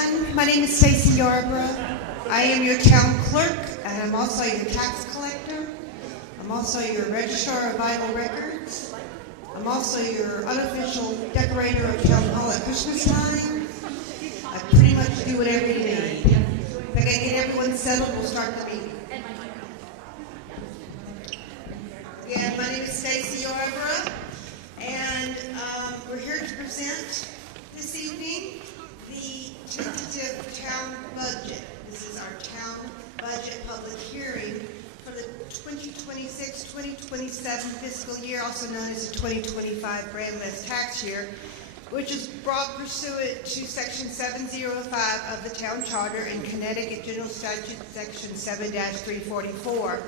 everyone. My name is Stacy Yarborough. I am your town clerk, and I'm also your tax collector. I'm also your registrar of vital records. I'm also your unofficial decorator of town hall at Christmas time. I pretty much do whatever you need. If I can get everyone settled, we'll start the meeting. Again, my name is Stacy Yarborough, and we're here to present this evening the tentative town budget. This is our town budget public hearing for the 2026-2027 fiscal year, also known as the 2025 grand list tax year, which is brought pursuant to Section 705 of the Town Charter and Connecticut General Statute Section 7-344.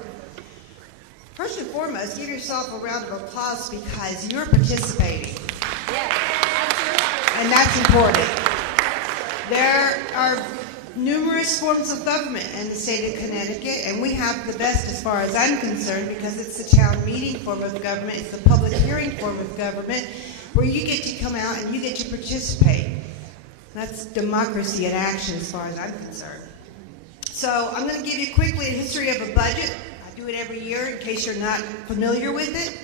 First and foremost, give yourself a round of applause because you're participating. And that's important. There are numerous forms of government in the state of Connecticut, and we have the best as far as I'm concerned because it's the town meeting form of government, it's the public hearing form of government, where you get to come out and you get to participate. That's democracy in action as far as I'm concerned. So I'm going to give you quickly a history of a budget. I do it every year in case you're not familiar with it.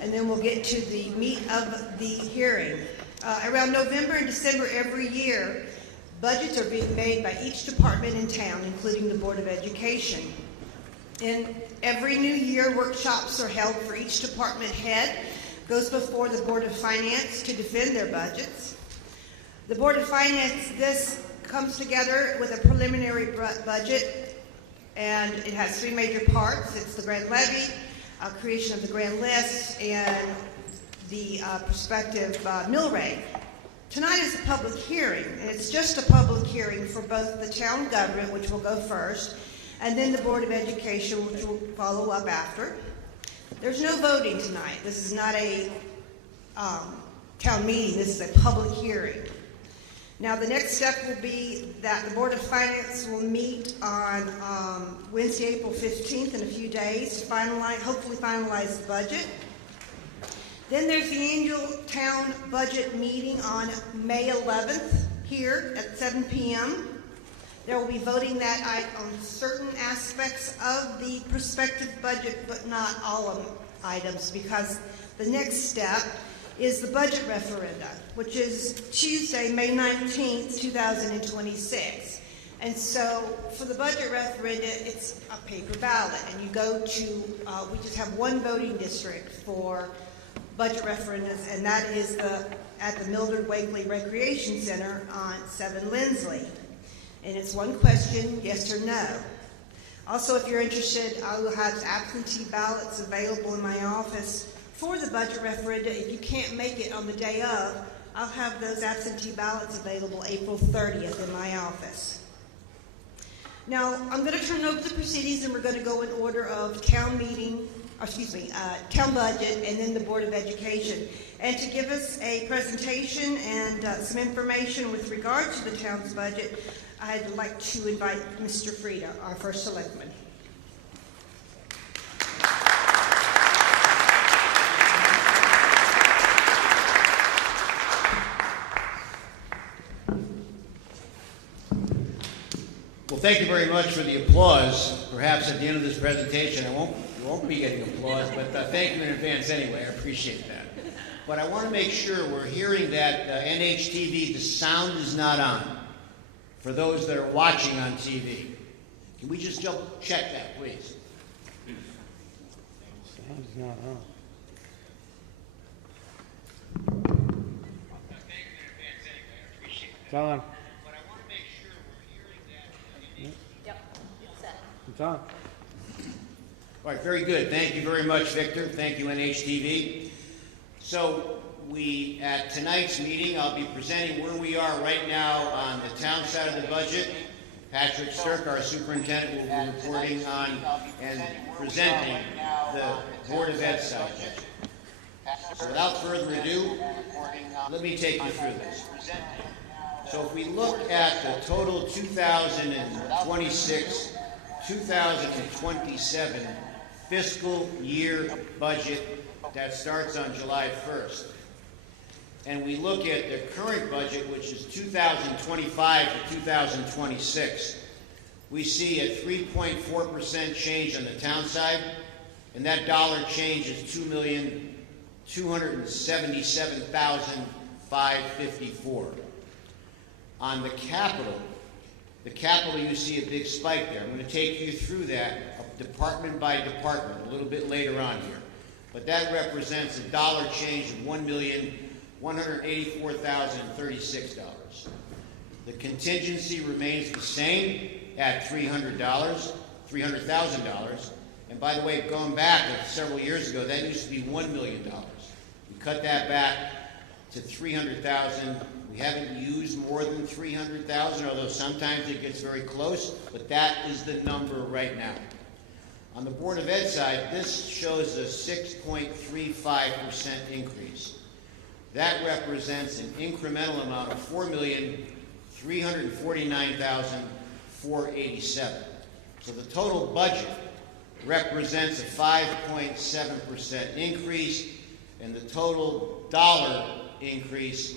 And then we'll get to the meat of the hearing. Around November and December every year, budgets are being made by each department in town, including the Board of Education. In every new year, workshops are held for each department head, goes before the Board of Finance to defend their budgets. The Board of Finance, this comes together with a preliminary budget, and it has three major parts. It's the grand levy, creation of the grand list, and the prospective mill rate. Tonight is a public hearing, and it's just a public hearing for both the town government, which will go first, and then the Board of Education, which will follow up after. There's no voting tonight. This is not a town meeting. This is a public hearing. Now, the next step will be that the Board of Finance will meet on Wednesday, April 15th, in a few days, to hopefully finalize the budget. Then there's the annual town budget meeting on May 11th here at 7 p.m. There will be voting that night on certain aspects of the prospective budget, but not all of the items, because the next step is the budget referenda, which is Tuesday, May 19th, 2026. And so for the budget referenda, it's a paper ballot, and you go to, we just have one voting district for budget referendums, and that is at the Mildred Wakely Recreation Center on 7 Lindsley. And it's one question, yes or no. Also, if you're interested, I will have absentee ballots available in my office for the budget referenda. If you can't make it on the day of, I'll have those absentee ballots available April 30th in my office. Now, I'm going to turn over the proceedings, and we're going to go in order of town budget, and then the Board of Education. And to give us a presentation and some information with regard to the town's budget, I'd like to invite Mr. Frieda, our first selectman. Well, thank you very much for the applause. Perhaps at the end of this presentation, you won't be getting applause, but thank you in advance anyway. I appreciate that. But I want to make sure we're hearing that NHTV, the sound is not on for those that are watching on TV. Can we just check that, please? Sound is not on. Thank you in advance anyway. I appreciate that. It's on. But I want to make sure we're hearing that. Yep, it's set. It's on. All right, very good. Thank you very much, Victor. Thank you, NHTV. So at tonight's meeting, I'll be presenting where we are right now on the town side of the budget. Patrick Stirk, our superintendent, will be reporting on and presenting the Board of Ed side. So without further ado, let me take you through this. So if we look at the total 2026-2027 fiscal year budget that starts on July 1st, and we look at the current budget, which is 2025 to 2026, we see a 3.4% change on the town side, and that dollar change is $2,277,554. On the capital you see a big spike there. I'm going to take you through that department by department a little bit later on here. But that represents a dollar change of $1,184,036. The contingency remains the same at $300,000. And by the way, going back several years ago, that used to be $1 million. We cut that back to $300,000. We haven't used more than $300,000, although sometimes it gets very close, but that is the number right now. On the Board of Ed side, this shows a 6.35% increase. That represents an incremental amount of $4,349,487. So the total budget represents a 5.7% increase, and the total dollar increase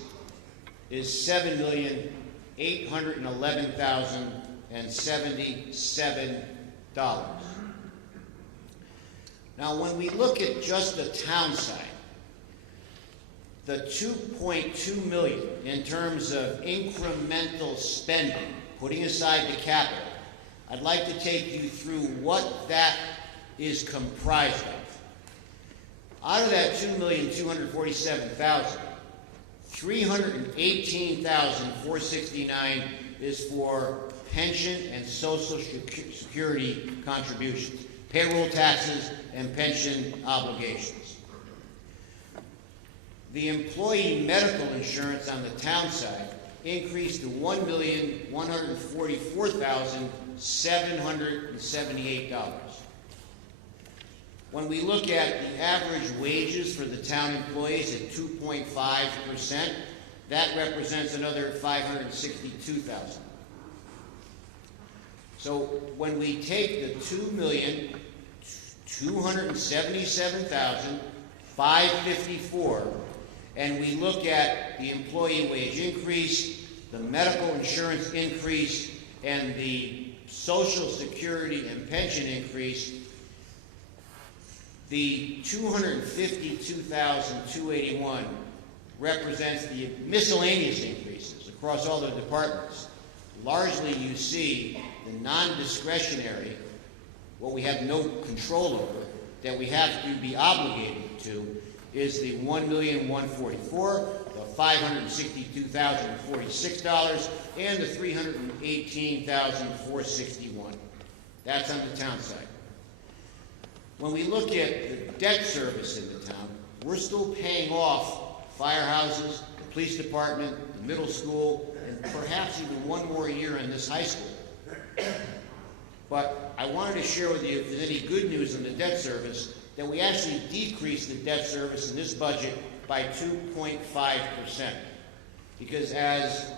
is $7,811,077. Now, when we look at just the town side, the $2.2 million in terms of incremental spending, putting aside the capital, I'd like to take you through what that is comprised of. Out of that $2,247,000, $318,469 is for pension and Social Security contributions, payroll taxes and pension obligations. The employee medical insurance on the town side increased to $1,144,778. When we look at the average wages for the town employees at 2.5%, that represents another $562,000. So when we take the $2,277,554 and we look at the employee wage increase, the medical insurance increase, and the Social Security and pension increase, the $252,281 represents the miscellaneous increases across all the departments. Largely, you see the non-discretionary, what we have no control over, that we have to be obligated to, is the $1,144,000, the $562,046, and the $318,461. That's on the town side. When we look at the debt service in the town, we're still paying off firehouses, the police department, the middle school, and perhaps even one more year in this high school. But I wanted to share with you if there's any good news on the debt service, that we actually decreased the debt service in this budget by 2.5%. Because as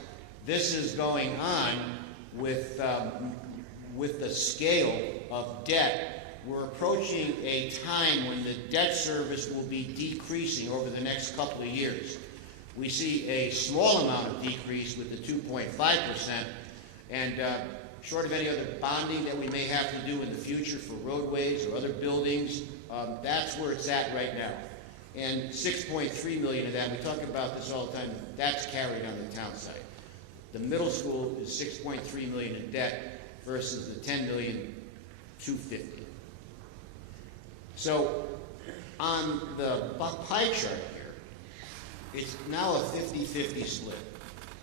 this is going on with the scale of debt, we're approaching a time when the debt service will be decreasing over the next couple of years. We see a small amount of decrease with the 2.5%, and short of any other bonding that we may have to do in the future for roadways or other buildings, that's where it's at right now. And $6.3 million of that, we talk about this all the time, that's carried on the town side. The middle school is $6.3 million in debt versus the $10,250,000. So on the pie chart here, it's now a 50-50 split.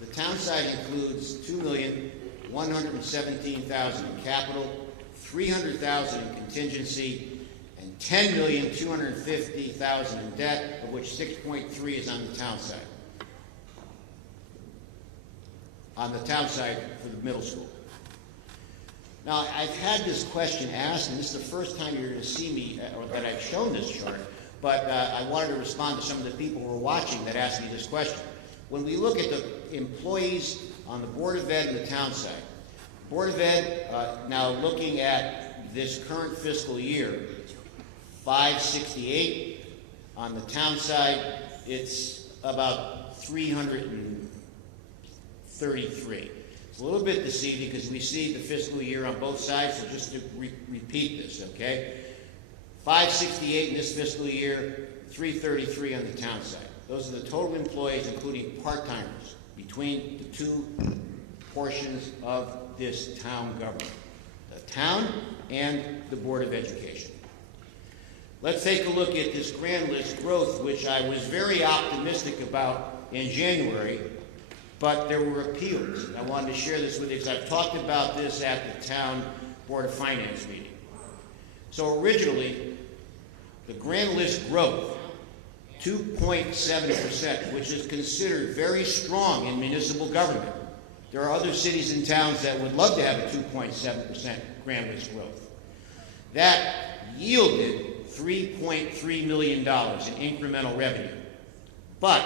The town side includes $2,117,000 in capital, $300,000 in contingency, and $10,250,000 in debt, of which 6.3 is on the town side. On the town side for the middle school. Now, I've had this question asked, and this is the first time you're going to see me, or that I've shown this chart, but I wanted to respond to some of the people who are watching that asked me this question. When we look at the employees on the Board of Ed and the town side, Board of Ed, now looking at this current fiscal year, 568. On the town side, it's about 333. It's a little bit deceiving because we see the fiscal year on both sides, so just to repeat this, okay? 568 in this fiscal year, 333 on the town side. Those are the total employees, including part-timers, between the two portions of this town government, the town and the Board of Education. Let's take a look at this grand list growth, which I was very optimistic about in January, but there were appeals. I wanted to share this with you because I've talked about this at the town Board of Finance meeting. So originally, the grand list growth, 2.7%, which is considered very strong in municipal government. There are other cities and towns that would love to have a 2.7% grand list growth. That yielded $3.3 million in incremental revenue. But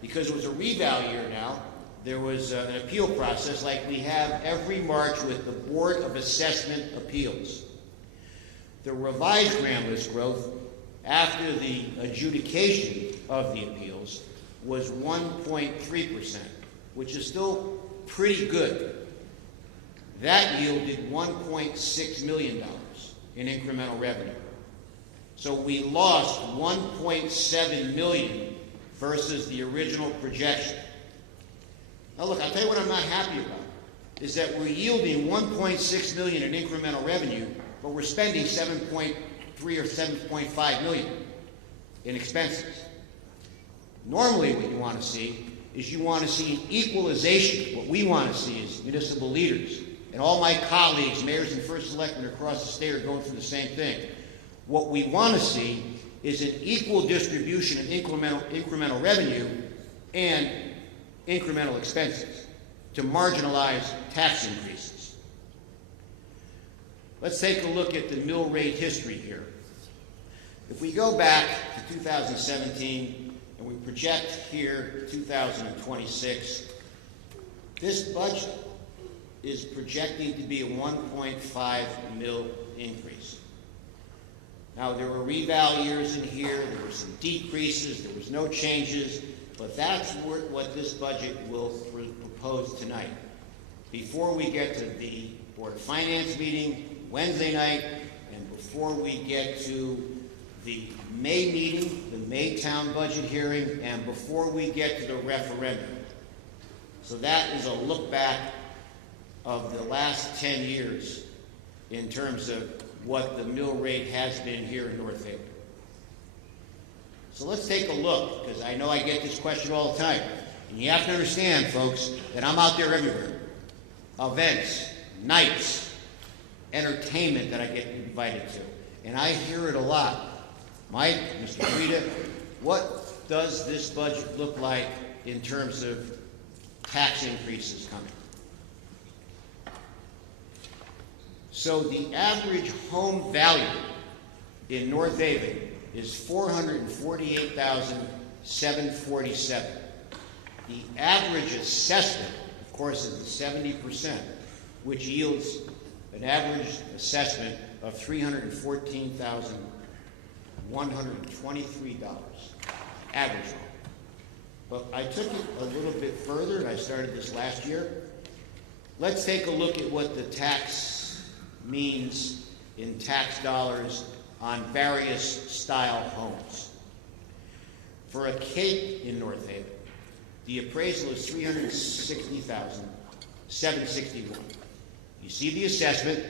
because it was a reval year now, there was an appeal process like we have every March with the Board of Assessment Appeals. The revised grand list growth after the adjudication of the appeals was 1.3%, which is still pretty good. That yielded $1.6 million in incremental revenue. So we lost $1.7 million versus the original projection. Now look, I'll tell you what I'm not happy about, is that we're yielding $1.6 million in incremental revenue, but we're spending $7.3 or $7.5 million in expenses. Normally what you want to see is you want to see an equalization. What we want to see is municipal leaders, and all my colleagues, mayors and first selectmen across the state are going through the same thing. What we want to see is an equal distribution of incremental revenue and incremental expenses to marginalize tax increases. Let's take a look at the mill rate history here. If we go back to 2017 and we project here 2026, this budget is projecting to be a 1.5 mil increase. Now, there were reval years in here, there were some decreases, there was no changes, but that's what this budget will propose tonight. Before we get to the Board of Finance meeting Wednesday night, and before we get to the May meeting, the May town budget hearing, and before we get to the referendum. So that is a look back of the last 10 years in terms of what the mill rate has been here in North Haven. So let's take a look, because I know I get this question all the time. And you have to understand, folks, that I'm out there everywhere. Events, nights, entertainment that I get invited to. And I hear it a lot. Mike, Mr. Frida, what does this budget look like in terms of tax increases coming? So the average home value in North Haven is $448,747. The average assessment, of course, is 70%, which yields an average assessment of $314,123 average home. But I took it a little bit further, and I started this last year. Let's take a look at what the tax means in tax dollars on various style homes. For a Cape in North Haven, the appraisal is $360,761. You see the assessment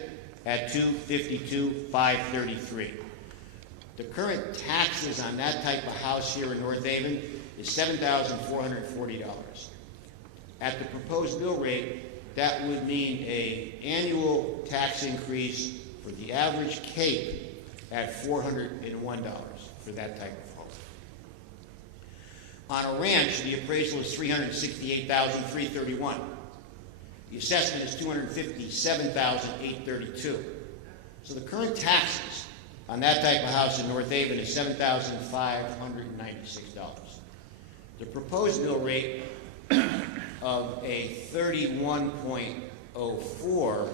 at $252,533. The current taxes on that type of house here in North Haven is $7,440. At the proposed mill rate, that would mean an annual tax increase for the average Cape at $401 for that type of home. On a ranch, the appraisal is $368,331. The assessment is $257,832. So the current taxes on that type of house in North Haven is $7,596. The proposed mill rate of a 31.04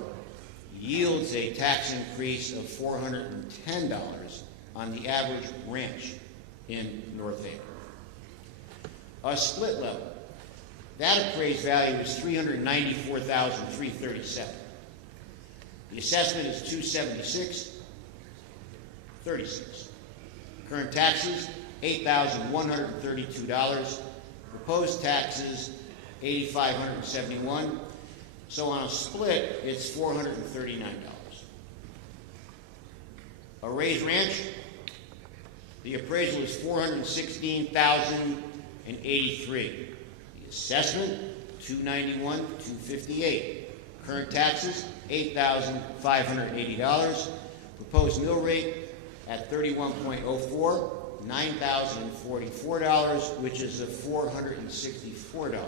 yields a tax increase of $410 on the average ranch in North Haven. Split level. That appraised value is $394,337. The assessment is $276,36. Current taxes, $8,132. Proposed taxes, $8,571. So on a split, it's $439. A raised ranch, the appraisal is $416,083. The assessment, $291,258. Current taxes, $8,580. Proposed mill rate at 31.04, $9,044, which is a $464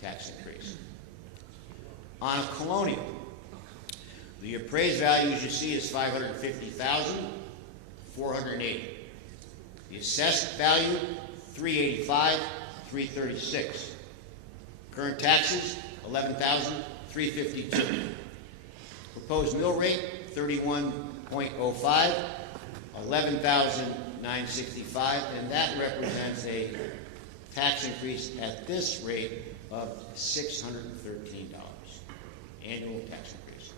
tax increase. On a colonial, the appraised value, as you see, is $550,480. The assessed value, $385,336. Current taxes, $11,352. Proposed mill rate, 31.05, $11,965, and that represents a tax increase at this rate of $613, annual tax increase.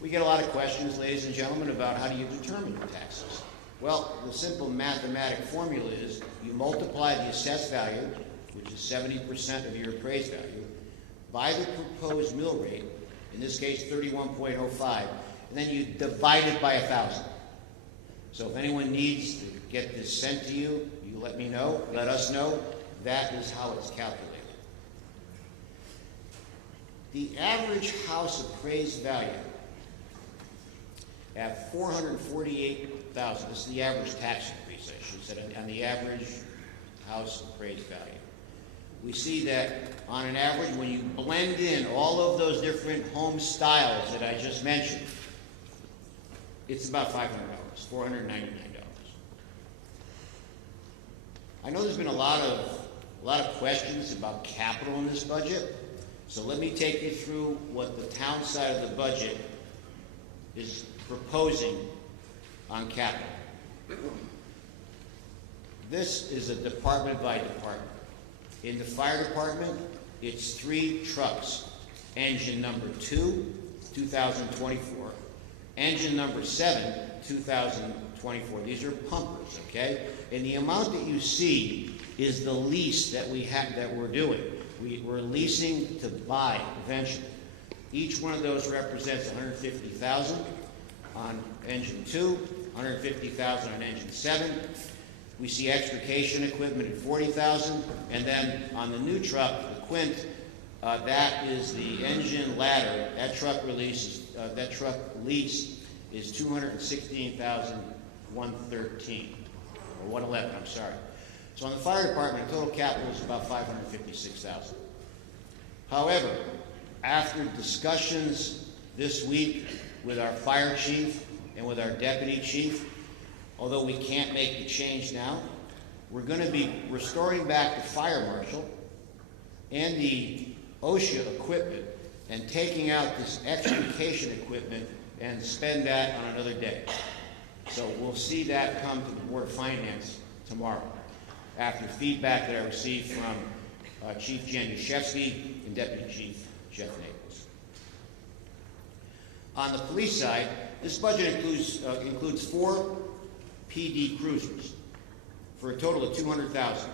We get a lot of questions, ladies and gentlemen, about how do you determine the taxes. Well, the simple mathematic formula is you multiply the assessed value, which is 70% of your appraised value, by the proposed mill rate, in this case 31.05, and then you divide it by 1,000. So if anyone needs to get this sent to you, you let me know, let us know. That is how it's calculated. The average house appraised value at $448,000, this is the average tax increase, I should say, on the average house appraised value. We see that on an average, when you blend in all of those different home styles that I just mentioned, it's about $500, $499. I know there's been a lot of questions about capital in this budget, so let me take you through what the town side of the budget is proposing on capital. This is a department by department. In the fire department, it's 3 trucks. Engine number 2, 2024. Engine number 7, 2024. These are pumpers, okay? And the amount that you see is the lease that we're doing. We're leasing to buy eventually. Each one of those represents $150,000 on engine 2, $150,000 on engine 7. We see extrication equipment at $40,000, and then on the new truck, the Quint, that is the engine ladder. That truck lease is $216,113 or $111. I'm sorry. So on the fire department, total capital is about $556,000. However, after discussions this week with our fire chief and with our deputy chief, although we can't make the change now, we're going to be restoring back the fire marshal and the OSHA equipment and taking out this extrication equipment and spend that on another day. So we'll see that come to the Board of Finance tomorrow after feedback that I received from Chief Januszewski and Deputy Chief Jeff Naples. On the police side, this budget includes 4 PD cruisers for a total of $200,000.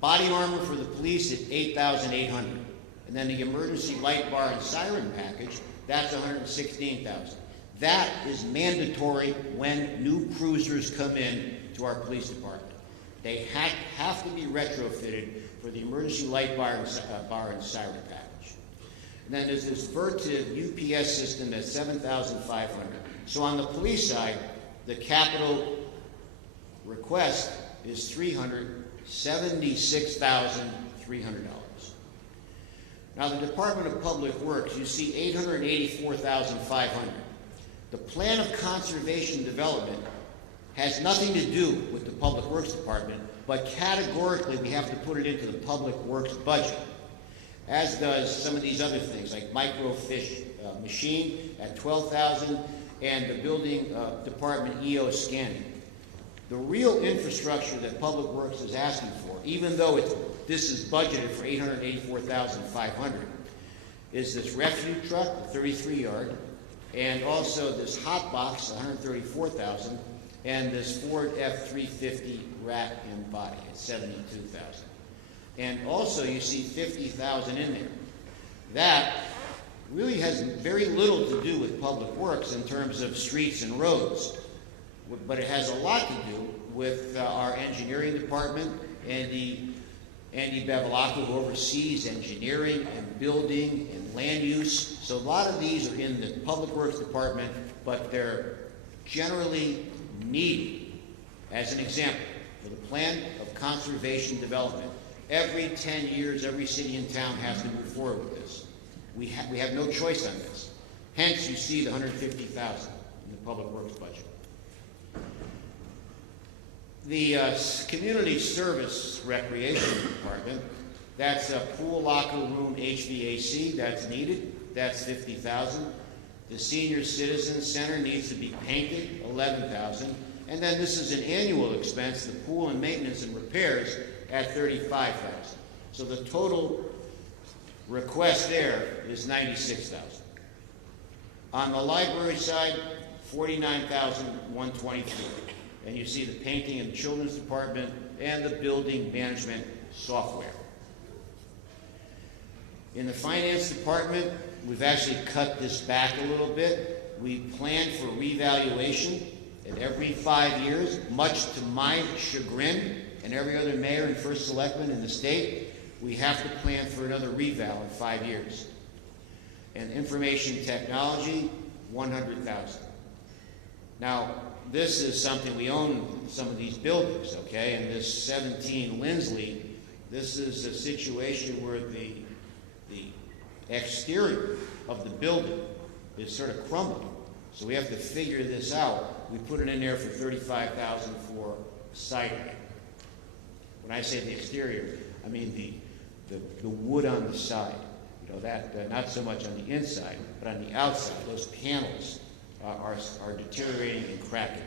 Body armor for the police at $8,800, and then the emergency light bar and siren package, that's $116,000. That is mandatory when new cruisers come in to our police department. They have to be retrofitted for the emergency light bar and siren package. And then there's this Vertiv UPS system that's $7,500. So on the police side, the capital request is $376,300. Now the Department of Public Works, you see $884,500. The Plan of Conservation Development has nothing to do with the Public Works Department, but categorically we have to put it into the Public Works budget, as does some of these other things like microfiche machine at $12,000 and the Building Department EO scanning. The real infrastructure that Public Works is asking for even though this is budgeted for $884,500, is this refuge truck, the 33-yard, and also this hot box, $134,000, and this Ford F-350 rack and body at $72,000. And also you see $50,000 in there. That really has very little to do with public works in terms of streets and roads, but it has a lot to do with our engineering department, Andy Bevilacqua, who oversees engineering and building and land use. So a lot of these are in the public works department, but they're generally needed. As an example, for the plan of conservation development, every 10 years, every city and town has to move forward with this. We have no choice on this. Hence, you see the $150,000 in the public works budget. The community service recreation department, that's a pool, locker room, HVAC, that's needed. That's $50,000. The senior citizen center needs to be painted, $11,000. And then this is an annual expense, the pool and maintenance and repairs at $35,000. So the total request there is $96,000. On the library side, $49,123. And you see the painting in the children's department and the building management software. In the finance department, we've actually cut this back a little bit. We plan for revaluation at every 5 years, much to my chagrin and every other mayor and first selectman in the state. We have to plan for another reval in 5 years. And information technology, $100,000. Now, this is something, we own some of these buildings, okay? And this 17 Lindsley, this is a situation where the exterior of the building is sort of crumbling. So we have to figure this out. We put it in there for $35,000 for siding. When I say the exterior, I mean the wood on the side. You know, that not so much on the inside, but on the outside. Those panels are deteriorating and cracking.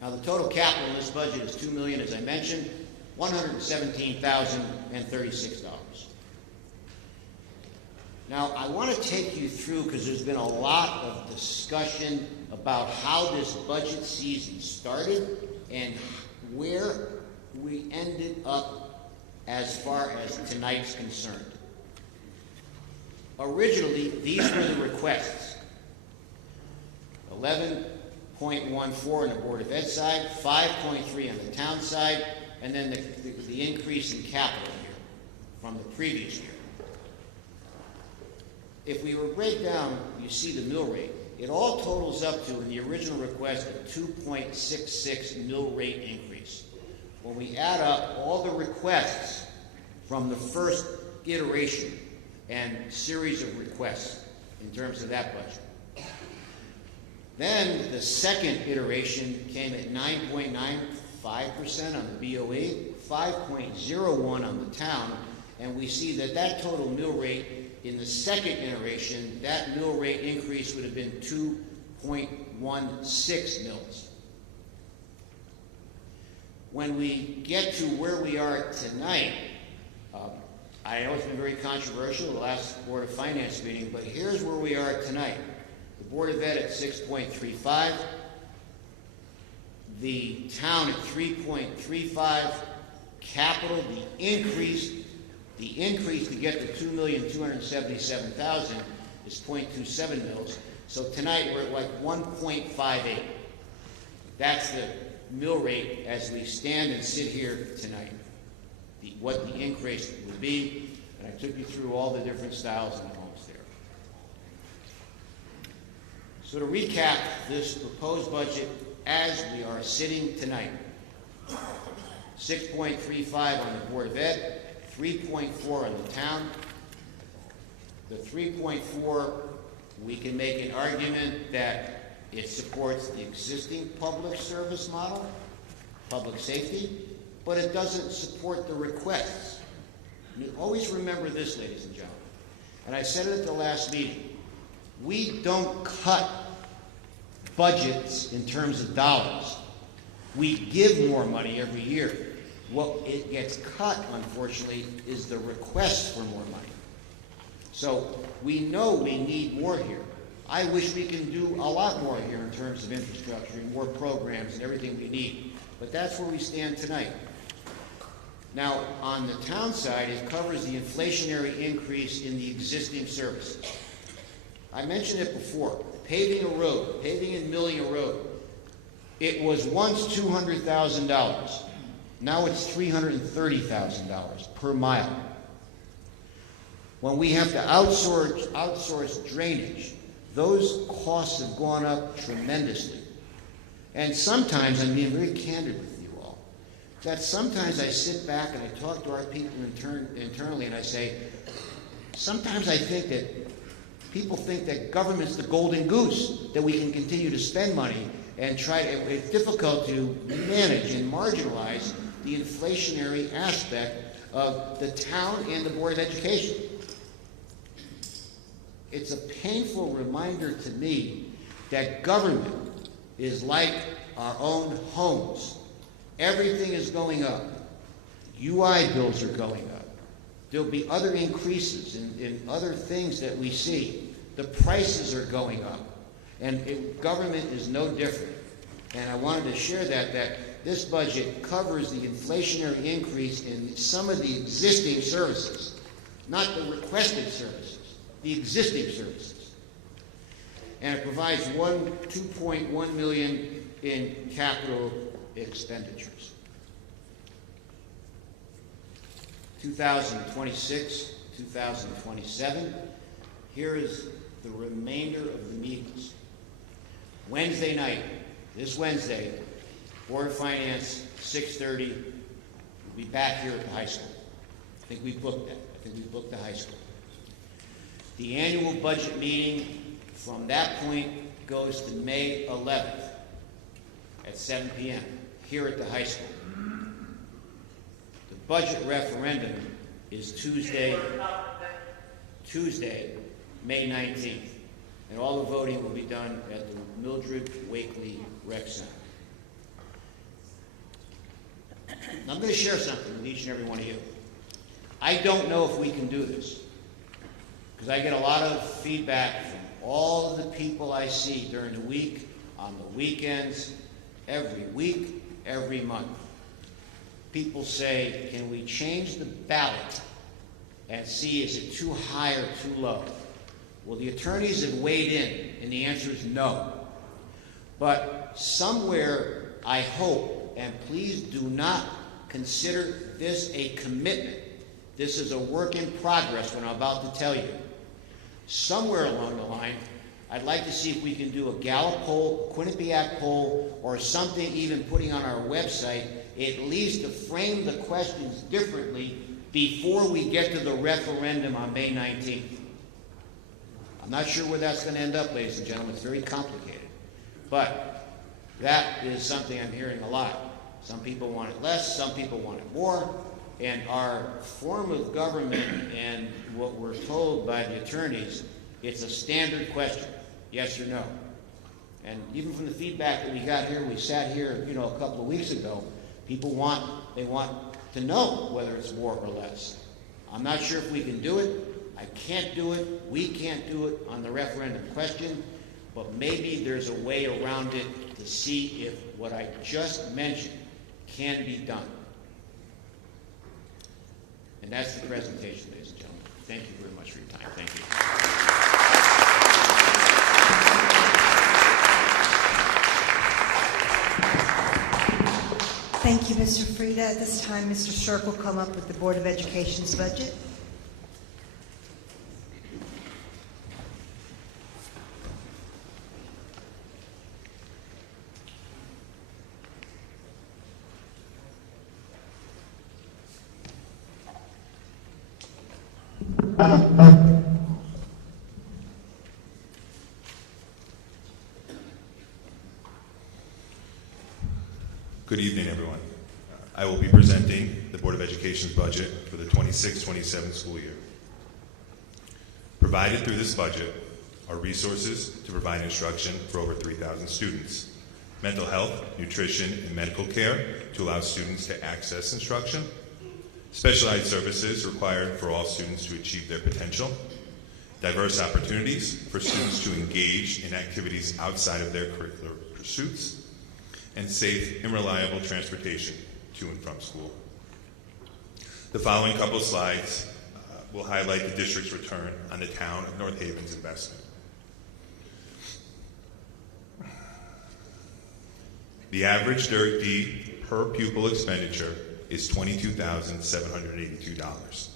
Now the total capital in this budget is $2 million, as I mentioned, $117,036. Now I want to take you through, because there's been a lot of discussion about how this budget season started and where we ended up as far as tonight's concerned. Originally, these were the requests. 11.14 on the Board of Ed side, 5.3 on the town side, and then the increase in capital here from the previous year. If we were to break down, you see the mill rate. It all totals up to, in the original request, a 2.66 mill rate increase. When we add up all the requests from the first iteration and series of requests in terms of that budget. Then the second iteration came at 9.95% on the BOE, 5.01 on the town, and we see that total mill rate in the second iteration, that mill rate increase would have been 2.16 mils. When we get to where we are tonight, I know it's been very controversial, the last Board of Finance meeting, but here's where we are tonight. The Board of Ed at 6.35, the town at 3.35, capital, the increase to get to $2,277,000 is 0.27 mils. So tonight we're at like 1.58. That's the mill rate as we stand and sit here tonight. What the increase would be, and I took you through all the different styles and homes there. So to recap this proposed budget as we are sitting tonight, 6.35 on the Board of Ed, 3.4 on the town. The 3.4, we can make an argument that it supports the existing public service model, public safety, but it doesn't support the requests. And you always remember this, ladies and gentlemen, and I said it at the last meeting, we don't cut budgets in terms of dollars. We give more money every year. What it gets cut, unfortunately, is the request for more money. So we know we need more here. I wish we can do a lot more here in terms of infrastructure and more programs and everything we need. But that's where we stand tonight. Now, on the town side, it covers the inflationary increase in the existing services. I mentioned it before, paving a road, paving and milling a road. It was once $200,000. Now it's $330,000 per mile. When we have to outsource drainage, those costs have gone up tremendously. And sometimes, I'm being very candid with you all, that sometimes I sit back and I talk to our people internally and I say, sometimes I think that people think that government's the golden goose, that we can continue to spend money and it's difficult to manage and marginalize the inflationary aspect of the town and the Board of Education. It's a painful reminder to me that government is like our own homes. Everything is going up. UI bills are going up. There'll be other increases in other things that we see. The prices are going up. And government is no different. And I wanted to share that this budget covers the inflationary increase in some of the existing services, not the requested services, the existing services. And it provides $2.1 million in capital expenditures. 2026, 2027, here is the remainder of the meetings. Wednesday night, this Wednesday, Board of Finance, 6:30, we'll be back here at the high school. I think we booked that. I think we booked the high school. The annual budget meeting from that point goes to May 11th at 7 p.m. here at the high school. The budget referendum is Tuesday, May 19th. And all the voting will be done at the Mildred Wakely Rec Center. Now, I'm going to share something with each and every one of you. I don't know if we can do this, because I get a lot of feedback from all of the people I see during the week, on the weekends, every week, every month. People say, can we change the ballot and see is it too high or too low? Well, the attorneys have weighed in, and the answer is no. But somewhere, I hope, and please do not consider this a commitment. This is a work in progress, what I'm about to tell you. Somewhere along the line, I'd like to see if we can do a Gallup poll, Quinnipiac poll, or something even putting on our website, at least to frame the questions differently before we get to the referendum on May 19th. I'm not sure where that's going to end up, ladies and gentlemen. It's very complicated. But that is something I'm hearing a lot. Some people want it less, some people want it more. And our form of government and what we're told by the attorneys, it's a standard question, yes or no. And even from the feedback that we got here, we sat here, a couple of weeks ago, people want to know whether it's more or less. I'm not sure if we can do it. I can't do it. We can't do it on the referendum question, but maybe there's a way around it to see if what I just mentioned can be done. And that's the presentation, ladies and gentlemen. Thank you very much for your time. Thank you. Thank you, Mr. Frieda. At this time, Mr. Shirk will come up with the Board of Education's budget. Good evening, everyone. I will be presenting the Board of Education's budget for the 26-27 school year. Provided through this budget are resources to provide instruction for over 3,000 students, mental health, nutrition, and medical care to allow students to access instruction, specialized services required for all students to achieve their potential, diverse opportunities for students to engage in activities outside of their curricular pursuits, and safe and reliable transportation to and from school. The following couple slides will highlight the district's return on the town of North Haven's investment. The average Dirk D per pupil expenditure is $22,782.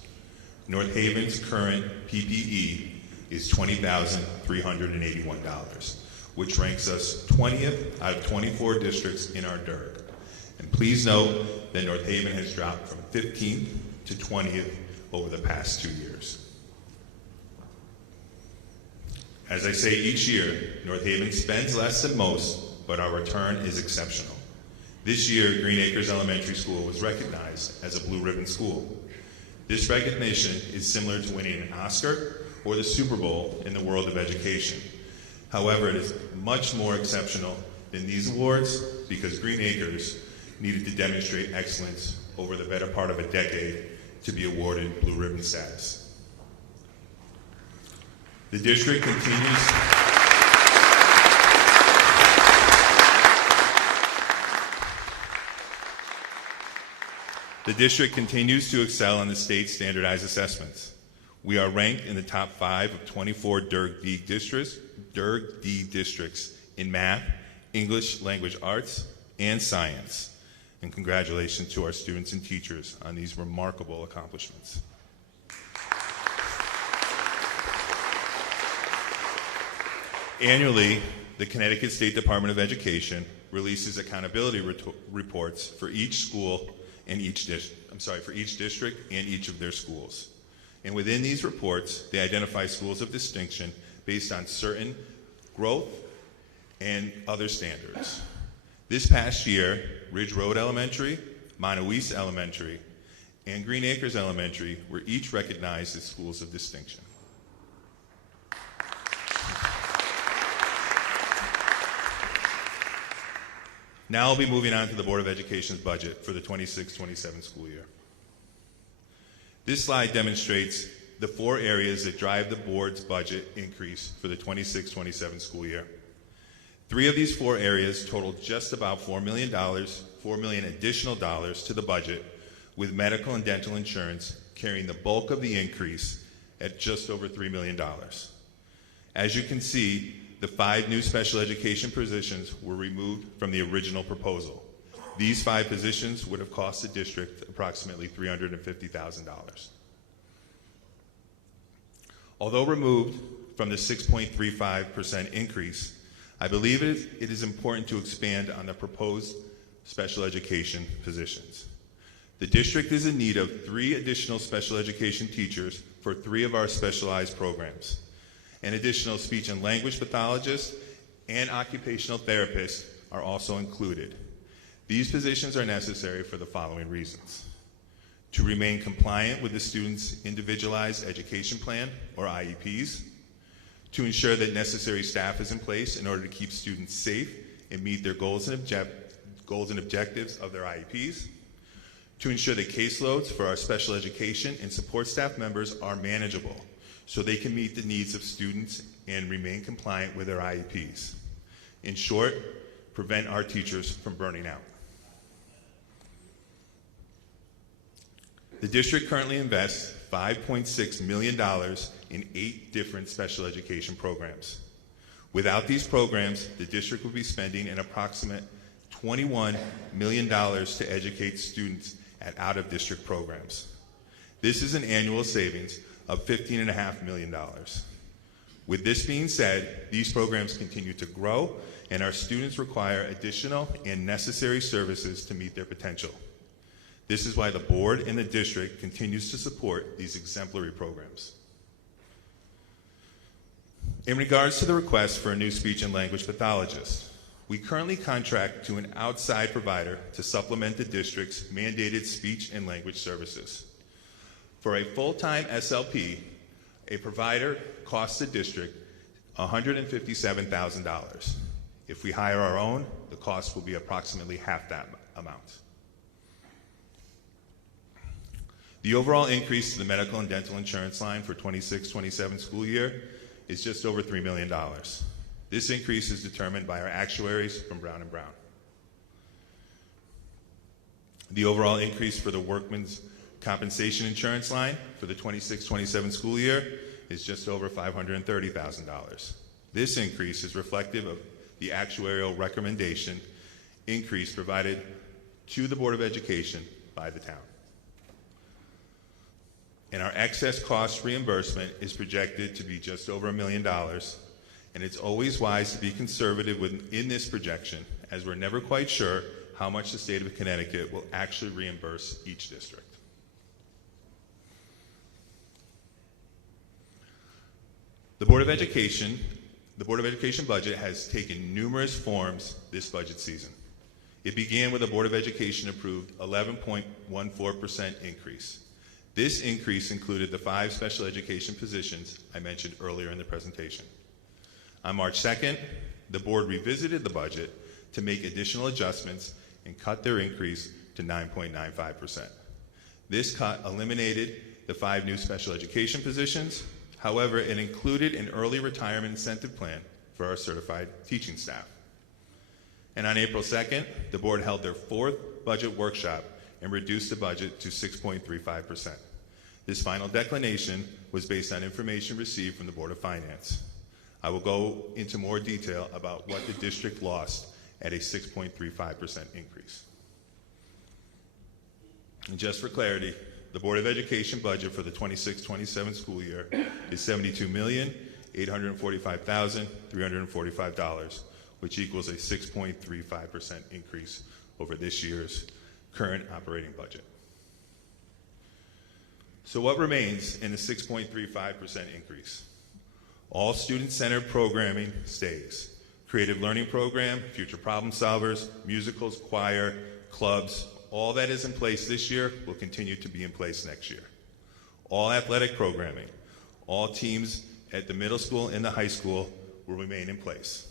North Haven's current PPE is $20,381, which ranks us 20th out of 24 districts in our Dirk. And please note that North Haven has dropped from 15th to 20th over the past 2 years. As I say each year, North Haven spends less than most, but our return is exceptional. This year, Green Acres Elementary School was recognized as a Blue Ribbon School. This recognition is similar to winning an Oscar or the Super Bowl in the world of education. However, it is much more exceptional than these awards because Green Acres needed to demonstrate excellence over the better part of a decade to be awarded Blue Ribbon status. The district continues to excel on the state's standardized assessments. We are ranked in the top 5 of 24 Dirk D districts in math, English language arts, and science. And congratulations to our students and teachers on these remarkable accomplishments. Annually, the Connecticut State Department of Education releases accountability reports for each school and for each district and each of their schools. And within these reports, they identify schools of distinction based on certain growth and other standards. This past year, Ridge Road Elementary, Montewiese Elementary, and Green Acres Elementary were each recognized as schools of distinction. Now I'll be moving on to the Board of Education's budget for the 26-27 school year. This slide demonstrates the 4 areas that drive the board's budget increase for the 26-27 school year. 3 of these 4 areas total just about $4 million additional dollars to the budget, with medical and dental insurance carrying the bulk of the increase at just over $3 million. As you can see, the 5 new special education positions were removed from the original proposal. These 5 positions would have cost the district approximately $350,000. Although removed from the 6.35% increase, I believe it is important to expand on the proposed special education positions. The district is in need of 3 additional special education teachers for 3 of our specialized programs. An additional speech and language pathologist and occupational therapists are also included. These positions are necessary for the following reasons: to remain compliant with the student's individualized education plan, or IEPs, to ensure that necessary staff is in place in order to keep students safe and meet their goals and objectives of their IEPs, to ensure that caseloads for our special education and support staff members are manageable so they can meet the needs of students and remain compliant with their IEPs. In short, prevent our teachers from burning out. The district currently invests $5.6 million in 8 different special education programs. Without these programs, the district would be spending an approximate $21 million to educate students at out-of-district programs. This is an annual savings of $15.5 million. With this being said, these programs continue to grow, and our students require additional and necessary services to meet their potential. This is why the board and the district continues to support these exemplary programs. In regards to the request for a new speech and language pathologist, we currently contract to an outside provider to supplement the district's mandated speech and language services. For a full-time SLP, a provider costs the district $157,000. If we hire our own, the cost will be approximately half that amount. The overall increase to the medical and dental insurance line for 26-27 school year is just over $3 million. This increase is determined by our actuaries from Brown & Brown. The overall increase for the workman's compensation insurance line for the 26-27 school year is just over $530,000. This increase is reflective of the actuarial recommendation increase provided to the Board of Education by the town. And our excess cost reimbursement is projected to be just over $1 million, and it's always wise to be conservative in this projection, as we're never quite sure how much the state of Connecticut will actually reimburse each district. The Board of Education budget has taken numerous forms this budget season. It began with a Board of Education approved 11.14% increase. This increase included the 5 special education positions I mentioned earlier in the presentation. On March 2nd, the board revisited the budget to make additional adjustments and cut their increase to 9.95%. This cut eliminated the 5 new special education positions. However, it included an early retirement incentive plan for our certified teaching staff. And on April 2nd, the board held their 4th budget workshop and reduced the budget to 6.35%. This final declination was based on information received from the Board of Finance. I will go into more detail about what the district lost at a 6.35% increase. And just for clarity, the Board of Education budget for the 26-27 school year is $72,845,345, which equals a 6.35% increase over this year's current operating budget. So what remains in the 6.35% increase? All student-centered programming stays. Creative learning program, future problem solvers, musicals, choir, clubs, all that is in place this year will continue to be in place next year. All athletic programming, all teams at the middle school and the high school will remain in place.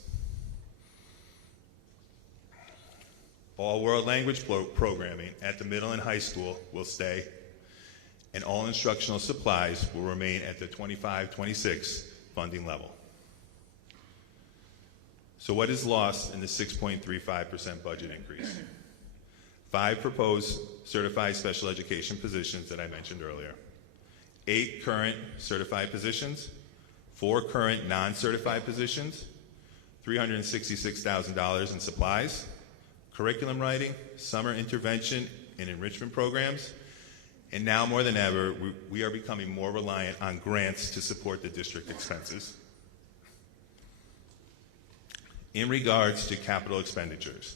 All world language programming at the middle and high school will stay, and all instructional supplies will remain at the 25-26 funding level. So what is lost in the 6.35% budget increase? 5 proposed certified special education positions that I mentioned earlier, 8 current certified positions, 4 current non-certified positions, $366,000 in supplies, curriculum writing, summer intervention and enrichment programs, and now more than ever, we are becoming more reliant on grants to support the district expenses. In regards to capital expenditures,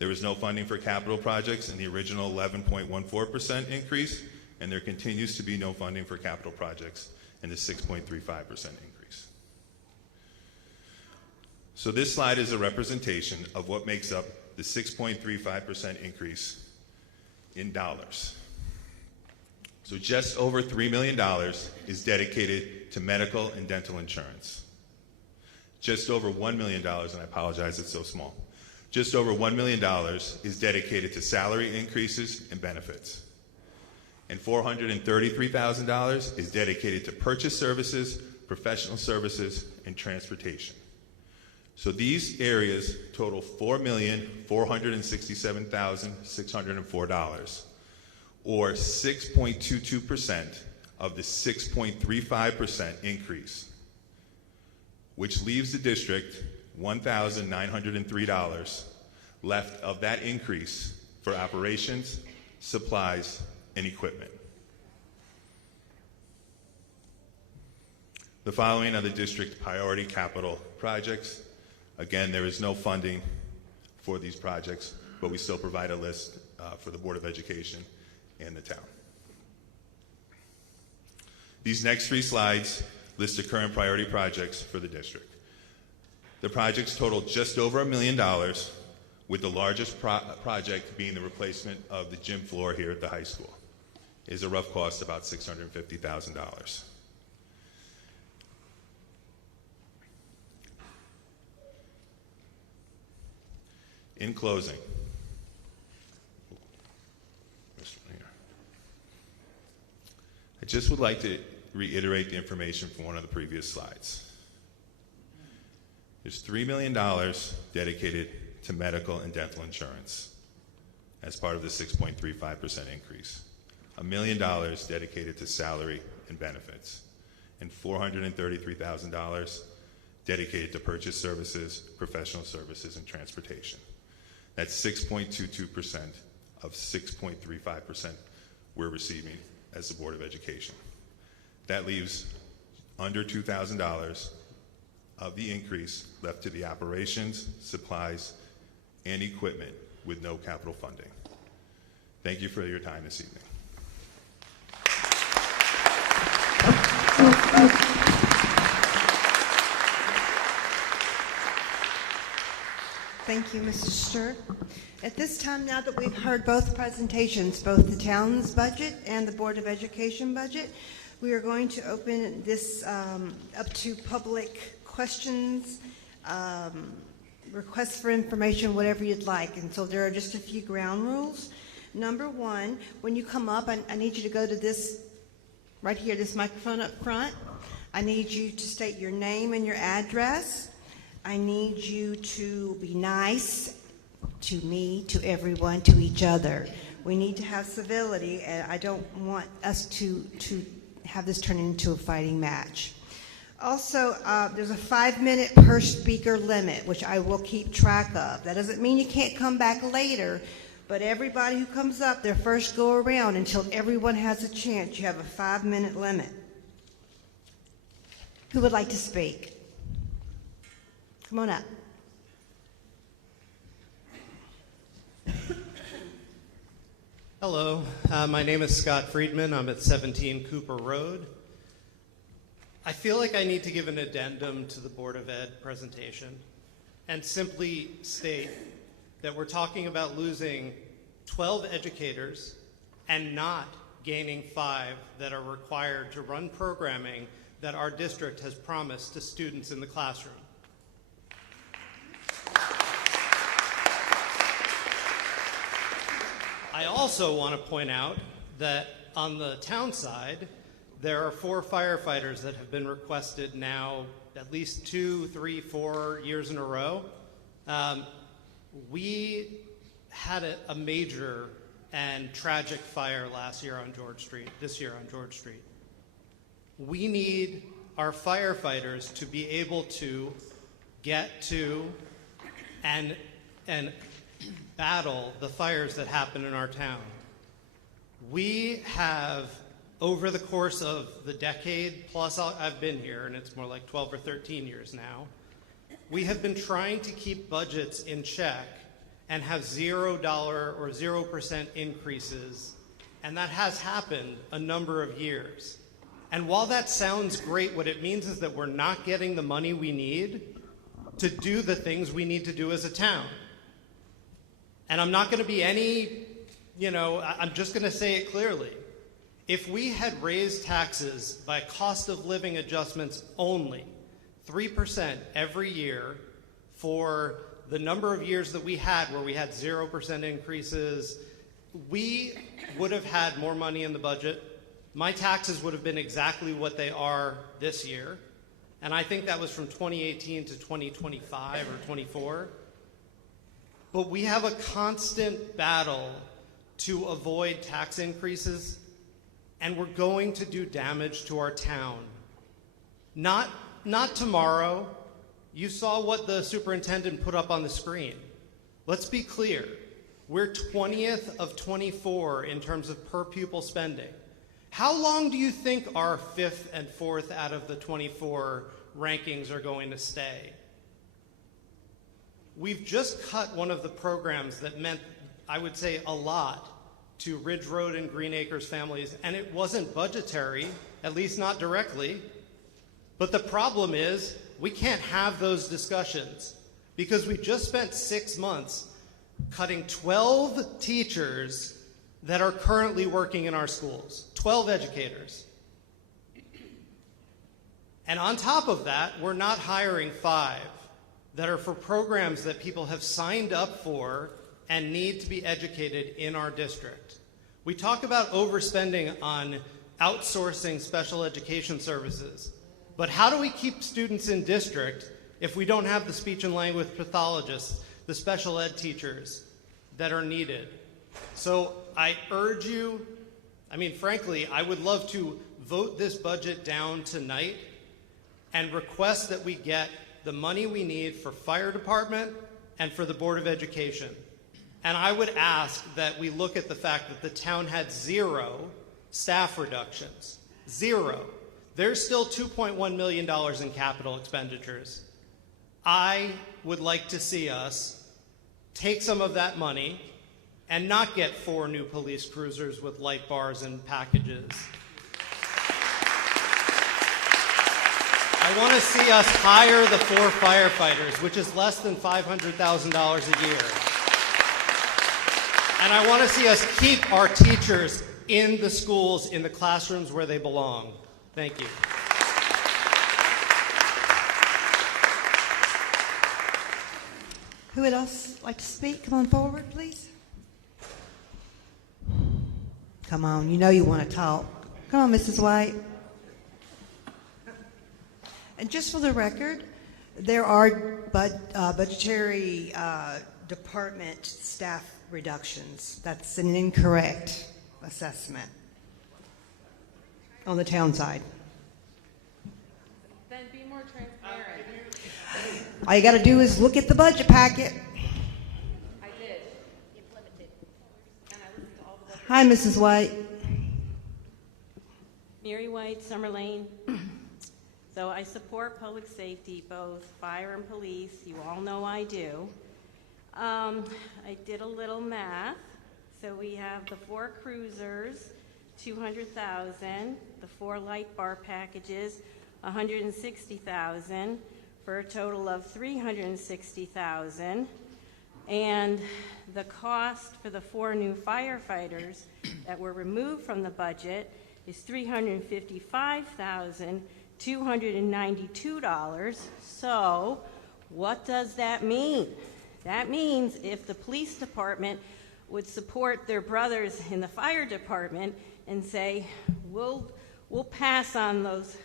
there was no funding for capital projects in the original 11.14% increase, and there continues to be no funding for capital projects in the 6.35% increase. So this slide is a representation of what makes up the 6.35% increase in dollars. So just over $3 million is dedicated to medical and dental insurance. Just over $1 million, and I apologize it's so small, just over $1 million is dedicated to salary increases and benefits. And $433,000 is dedicated to purchase services, professional services, and transportation. So these areas total $4,467,604, or 6.22% of the 6.35% increase, which leaves the district $1,903 left of that increase for operations, supplies, and equipment. The following are the district priority capital projects. Again, there is no funding for these projects, but we still provide a list for the Board of Education and the town. These next 3 slides list the current priority projects for the district. The projects total just over $1 million, with the largest project being the replacement of the gym floor here at the high school. It is a rough cost about $650,000. In closing, this one here. I just would like to reiterate the information from one of the previous slides. There's $3 million dedicated to medical and dental insurance as part of the 6.35% increase, $1 million dedicated to salary and benefits, and $433,000 dedicated to purchase services, professional services, and transportation. That's 6.22% of 6.35% we're receiving as the Board of Education. That leaves under $2,000 of the increase left to the operations, supplies, and equipment with no capital funding. Thank you for your time this evening. Thank you, Mr. Stirk. At this time, now that we've heard both presentations, both the town's budget and the Board of Education budget, we are going to open this up to public questions, requests for information, whatever you'd like. And so there are just a few ground rules. Number one, when you come up, I need you to go to this, right here, this microphone up front. I need you to state your name and your address. I need you to be nice to me, to everyone, to each other. We need to have civility, and I don't want us to have this turn into a fighting match. Also, there's a 5-minute per speaker limit, which I will keep track of. That doesn't mean you can't come back later, but everybody who comes up, their first go around until everyone has a chance, you have a 5-minute limit. Who would like to speak? Come on up. Hello, my name is Scott Friedman. I'm at 17 Cooper Road. I feel like I need to give an addendum to the Board of Ed presentation and simply state that we're talking about losing 12 educators and not gaining 5 that are required to run programming that our district has promised to students in the classroom. I also want to point out that on the town side, there are 4 firefighters that have been requested now at least 2, 3, 4 years in a row. We had a major and tragic fire last year on George Street, this year on George Street. We need our firefighters to be able to get to and battle the fires that happen in our town. We have, over the course of the decade plus I've been here, and it's more like 12 or 13 years now, we have been trying to keep budgets in check and have $0 or 0% increases, and that has happened a number of years. And while that sounds great, what it means is that we're not getting the money we need to do the things we need to do as a town. And I'm not going to be any, I'm just going to say it clearly. If we had raised taxes by cost of living adjustments only 3% every year for the number of years that we had where we had 0% increases, we would have had more money in the budget. My taxes would have been exactly what they are this year. And I think that was from 2018 to 2025 or 24. But we have a constant battle to avoid tax increases, and we're going to do damage to our town. Not tomorrow. You saw what the superintendent put up on the screen. Let's be clear. We're 20th of 24 in terms of per pupil spending. How long do you think our 5th and 4th out of the 24 rankings are going to stay? We've just cut one of the programs that meant, I would say, a lot to Ridge Road and Green Acres families, and it wasn't budgetary, at least not directly. But the problem is we can't have those discussions because we just spent 6 months cutting 12 teachers that are currently working in our schools, 12 educators. And on top of that, we're not hiring 5. that are for programs that people have signed up for and need to be educated in our district. We talk about overspending on outsourcing special education services, but how do we keep students in district if we don't have the speech and language pathologists, the special ed teachers that are needed? So I urge you, frankly, I would love to vote this budget down tonight and request that we get the money we need for fire department and for the Board of Education. And I would ask that we look at the fact that the town had 0 staff reductions. 0. There's still $2.1 million in capital expenditures. I would like to see us take some of that money and not get 4 new police cruisers with light bars and packages. I want to see us hire the 4 firefighters, which is less than $500,000 a year. And I want to see us keep our teachers in the schools, in the classrooms where they belong. Thank you. Who would else like to speak? Come on forward, please. Come on, you know you want to talk. Come on, Mrs. White. And just for the record, there are budgetary department staff reductions. That's an incorrect assessment on the town side. Then be more transparent. All you got to do is look at the budget packet. I did. Implemented. And I listened to all the budget. Hi, Mrs. White. Mary White, Summer Lane. So I support public safety, both fire and police. You all know I do. I did a little math. So we have the 4 cruisers, $200,000, the 4 light bar packages, $160,000, for a total of $360,000. And the cost for the 4 new firefighters that were removed from the budget is $355,292. So what does that mean? That means if the police department would support their brothers in the fire department and say, we'll pass on those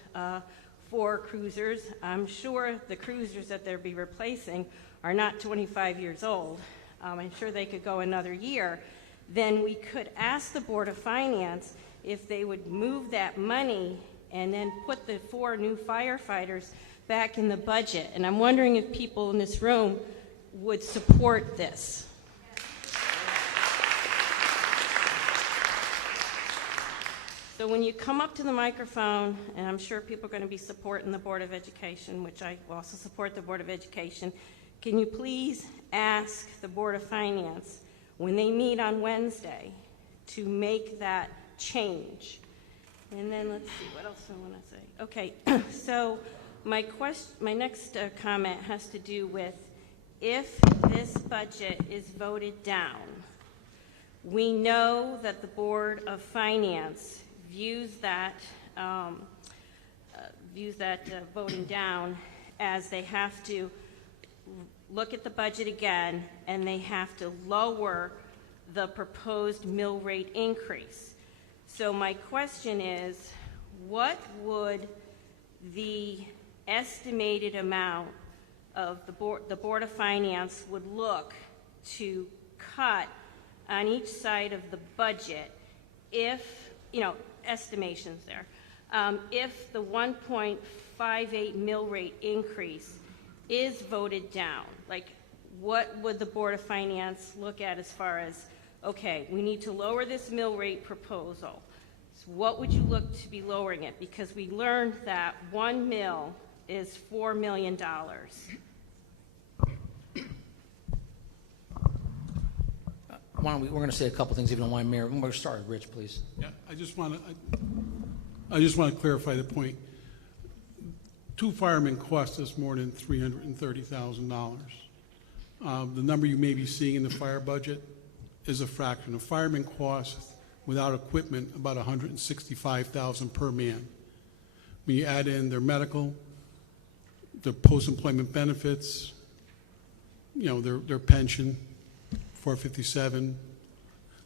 4 cruisers. I'm sure the cruisers that they'll be replacing are not 25 years old. I'm sure they could go another year. Then we could ask the Board of Finance if they would move that money and then put the 4 new firefighters back in the budget. And I'm wondering if people in this room would support this. So when you come up to the microphone, and I'm sure people are going to be supporting the Board of Education, which I also support the Board of Education, can you please ask the Board of Finance, when they meet on Wednesday, to make that change? And then let's see, what else I want to say. Okay, so my next comment has to do with, if this budget is voted down, we know that the Board of Finance views that voting down as they have to look at the budget again and they have to lower the proposed mill rate increase. So my question is, what would the estimated amount of the Board of Finance would look to cut on each side of the budget if, estimations there, if the 1.58 mill rate increase is voted down? Like, what would the Board of Finance look at as far as, okay, we need to lower this mill rate proposal. So what would you look to be lowering it? Because we learned that 1 mill is $4 million. We're going to say a couple things, if you don't mind, Mayor. We're going to start with Rich, please. Yeah, I just want to clarify the point. 2 firemen cost us more than $330,000. The number you may be seeing in the fire budget is a fraction. A fireman costs, without equipment, about $165,000 per man. When you add in their medical, their post-employment benefits, their pension, 457.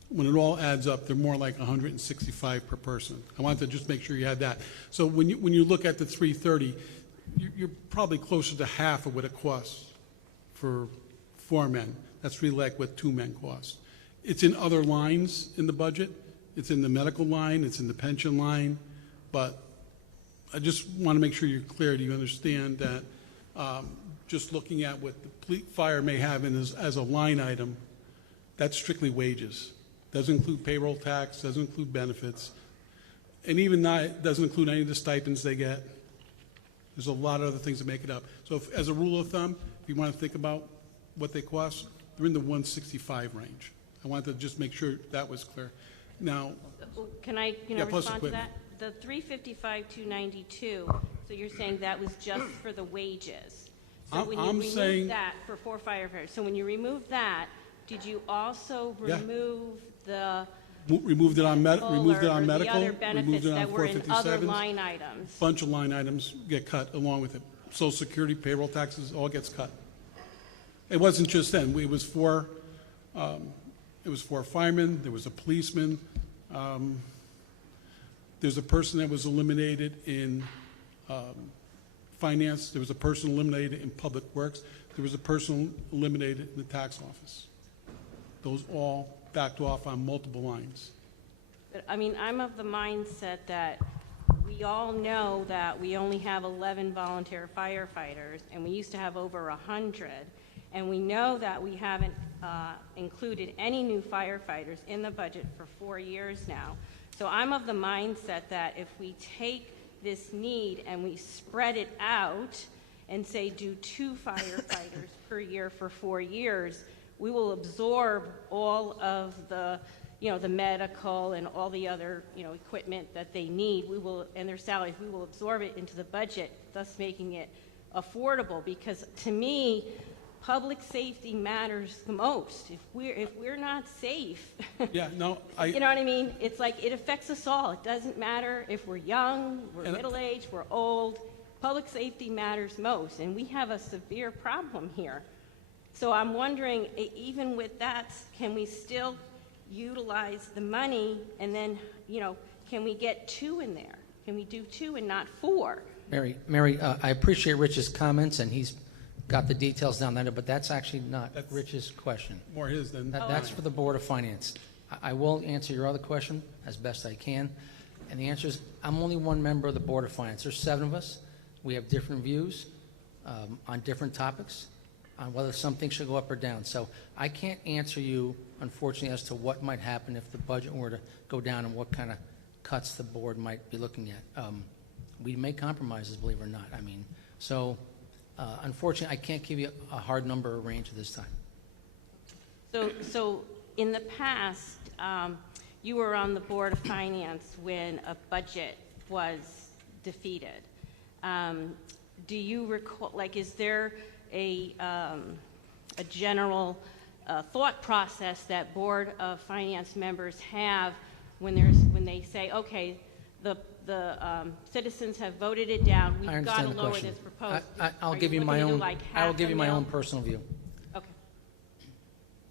When it all adds up, they're more like 165 per person. I wanted to just make sure you had that. So when you look at the 330, you're probably closer to half of what it costs for 4 men. That's really like what 2 men cost. It's in other lines in the budget. It's in the medical line, it's in the pension line, but I just want to make sure you're clear. Do you understand that just looking at what the fire may have as a line item, that's strictly wages. Doesn't include payroll tax, doesn't include benefits, and even that doesn't include any of the stipends they get. There's a lot of other things that make it up. So as a rule of thumb, if you want to think about what they cost, they're in the 165 range. I wanted to just make sure that was clear. Now, Can I, Yeah, plus respond to equipment. that? The 355, 292, so you're saying that was just for the wages? So I'm- when you I'm remove saying- that for 4 firefighters, so when you remove that, did you also Yeah. remove the removed it on medical, or removed it the on medical, other removed benefits it on that were in other 457s. line items? Bunch of line items get cut along with it. Social Security, payroll taxes, all gets cut. It wasn't just them. It was for firemen. There was a policeman. There's a person that was eliminated in finance. There was a person eliminated in public works. There was a person eliminated in the tax office. Those all backed off on multiple lines. But, I mean, I'm of the mindset that we all know that we only have 11 volunteer firefighters, and we used to have over 100, and we know that we haven't included any new firefighters in the budget for 4 years now. So I'm of the mindset that if we take this need and we spread it out and say do 2 firefighters per year for 4 years, we will absorb all of the, the medical and all the other, equipment that they need. We will, and their salaries, we will absorb it into the budget, thus making it affordable. Because to me, public safety matters the most. If we're not safe, Yeah, no, you know what I mean? It's like it affects us all. It doesn't matter if we're young, we're And- middle-aged, we're old. Public safety matters most, and we have a severe problem here. So I'm wondering, even with that, can we still utilize the money, and then, can we get 2 in there? Can we do 2 and not 4? Mary, I appreciate Rich's comments, and he's got the details down there, but that's actually not That's- Rich's question. more his than That's for the Board of Finance. I will answer your other question as best I can, and the answer is, I'm only one member of the Board of Finance. There's 7 of us. We have different views on different topics, on whether something should go up or down. So I can't answer you, unfortunately, as to what might happen if the budget were to go down and what kind of cuts the board might be looking at. We make compromises, believe it or not. So unfortunately, I can't give you a hard number or range at this time. So in the past, you were on the Board of Finance when a budget was defeated. Do you recall, is there a general thought process that Board of Finance members have when they say, okay, the citizens have voted it down, I we've got understand to the lower question. this proposed? I'll Are give you my looking to own. do, like, I will half give a you my mil? own personal view. Okay.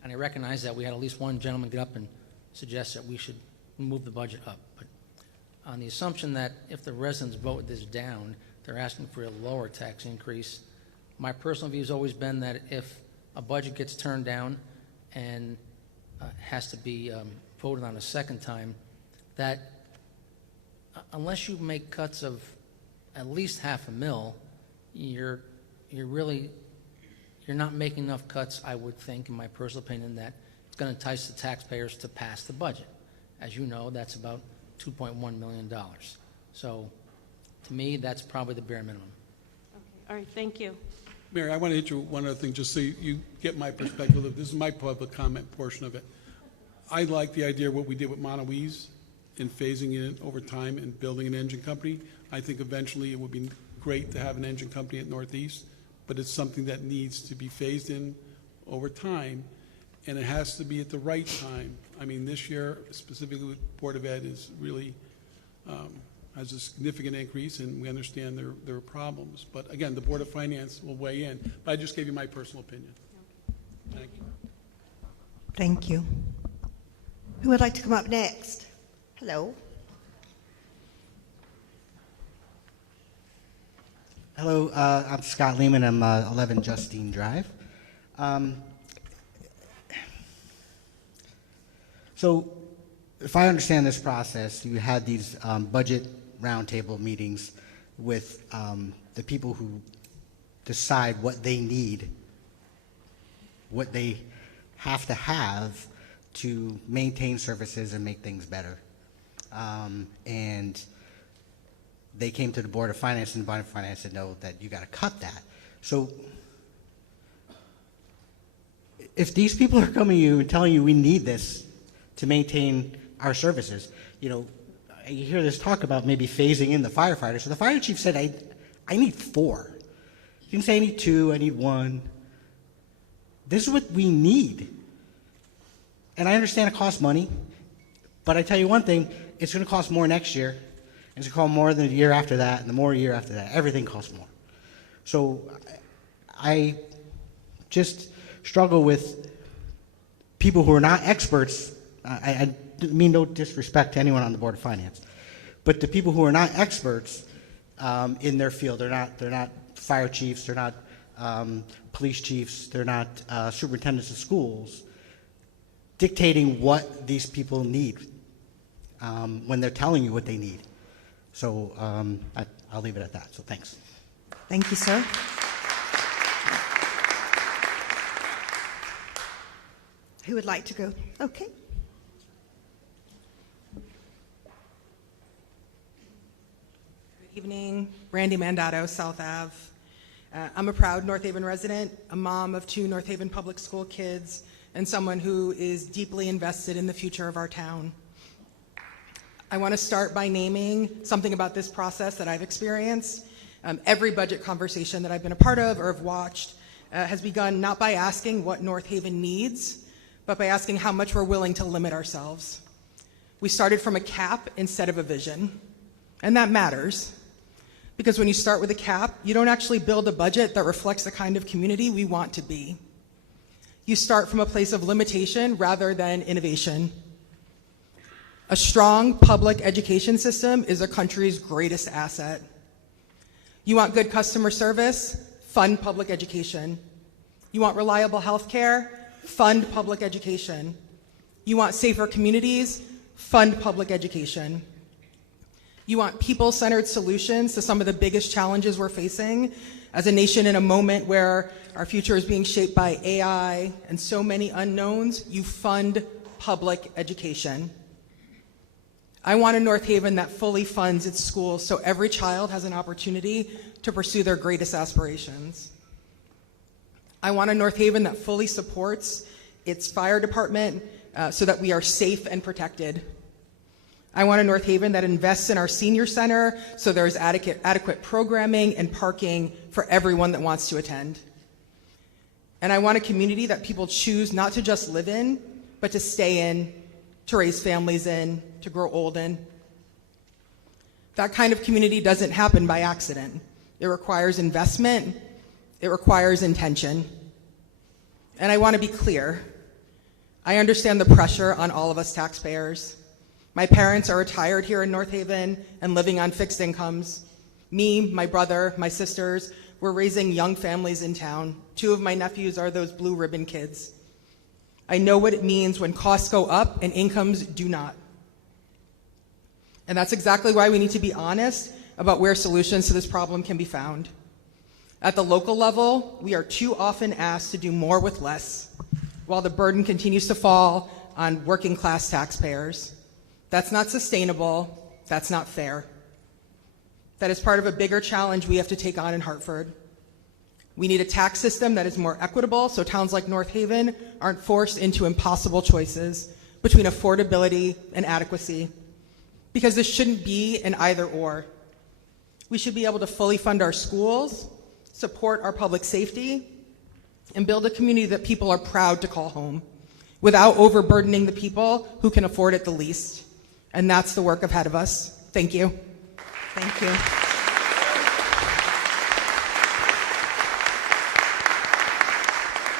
And I recognize that we had at least one gentleman get up and suggest that we should move the budget up. But on the assumption that if the residents vote this down, they're asking for a lower tax increase, my personal view has always been that if a budget gets turned down and has to be voted on a second time, that unless you make cuts of at least $500,000, you're not making enough cuts, I would think, in my personal opinion, that it's going to entice the taxpayers to pass the budget. As you know, that's about $2.1 million. So to me, that's probably the bare minimum. Okay. All right, thank you. Mary, I want to hit you one other thing, just so you get my perspective. This is my public comment portion of it. I like the idea of what we did with Monowese in phasing it in over time and building an engine company. I think eventually it would be great to have an engine company at Northeast, but it's something that needs to be phased in over time, and it has to be at the right time. This year, specifically with Board of Ed, is really has a significant increase, and we understand there are problems. But again, the Board of Finance will weigh in. But I just gave you my personal opinion. Thank you. Who would like to come up next? Hello. Hello, I'm Scott Lehman. I'm 11 Justine Drive. So, if I understand this process, you had these budget roundtable meetings with the people who decide what they need, what they have to have to maintain services and make things better. And they came to the Board of Finance, and the Board of Finance said, no, that you got to cut that. So if these people are coming to you and telling you we need this to maintain our services, you know, you hear this talk about maybe phasing in the firefighters. So the fire chief said, I need 4. You can say I need 2, I need 1. This is what we need. And I understand it costs money, but I tell you one thing, it's going to cost more next year. It's going to cost more than the year after that, and the more year after that. Everything costs more. So I just struggle with people who are not experts. I mean no disrespect to anyone on the Board of Finance, but the people who are not experts in their field, they're not fire chiefs, they're not police chiefs, they're not superintendents of schools, dictating what these people need when they're telling you what they need. So I'll leave it at that. So thanks. Thank you, sir. Who would like to go? Okay. Good evening, Randy Mandato, South Ave. I'm a proud North Haven resident, a mom of 2 North Haven public school kids, and someone who is deeply invested in the future of our town. I want to start by naming something about this process that I've experienced. Every budget conversation that I've been a part of or have watched has begun not by asking what North Haven needs, but by asking how much we're willing to limit ourselves. We started from a cap instead of a vision, and that matters. Because when you start with a cap, you don't actually build a budget that reflects the kind of community we want to be. You start from a place of limitation rather than innovation. A strong public education system is a country's greatest asset. You want good customer service? Fund public education. You want reliable health care? Fund public education. You want safer communities? Fund public education. You want people-centered solutions to some of the biggest challenges we're facing as a nation in a moment where our future is being shaped by AI and so many unknowns. You fund public education. I want a North Haven that fully funds its schools so every child has an opportunity to pursue their greatest aspirations. I want a North Haven that fully supports its fire department so that we are safe and protected. I want a North Haven that invests in our senior center so there's adequate programming and parking for everyone that wants to attend. And I want a community that people choose not to just live in, but to stay in, to raise families in, to grow old in. That kind of community doesn't happen by accident. It requires investment. It requires intention. And I want to be clear. I understand the pressure on all of us taxpayers. My parents are retired here in North Haven and living on fixed incomes. Me, my brother, my sisters, we're raising young families in town. 2 of my nephews are those blue ribbon kids. I know what it means when costs go up and incomes do not. And that's exactly why we need to be honest about where solutions to this problem can be found. At the local level, we are too often asked to do more with less, while the burden continues to fall on working class taxpayers. That's not sustainable. That's not fair. That is part of a bigger challenge we have to take on in Hartford. We need a tax system that is more equitable so towns like North Haven aren't forced into impossible choices between affordability and adequacy. Because this shouldn't be an either or. We should be able to fully fund our schools, support our public safety, and build a community that people are proud to call home without overburdening the people who can afford it the least. And that's the work ahead of us. Thank you. Thank you.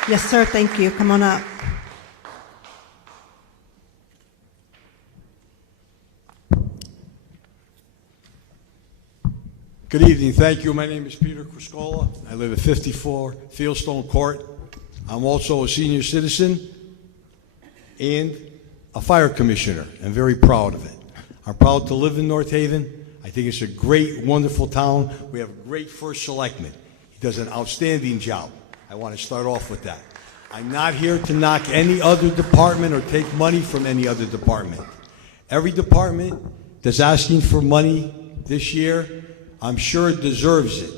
Yes, sir, thank you. Come on up. Good evening. Thank you. My name is Peter Criscola. I live at 54 Fieldstone Court. I'm also a senior citizen and a fire commissioner. I'm very proud of it. I'm proud to live in North Haven. I think it's a great, wonderful town. We have a great first selectman. He does an outstanding job. I want to start off with that. I'm not here to knock any other department or take money from any other department. Every department that's asking for money this year, I'm sure deserves it.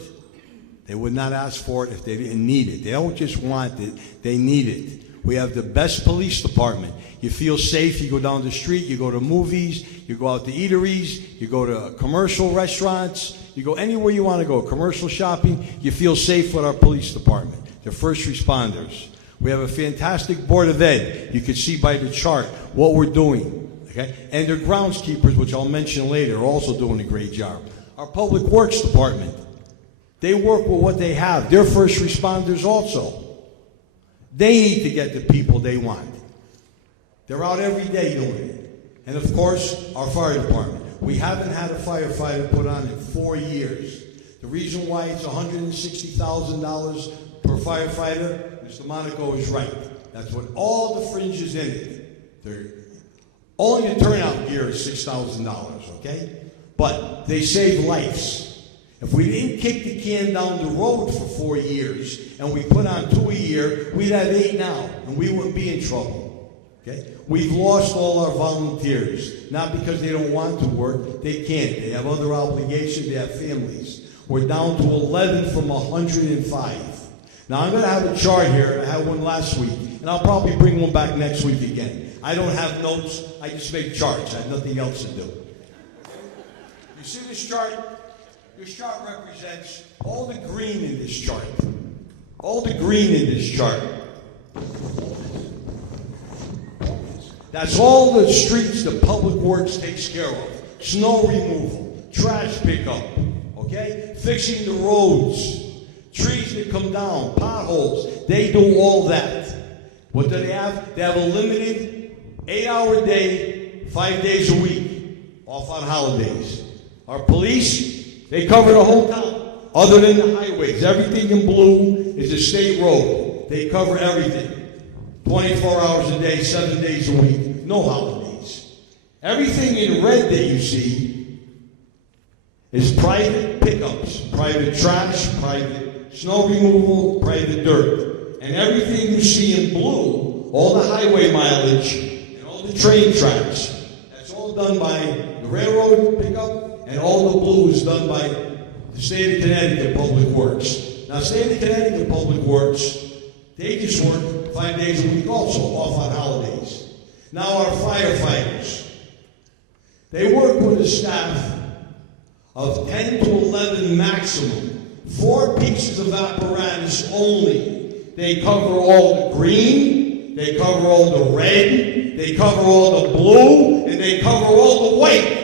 They would not ask for it if they didn't need it. They don't just want it, they need it. We have the best police department. You feel safe, you go down the street, you go to movies, you go out to eateries, you go to commercial restaurants, you go anywhere you want to go, commercial shopping, you feel safe with our police department. They're first responders. We have a fantastic Board of Ed. You can see by the chart what we're doing. Okay? And their groundskeepers, which I'll mention later, are also doing a great job. Our Public Works Department, they work with what they have. They're first responders also. They need to get the people they want. They're out every day doing it. And of course, our fire department. We haven't had a firefighter put on in 4 years. The reason why it's $160,000 per firefighter, Mr. Monaco is right. That's what all the fringes in it. Only the turnout gear is $6,000, okay? But they save lives. If we didn't kick the can down the road for 4 years and we put on 2 a year, we'd have 8 now and we wouldn't be in trouble. Okay? We've lost all our volunteers, not because they don't want to work, they can't. They have other obligations, they have families. We're down to 11 from 105. Now I'm going to have a chart here, I had one last week, and I'll probably bring one back next week again. I don't have notes, I just make charts, I have nothing else to do. You see this chart? This chart represents all the green in this chart. All the green in this chart. That's all the streets the Public Works takes care of. Snow removal, trash pickup, okay? Fixing the roads, trees that come down, potholes. They do all that. What do they have? They have a limited 8-hour day, 5 days a week, off on holidays. Our police, they cover the whole town, other than the highways. Everything in blue is a state road. They cover everything. 24 hours a day, 7 days a week, no holidays. Everything in red that you see is private pickups, private trash, private snow removal, private dirt. And everything you see in blue, all the highway mileage and all the train tracks, that's all done by the railroad pickup. And all the blue is done by the State of Connecticut Public Works. Now, State of Connecticut Public Works, they just work 5 days a week also, off on holidays. Now, our firefighters, they work with a staff of 10 to 11 maximum. 4 pieces of apparatus only. They cover all the green, they cover all the red, they cover all the blue, and they cover all the white.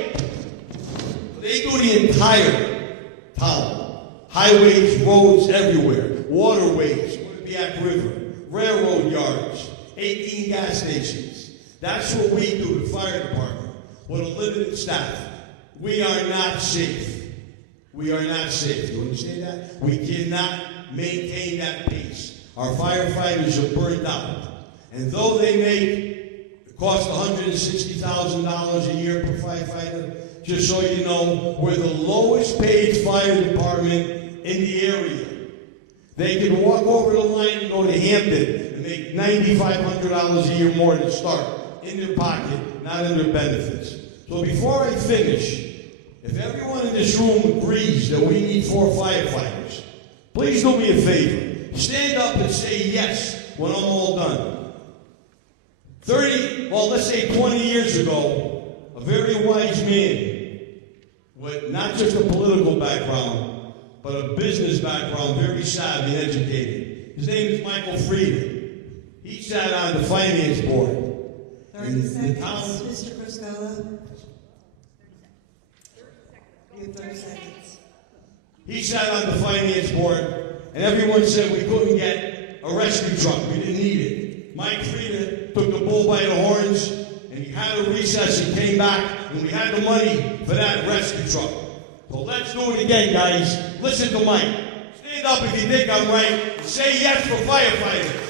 They do the entire town. Highways, roads everywhere. Waterways, Quinnipiac River, railroad yards, 18 gas stations. That's what we do, the fire department, with a limited staff. We are not safe. We are not safe. You understand that? We cannot maintain that pace. Our firefighters are burned out. And though it costs $160,000 a year per firefighter, just so you know, we're the lowest paid fire department in the area. They can walk over the line and go to Hampton and make $9,500 a year more to start in their pocket, not in their benefits. So before I finish, if everyone in this room agrees that we need 4 firefighters, please do me a favor. Stand up and say yes when I'm all done. 20 years ago, a very wise man with not just a political background, but a business background, very savvy and educated. His name is Michael Frieden. He sat on the finance board. 30 seconds, Mr. Criscola. You have 30 seconds. He sat on the finance board, and everyone said we couldn't get a rescue truck. We didn't need it. Mike Frieden took the bull by the horns, and he had a recess and came back, and we had the money for that rescue truck. So let's do it again, guys. Listen to Mike. Stand up if you think I'm right and say yes for firefighters.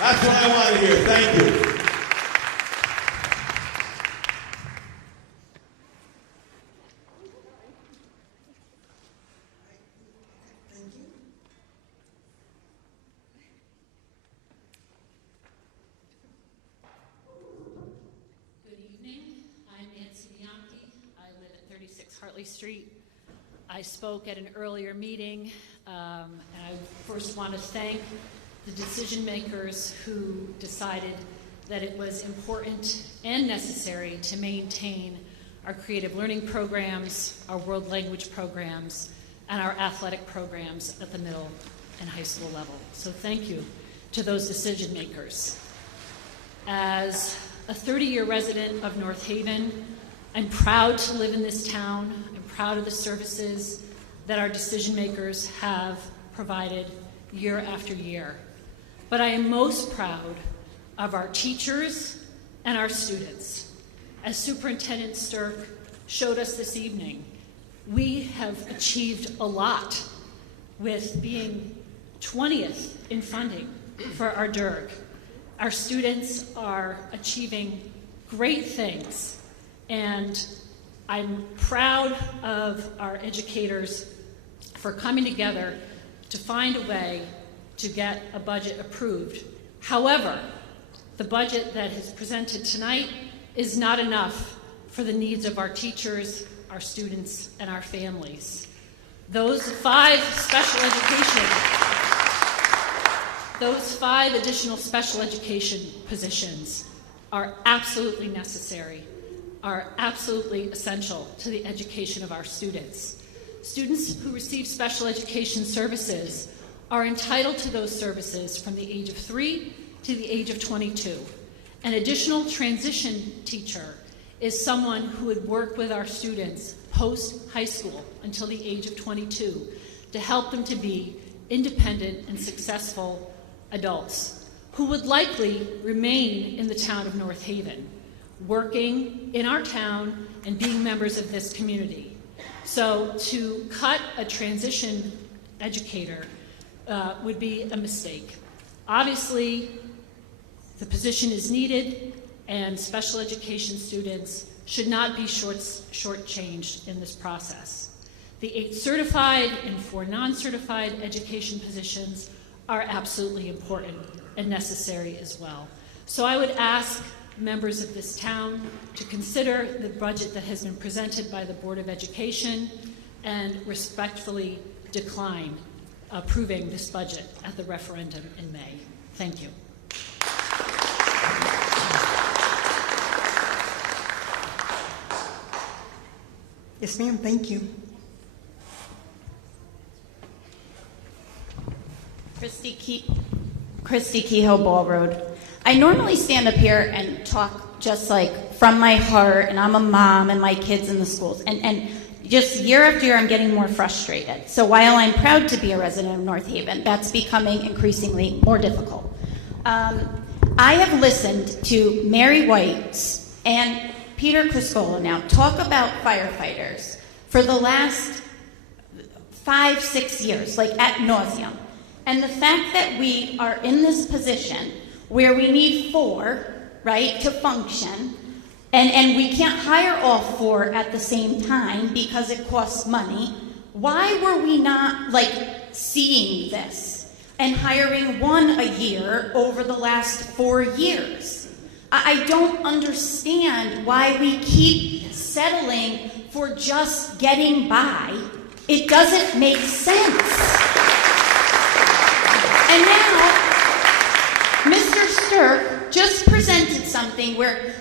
That's what I want to hear. Thank you. Good evening. I'm Nancy Bianchi. I live at 36 Hartley Street. I spoke at an earlier meeting, and I first want to thank the decision makers who decided that it was important and necessary to maintain our creative learning programs, our world language programs, and our athletic programs at the middle and high school level. So thank you to those decision makers. As a 30-year resident of North Haven, I'm proud to live in this town. I'm proud of the services that our decision makers have provided year after year. But I am most proud of our teachers and our students. As Superintendent Stirk showed us this evening, we have achieved a lot with being 20th in funding for our DIRG. Our students are achieving great things, and I'm proud of our educators for coming together to find a way to get a budget approved. However, the budget that is presented tonight is not enough for the needs of our teachers, our students, and our families. Those five additional special education positions are absolutely necessary, are absolutely essential to the education of our students. Students who receive special education services are entitled to those services from the age of 3 to the age of 22. An additional transition teacher is someone who would work with our students post-high school until the age of 22 to help them to be independent and successful adults who would likely remain in the town of North Haven, working in our town and being members of this community. So to cut a transition educator would be a mistake. Obviously, the position is needed, and special education students should not be shortchanged in this process. The 8 certified and 4 non-certified education positions are absolutely important and necessary as well. So I would ask members of this town to consider the budget that has been presented by the Board of Education and respectfully decline approving this budget at the referendum in May. Thank you. Yes, ma'am, thank you. Christy Kehoe, Ball Road. I normally stand up here and talk just like from my heart, and I'm a mom and my kids in the schools. And just year after year, I'm getting more frustrated. So while I'm proud to be a resident of North Haven, that's becoming increasingly more difficult. I have listened to Mary White and Peter Criscola now talk about firefighters for the last 5-6 years, like ad nauseum. And the fact that we are in this position where we need 4, right, to function, and we can't hire all 4 at the same time because it costs money, why were we not, like, seeing this and hiring 1 a year over the last 4 years? I don't understand why we keep settling for just getting by. It doesn't make sense. And now, Mr. Stirk just presented something where,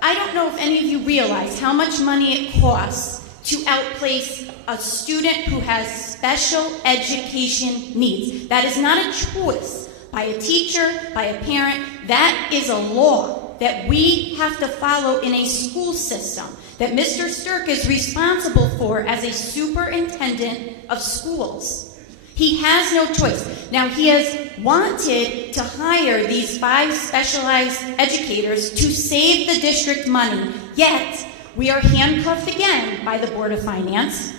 I don't know if any of you realize how much money it costs to outplace a student who has special education needs. That is not a choice by a teacher, by a parent. That is a law that we have to follow in a school system that Mr. Stirk is responsible for as a superintendent of schools. He has no choice. Now, he has wanted to hire these 5 specialized educators to save the district money, yet We are handcuffed again by the Board of Finance.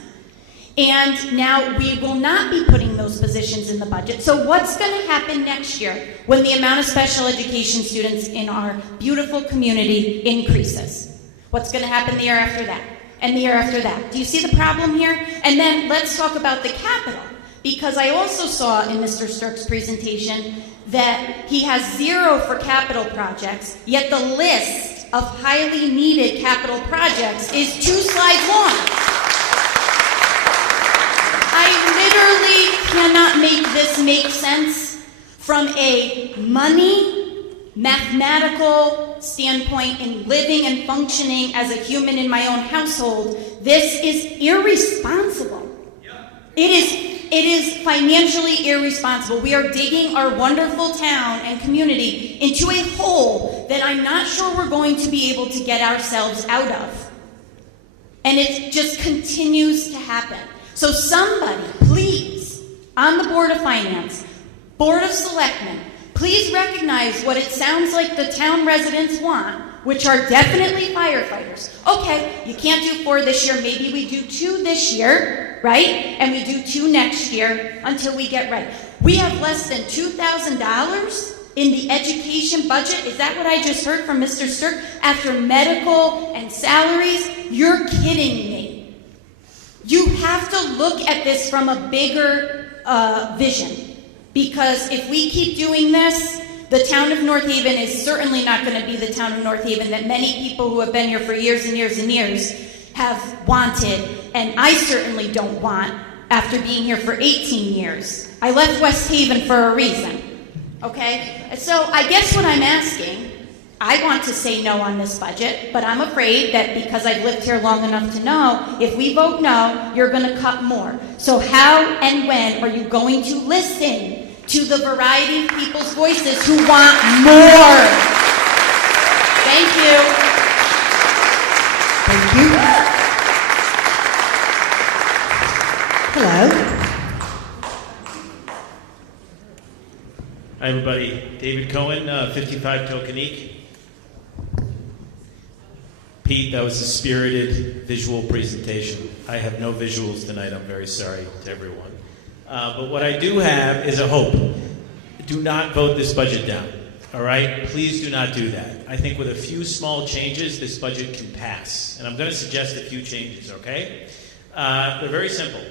And now we will not be putting those positions in the budget. So what's going to happen next year when the amount of special education students in our beautiful community increases? What's going to happen the year after that? And the year after that? Do you see the problem here? And then let's talk about the capital. Because I also saw in Mr. Stirk's presentation that he has 0 for capital projects, yet the list of highly needed capital projects is 2 slides long. I literally cannot make this make sense from a money, mathematical standpoint in living and functioning as a human in my own household. This is irresponsible. It is financially irresponsible. We are digging our wonderful town and community into a hole that I'm not sure we're going to be able to get ourselves out of. And it just continues to happen. So somebody, please, on the Board of Finance, Board of Selectmen, please recognize what it sounds like the town residents want, which are definitely firefighters. Okay, you can't do 4 this year. Maybe we do 2 this year, right? And we do 2 next year until we get right. We have less than $2,000 in the education budget. Is that what I just heard from Mr. Stirk? After medical and salaries? You're kidding me. You have to look at this from a bigger vision, because if we keep doing this, the town of North Haven is certainly not going to be the town of North Haven that many people who have been here for years and years and years have wanted, and I certainly don't want after being here for 18 years. I left West Haven for a reason, okay? So I guess what I'm asking, I want to say no on this budget, but I'm afraid that because I've lived here long enough to know, if we vote no, you're going to cut more. So how and when are you going to listen to the variety of people's voices who want more? Thank you. Thank you. Hello. Hi, everybody. David Cohen, 55 Tokenique. Pete, that was a spirited visual presentation. I have no visuals tonight. I'm very sorry to everyone. But what I do have is a hope. Do not vote this budget down, all right? Please do not do that. I think with a few small changes, this budget can pass. And I'm going to suggest a few changes, okay? They're very simple.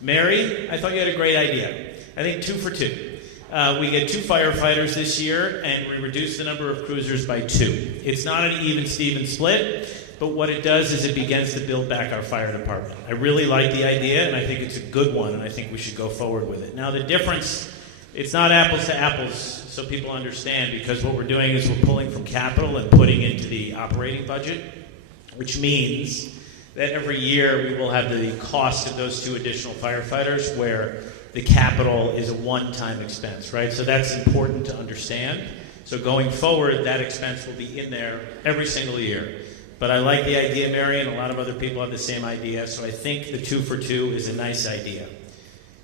Mary, I thought you had a great idea. I think 2 for 2. We get 2 firefighters this year, and we reduce the number of cruisers by 2. It's not an even-Steven split, but what it does is it begins to build back our fire department. I really like the idea, and I think it's a good one, and I think we should go forward with it. Now, the difference, it's not apples to apples, so people understand, because what we're doing is we're pulling from capital and putting into the operating budget, which means that every year we will have the cost of those 2 additional firefighters, where the capital is a one-time expense, right? So that's important to understand. So going forward, that expense will be in there every single year. But I like the idea, Mary, and a lot of other people have the same idea, so I think the 2 for 2 is a nice idea.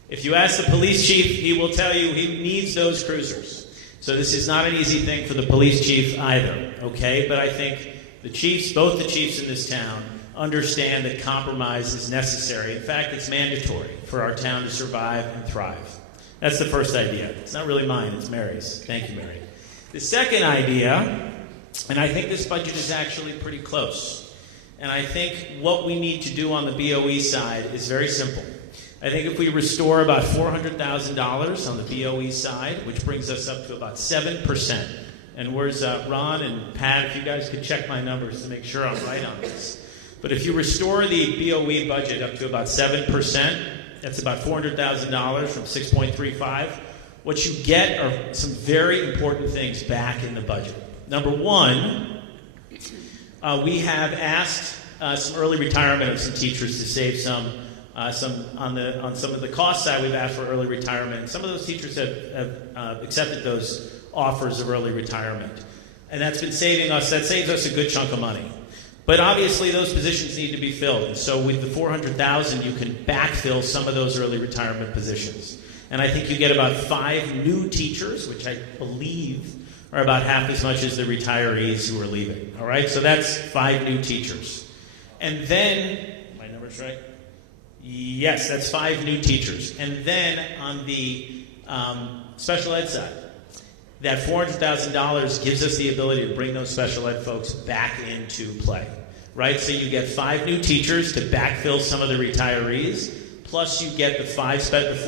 If you ask the police chief, he will tell you he needs those cruisers. So this is not an easy thing for the police chief either, okay? But I think the chiefs, both the chiefs in this town, understand that compromise is necessary. In fact, it's mandatory for our town to survive and thrive. That's the first idea. It's not really mine, it's Mary's. Thank you, Mary. The second idea, and I think this budget is actually pretty close, and I think what we need to do on the BOE side is very simple. I think if we restore about $400,000 on the BOE side, which brings us up to about 7%, and where's Ron and Pat, if you guys could check my numbers to make sure I'm right on this. But if you restore the BOE budget up to about 7%, that's about $400,000 from 6.35. What you get are some very important things back in the budget. Number one, we have asked some early retirement of some teachers to save some on some of the cost side. We've asked for early retirement, and some of those teachers have accepted those offers of early retirement, and that saves us a good chunk of money. But obviously, those positions need to be filled, and so with the $400,000, you can backfill some of those early retirement positions. And I think you get about 5 new teachers, which I believe are about half as much as the retirees who are leaving. All right, so that's 5 new teachers. And then, my number's right? Yes, that's 5 new teachers. And then on the special ed side, that $400,000 gives us the ability to bring those special ed folks back into play, right? So you get 5 new teachers to backfill some of the retirees, plus you get the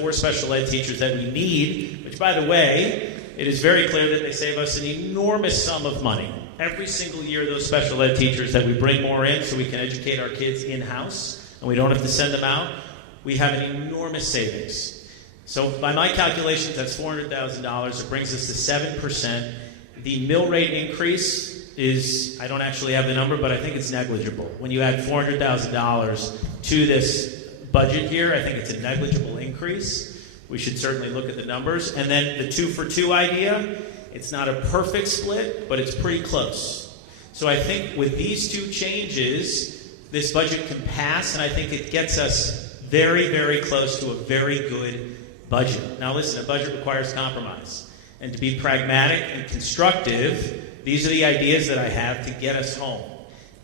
4 special ed teachers that we need, which, by the way, it is very clear that they save us an enormous sum of money. Every single year, those special ed teachers that we bring more in so we can educate our kids in-house and we don't have to send them out, we have an enormous savings. So by my calculations, that's $400,000. It brings us to 7%. The mill rate increase is, I don't actually have the number, but I think it's negligible. When you add $400,000 to this budget here, I think it's a negligible increase. We should certainly look at the numbers. And then the 2-for-2 idea, it's not a perfect split, but it's pretty close. So I think with these 2 changes, this budget can pass, and I think it gets us very, very close to a very good budget. Now listen, a budget requires compromise. And to be pragmatic and constructive, these are the ideas that I have to get us home.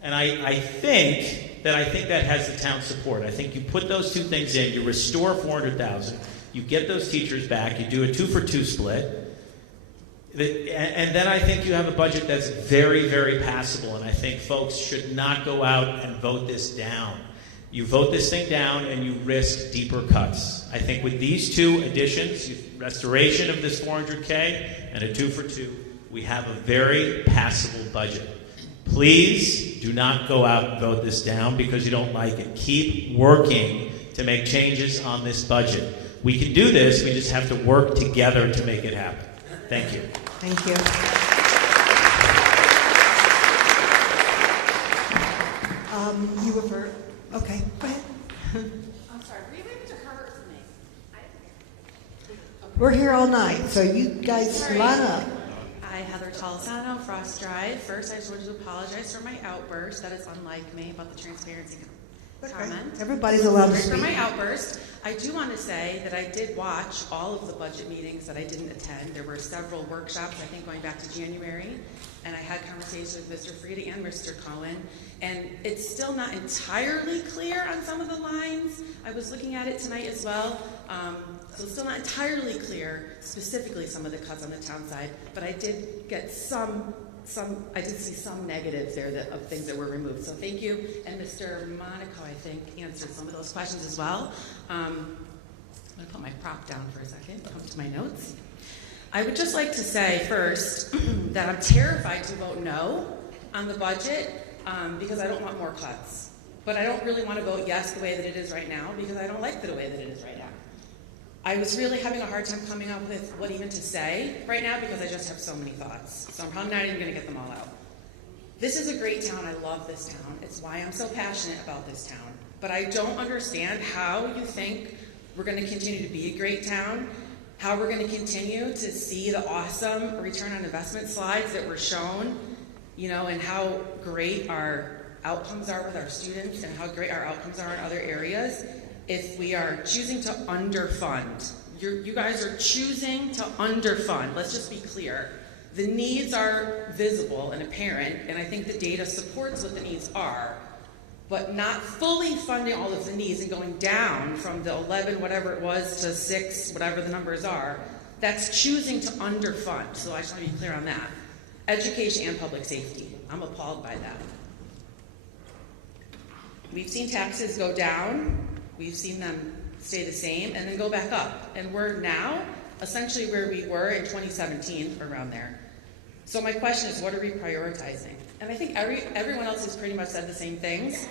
And I think that has the town's support. I think you put those 2 things in, you restore $400,000, you get those teachers back, you do a 2-for-2 split, and then I think you have a budget that's very, very passable, and I think folks should not go out and vote this down. You vote this thing down and you risk deeper cuts. I think with these 2 additions, restoration of this $400K and a 2-for-2, we have a very passable budget. Please do not go out and vote this down because you don't like it. Keep working to make changes on this budget. We can do this, we just have to work together to make it happen. Thank you. Thank you. You refer, okay, go ahead. I'm sorry, were you able to her or for me? We're here all night, so you guys line up. Hi, Heather Tolosano, Frost Drive. First, I just wanted to apologize for my outburst. That is unlike me about the transparency comment. Everybody's allowed to Sorry for speak. my outburst. I do want to say that I did watch all of the budget meetings that I didn't attend. There were several workshops, I think, going back to January, and I had conversations with Mr. Frieda and Mr. Cohen, and it's still not entirely clear on some of the lines. I was looking at it tonight as well, so it's still not entirely clear, specifically some of the cuts on the town side, but I did get I did see some negatives there of things that were removed. So thank you. And Mr. Monaco, I think, answered some of those questions as well. I'm going to put my prop down for a second, come to my notes. I would just like to say first that I'm terrified to vote no on the budget because I don't want more cuts. But I don't really want to vote yes the way that it is right now because I don't like the way that it is right now. I was really having a hard time coming up with what even to say right now because I just have so many thoughts. So I'm probably not even going to get them all out. This is a great town. I love this town. It's why I'm so passionate about this town. But I don't understand how you think we're going to continue to be a great town, how we're going to continue to see the awesome return on investment slides that were shown, and how great our outcomes are with our students and how great our outcomes are in other areas. If we are choosing to underfund, you guys are choosing to underfund. Let's just be clear. The needs are visible and apparent, and I think the data supports what the needs are, but not fully funding all of the needs and going down from the 11, whatever it was, to 6, whatever the numbers are, that's choosing to underfund. So I just want to be clear on that. Education and public safety. I'm appalled by that. We've seen taxes go down. We've seen them stay the same and then go back up. And we're now essentially where we were in 2017, around there. So my question is, what are we prioritizing? And I think everyone else has pretty much said the same things.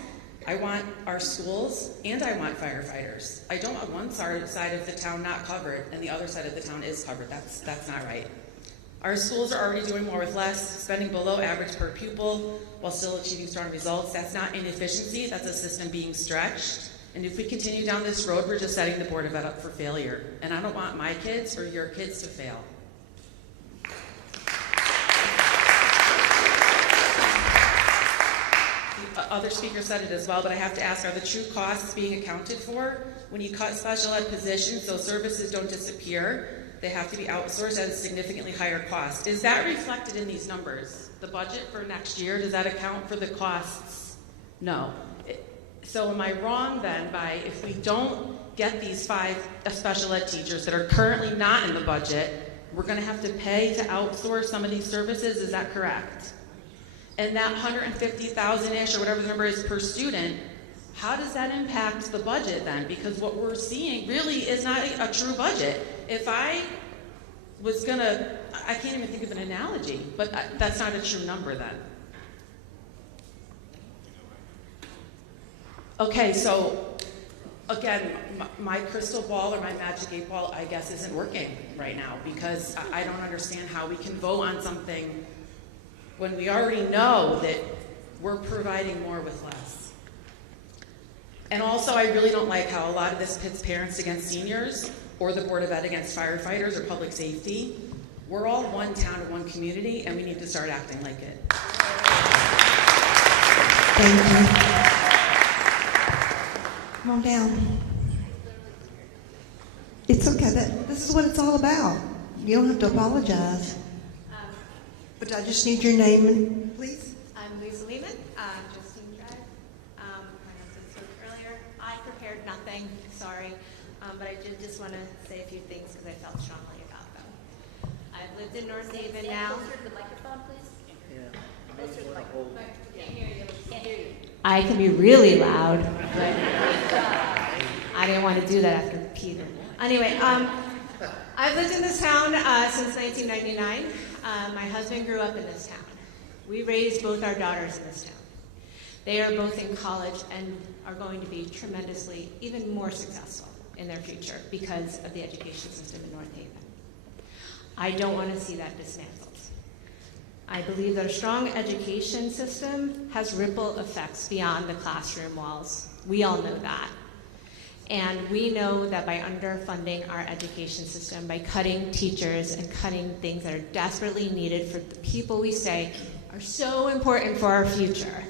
I want our schools and I want firefighters. I don't want one side of the town not covered and the other side of the town is covered. That's not right. Our schools are already doing more with less, spending below average per pupil while still achieving strong results. That's not inefficiency, that's a system being stretched. And if we continue down this road, we're just setting the Board of Ed up for failure. And I don't want my kids or your kids to fail. Other speakers said it as well, but I have to ask, are the true costs being accounted for? When you cut special ed positions, those services don't disappear. They have to be outsourced at a significantly higher cost. Is that reflected in these numbers? The budget for next year, does that account for the costs? No. So am I wrong then by, if we don't get these 5 special ed teachers that are currently not in the budget, we're gonna have to pay to outsource some of these services, is that correct? And that 150,000-ish, or whatever the number is per student, how does that impact the budget then? Because what we're seeing really is not a true budget. If I was gonna, I can't even think of an analogy, but that's not a true number then. Okay, so again, my crystal ball or my magic 8 ball, I guess, isn't working right now, because I don't understand how we can vote on something when we already know that we're providing more with less. And also, I really don't like how a lot of this pits parents against seniors, or the Board of Ed against firefighters or public safety. We're all one town and one community, and we need to start acting like it. Thank you. Come on down. It's okay. This is what it's all about. You don't have to apologize. But I just need your name, and please. I'm Lisa Lehman, Justine Drive. My husband spoke earlier. I prepared nothing, sorry, but I did just want to say a few things because I felt strongly about them. I've lived in North Haven now. Closer to the microphone, please. Closer to the microphone. Can't hear you. Can't hear you. I can be really loud, but I didn't want to do that after Peter. Anyway, I've lived in this town since 1999. My husband grew up in this town. We raised both our daughters in this town. They are both in college and are going to be tremendously, even more successful in their future because of the education system in North Haven. I don't want to see that dismantled. I believe that a strong education system has ripple effects beyond the classroom walls. We all know that. And we know that by underfunding our education system, by cutting teachers and cutting things that are desperately needed for the people we say are so important for our future,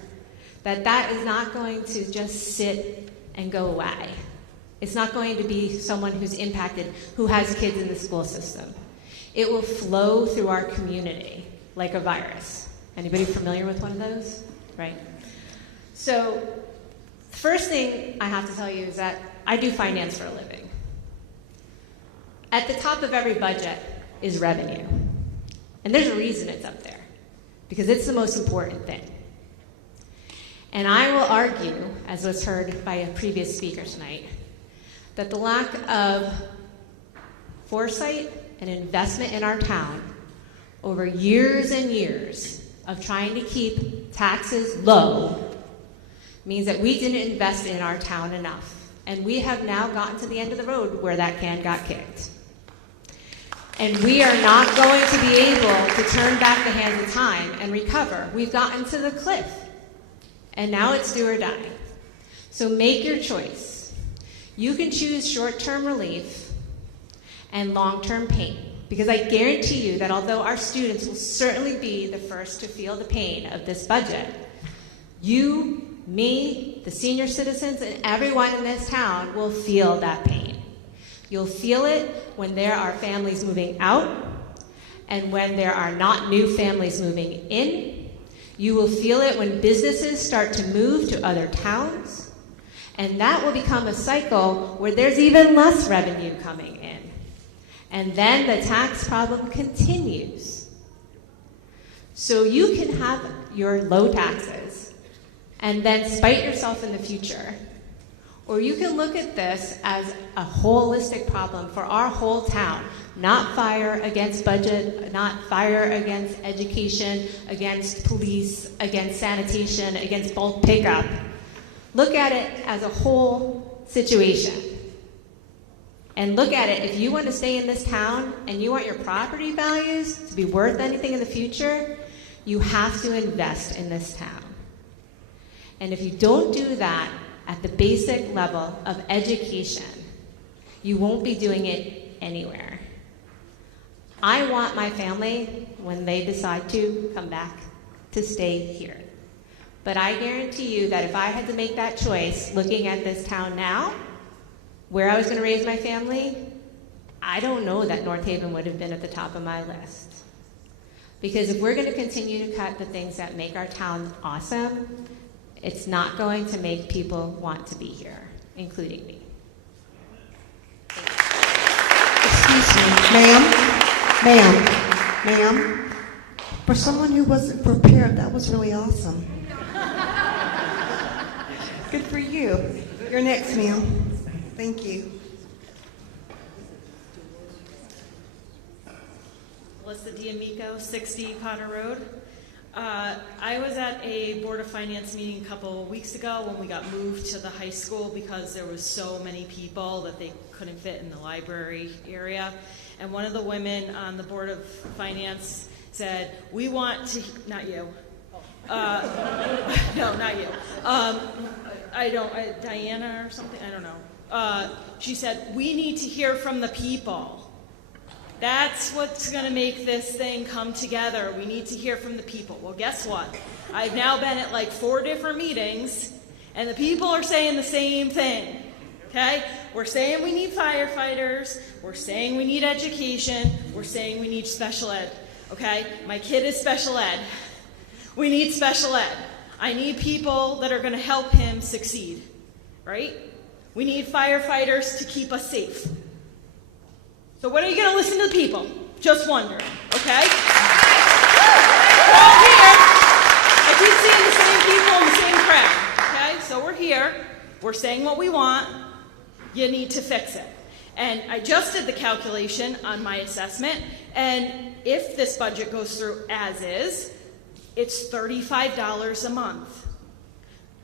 that is not going to just sit and go away. It's not going to be someone who's impacted, who has kids in the school system. It will flow through our community like a virus. Anybody familiar with one of those? Right? So, the first thing I have to tell you is that I do finance for a living. At the top of every budget is revenue. And there's a reason it's up there, because it's the most important thing. And I will argue, as was heard by a previous speaker tonight, that the lack of foresight and investment in our town over years and years of trying to keep taxes low means that we didn't invest in our town enough. And we have now gotten to the end of the road where that can got kicked. And we are not going to be able to turn back the hands of time and recover. We've gotten to the cliff. And now it's do or die. So make your choice. You can choose short-term relief and long-term pain. Because I guarantee you that although our students will certainly be the first to feel the pain of this budget, you, me, the senior citizens, and everyone in this town will feel that pain. You'll feel it when there are families moving out and when there are not new families moving in. You will feel it when businesses start to move to other towns. And that will become a cycle where there's even less revenue coming in. And then the tax problem continues. So you can have your low taxes and then spite yourself in the future. Or you can look at this as a holistic problem for our whole town, not fire against budget, not fire against education, against police, against sanitation, against bulk pickup. Look at it as a whole situation. And look at it, if you want to stay in this town and you want your property values to be worth anything in the future, you have to invest in this town. And if you don't do that at the basic level of education, you won't be doing it anywhere. I want my family, when they decide to come back, to stay here. But I guarantee you that if I had to make that choice, looking at this town now, where I was going to raise my family, I don't know that North Haven would have been at the top of my list. Because if we're going to continue to cut the things that make our town awesome, It's not going to make people want to be here, including me. Excuse me, ma'am. For someone who wasn't prepared, that was really awesome. Good for you. You're next, ma'am. Thank you. Melissa D'Amico, 60 Potter Road. I was at a Board of Finance meeting a couple of weeks ago when we got moved to the high school because there was so many people that they couldn't fit in the library area. And one of the women on the Board of Finance said, we want to, not you. No, not you. Diana or something, I don't know. She said, we need to hear from the people. That's what's going to make this thing come together. We need to hear from the people. Well, guess what? I've now been at like 4 different meetings, and the people are saying the same thing. Okay? We're saying we need firefighters. We're saying we need education. We're saying we need special ed. Okay? My kid is special ed. We need special ed. I need people that are going to help him succeed. Right? We need firefighters to keep us safe. So when are you going to listen to the people? Just wondering, okay? We're all here. I keep seeing the same people in the same crowd, okay? So we're here. We're saying what we want. You need to fix it. And I just did the calculation on my assessment, and if this budget goes through as is, it's $35 a month.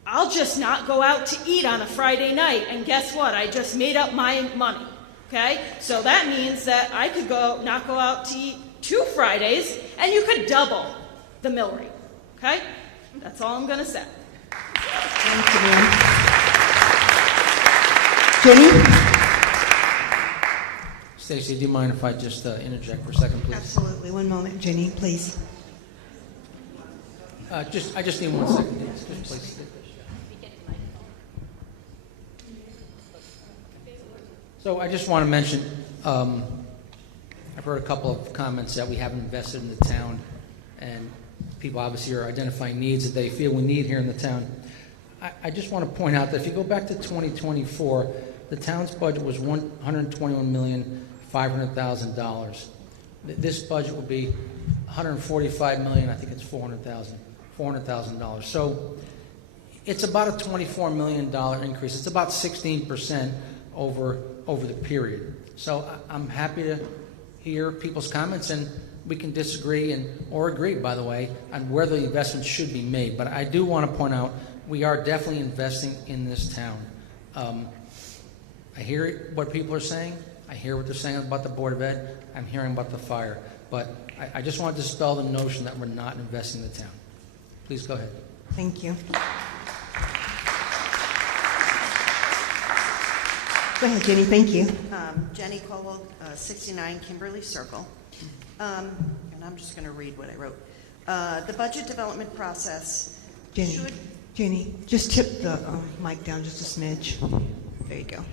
I'll just not go out to eat on a Friday night, and guess what? I just made up my money. Okay, so that means that I could not go out to eat 2 Fridays, and you could double the mill rate. Okay, that's all I'm going to say. Thank you, ma'am. Jenny? Stacy, do you mind if I just interject for a second, please? Absolutely. One moment, Jenny, please. I just need 1 second, please. So I just want to mention, I've heard a couple of comments that we haven't invested in the town, and people obviously are identifying needs that they feel we need here in the town. I just want to point out that if you go back to 2024, the town's budget was $121,500,000. This budget would be $145 million. I think it's $400,000. So it's about a $24 million increase. It's about 16% over the period. So I'm happy to hear people's comments, and we can disagree or agree, by the way, on where the investment should be made. But I do want to point out we are definitely investing in this town. I hear what people are saying. I hear what they're saying about the Board of Ed. I'm hearing about the fire. But I just want to dispel the notion that we're not investing in the town. Please go ahead. Thank you. Go ahead, Jenny. Thank you. Jenny Colwell, 69 Kimberly Circle. And I'm just going to read what I wrote. The budget development process Jenny, just tip the mic down just a smidge. There you go. Is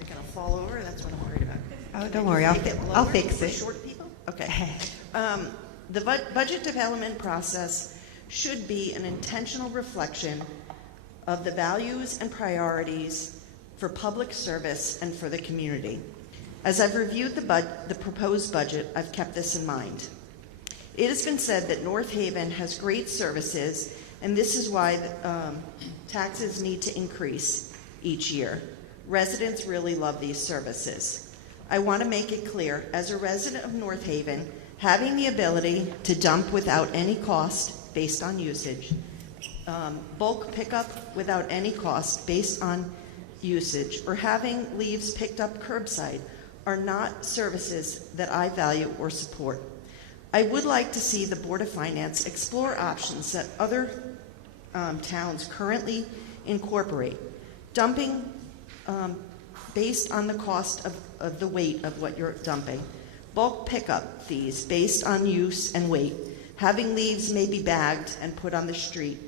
it going to fall over? That's what I'm worried about. Oh, don't worry. I'll fix For it. short people? Okay. The budget development process should be an intentional reflection of the values and priorities for public service and for the community. As I've reviewed the proposed budget, I've kept this in mind. It has been said that North Haven has great services, and this is why taxes need to increase each year. Residents really love these services. I want to make it clear, as a resident of North Haven, having the ability to dump without any cost based on usage, bulk pickup without any cost based on usage, or having leaves picked up curbside are not services that I value or support. I would like to see the Board of Finance explore options that other towns currently incorporate. Dumping based on the cost of the weight of what you're dumping. Bulk pickup fees based on use and weight. Having leaves maybe bagged and put on the street,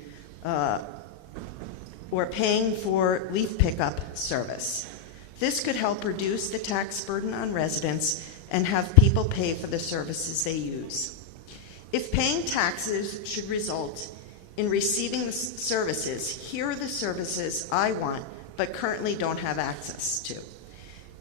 or paying for leaf pickup service. This could help reduce the tax burden on residents and have people pay for the services they use. If paying taxes should result in receiving the services. Here are the services I want, but currently don't have access to.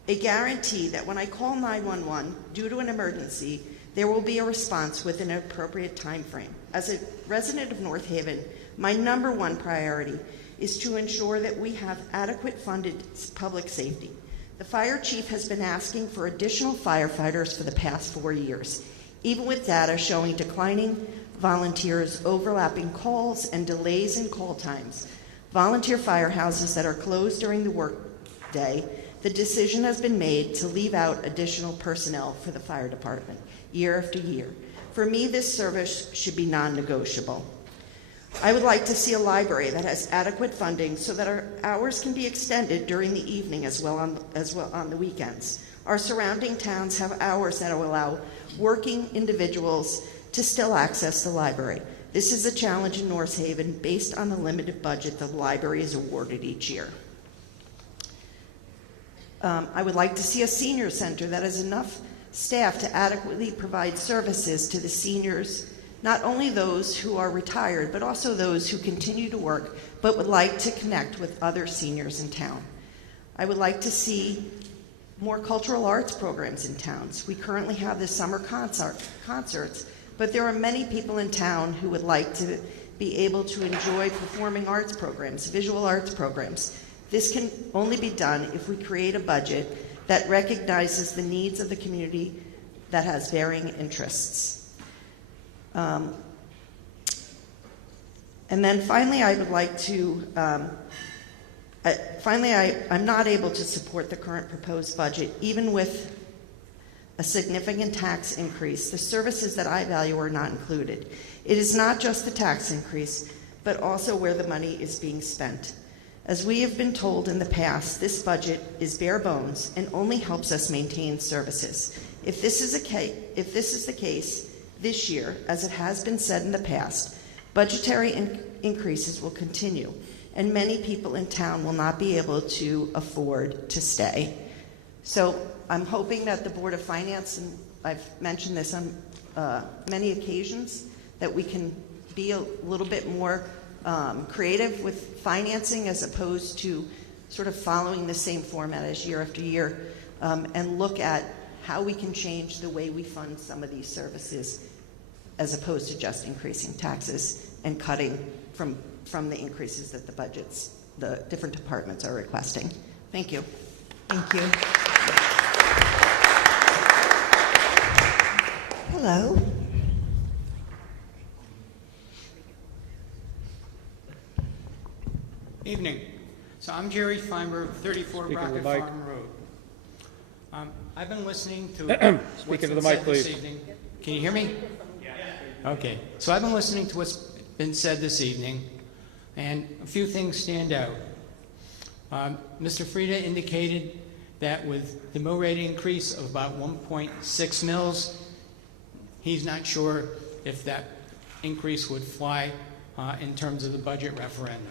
A guarantee that when I call 911 due to an emergency, there will be a response within an appropriate time frame. As a resident of North Haven, my number one priority is to ensure that we have adequate funded public safety. The fire chief has been asking for additional firefighters for the past 4 years, even with data showing declining volunteers, overlapping calls, and delays in call times. Volunteer firehouses that are closed during the workday, the decision has been made to leave out additional personnel for the fire department year after year. For me, this service should be non-negotiable. I would like to see a library that has adequate funding so that our hours can be extended during the evening as well on the weekends. Our surrounding towns have hours that will allow working individuals to still access the library. This is a challenge in North Haven based on the limited budget the library is awarded each year. I would like to see a senior center that has enough staff to adequately provide services to the seniors, not only those who are retired, but also those who continue to work but would like to connect with other seniors in town. I would like to see more cultural arts programs in towns. We currently have the summer concerts, but there are many people in town who would like to be able to enjoy performing arts programs, visual arts programs. This can only be done if we create a budget that recognizes the needs of the community that has varying interests. And then finally, I would like to, I'm not able to support the current proposed budget, even with a significant tax increase. The services that I value are not included. It is not just the tax increase, but also where the money is being spent. As we have been told in the past, this budget is bare bones and only helps us maintain services. If this is the case this year, as it has been said in the past, budgetary increases will continue, and many people in town will not be able to afford to stay. So I'm hoping that the Board of Finance, and I've mentioned this on many occasions, that we can be a little bit more creative with financing as opposed to sort of following the same format as year after year, and look at how we can change the way we fund some of these services as opposed to just increasing taxes and cutting from the increases that the different departments are requesting. Thank you. Thank you. Hello. Evening. So I'm Jerry Feinberg, 34 Speak into Rocket the mic. Farm Road. I've been listening to Speak into the mic, please. This evening. Can you hear me? Yeah. Okay. So I've been listening to what's been said this evening, and a few things stand out. Mr. Frieda indicated that with the mill rate increase of about 1.6 mils, he's not sure if that increase would fly in terms of the budget referendum.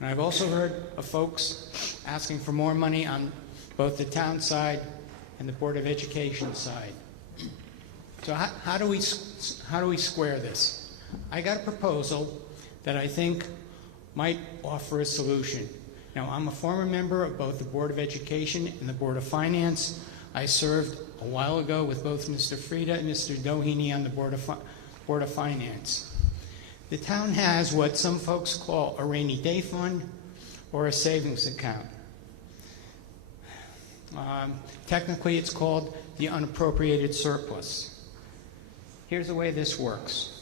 And I've also heard of folks asking for more money on both the town side and the Board of Education side. So how do we square this? I got a proposal that I think might offer a solution. Now, I'm a former member of both the Board of Education and the Board of Finance. I served a while ago with both Mr. Frieda and Mr. Doheny on the Board of Finance. The town has what some folks call a rainy day fund or a savings account. Technically, it's called the unappropriated surplus. Here's the way this works.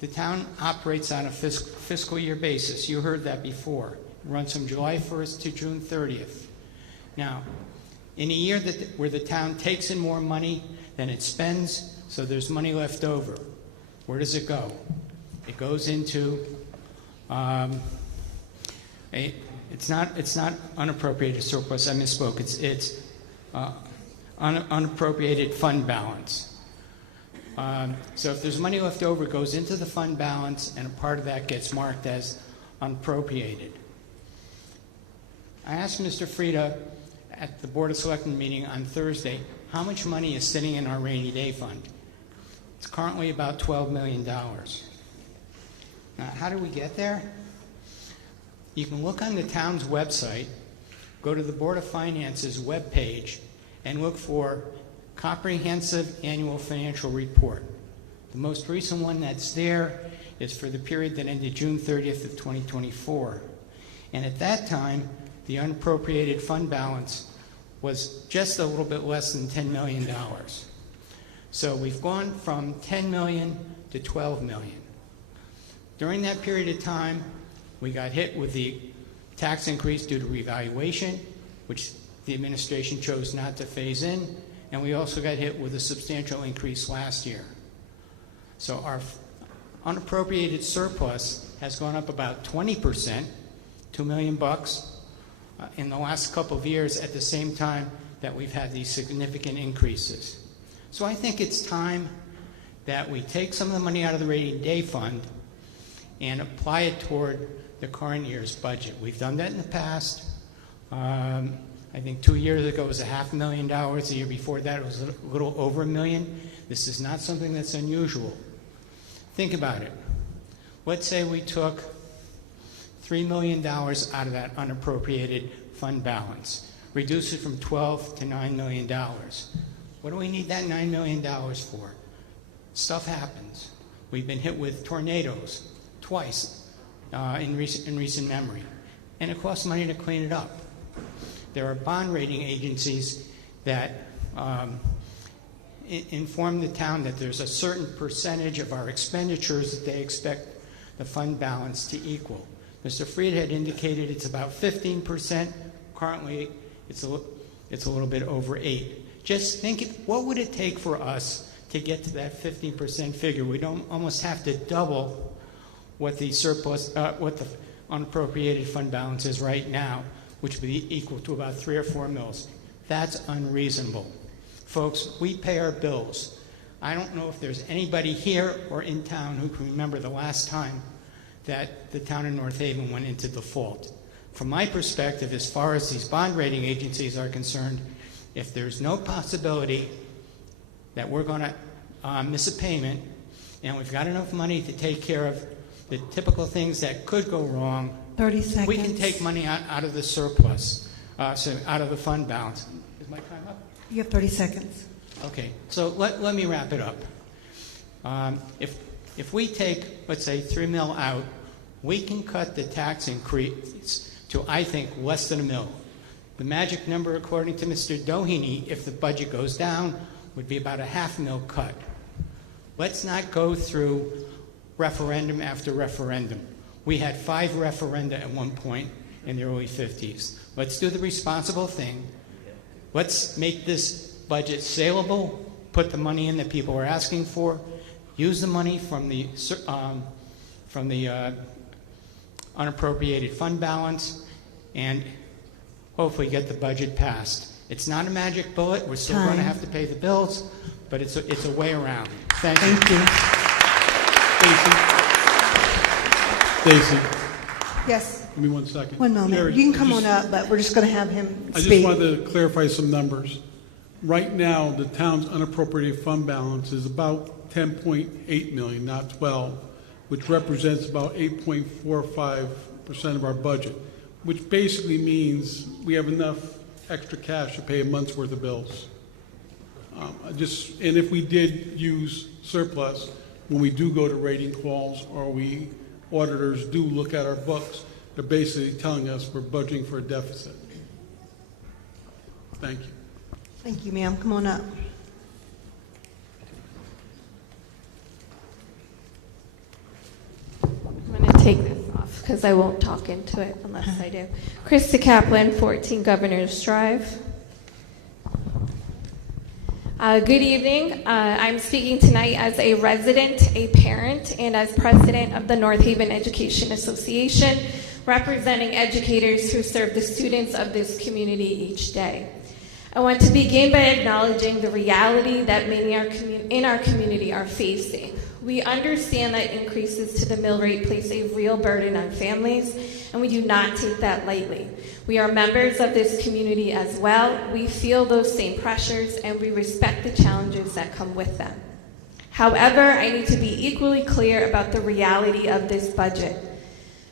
The town operates on a fiscal year basis. You heard that before. It runs from July 1st to June 30th. Now, in a year where the town takes in more money than it spends, so there's money left over, where does it go? It goes into it's not unappropriated surplus. I misspoke. It's unappropriated fund balance. So if there's money left over, it goes into the fund balance, and a part of that gets marked as unappropriated. I asked Mr. Frieda at the Board of Selectmen meeting on Thursday how much money is sitting in our rainy day fund. It's currently about $12 million. Now, how do we get there? You can look on the town's website, go to the Board of Finance's webpage, and look for Comprehensive Annual Financial Report. The most recent one that's there is for the period that ended June 30th of 2024. And at that time, the unappropriated fund balance was just a little bit less than $10 million. So we've gone from 10 million to 12 million. During that period of time, we got hit with the tax increase due to revaluation, which the administration chose not to phase in, and we also got hit with a substantial increase last year. So our unappropriated surplus has gone up about 20%, $2 million in the last couple of years at the same time that we've had these significant increases. So I think it's time that we take some of the money out of the rainy day fund and apply it toward the current year's budget. We've done that in the past. I think 2 years ago it was $500,000. The year before that it was a little over $1 million. This is not something that's unusual. Think about it. Let's say we took $3 million out of that unappropriated fund balance, reduce it from 12 to $9 million. What do we need that $9 million for? Stuff happens. We've been hit with tornadoes twice in recent memory, and it costs money to clean it up. There are bond rating agencies that inform the town that there's a certain percentage of our expenditures that they expect the fund balance to equal. Mr. Fried had indicated it's about 15%. Currently, it's a little bit over 8%. Just think, what would it take for us to get to that 15% figure? We don't almost have to double what the surplus, what the unappropriated fund balance is right now, which would be equal to about 3 or 4 mils. That's unreasonable. Folks, we pay our bills. I don't know if there's anybody here or in town who can remember the last time that the town of North Haven went into default. From my perspective, as far as these bond rating agencies are concerned, if there's no possibility that we're going to miss a payment and we've got enough money to take care of the typical things that could go wrong, 30 seconds. we can take money out of the surplus, so out of the fund balance. Is my time up? You have 30 seconds. Okay, so let me wrap it up. If we take, let's say, 3 mil out, we can cut the tax increase to, I think, less than $1 mil. The magic number, according to Mr. Doheny, if the budget goes down, would be about a $0.5 mil cut. Let's not go through referendum after referendum. We had 5 referenda at one point in the early 50s. Let's do the responsible thing. Let's make this budget saleable, put the money in that people are asking for, use the money from the unappropriated fund balance, and hopefully get the budget passed. It's not a magic bullet. We're still going to have to pay the bills, but it's a way around. Thank you. Stacy, Yes. give me 1 second. One moment. Jerry, You can come on up, but we're just going to have him I just speak. wanted to clarify some numbers. Right now, the town's unappropriated fund balance is about 10.8 million, not 12, which represents about 8.45% of our budget, which basically means we have enough extra cash to pay a month's worth of bills. And if we did use surplus, when we do go to rating calls or auditors do look at our books, they're basically telling us we're budgeting for a deficit. Thank you. Thank you, ma'am. Come on up. I'm going to take this off because I won't talk into it unless I do. Krista Kaplan, 14 Governor's Drive. Good evening. I'm speaking tonight as a resident, a parent, and as president of the North Haven Education Association, representing educators who serve the students of this community each day. I want to begin by acknowledging the reality that many in our community are facing. We understand that increases to the mill rate place a real burden on families, and we do not take that lightly. We are members of this community as well. We feel those same pressures, and we respect the challenges that come with them. However, I need to be equally clear about the reality of this budget.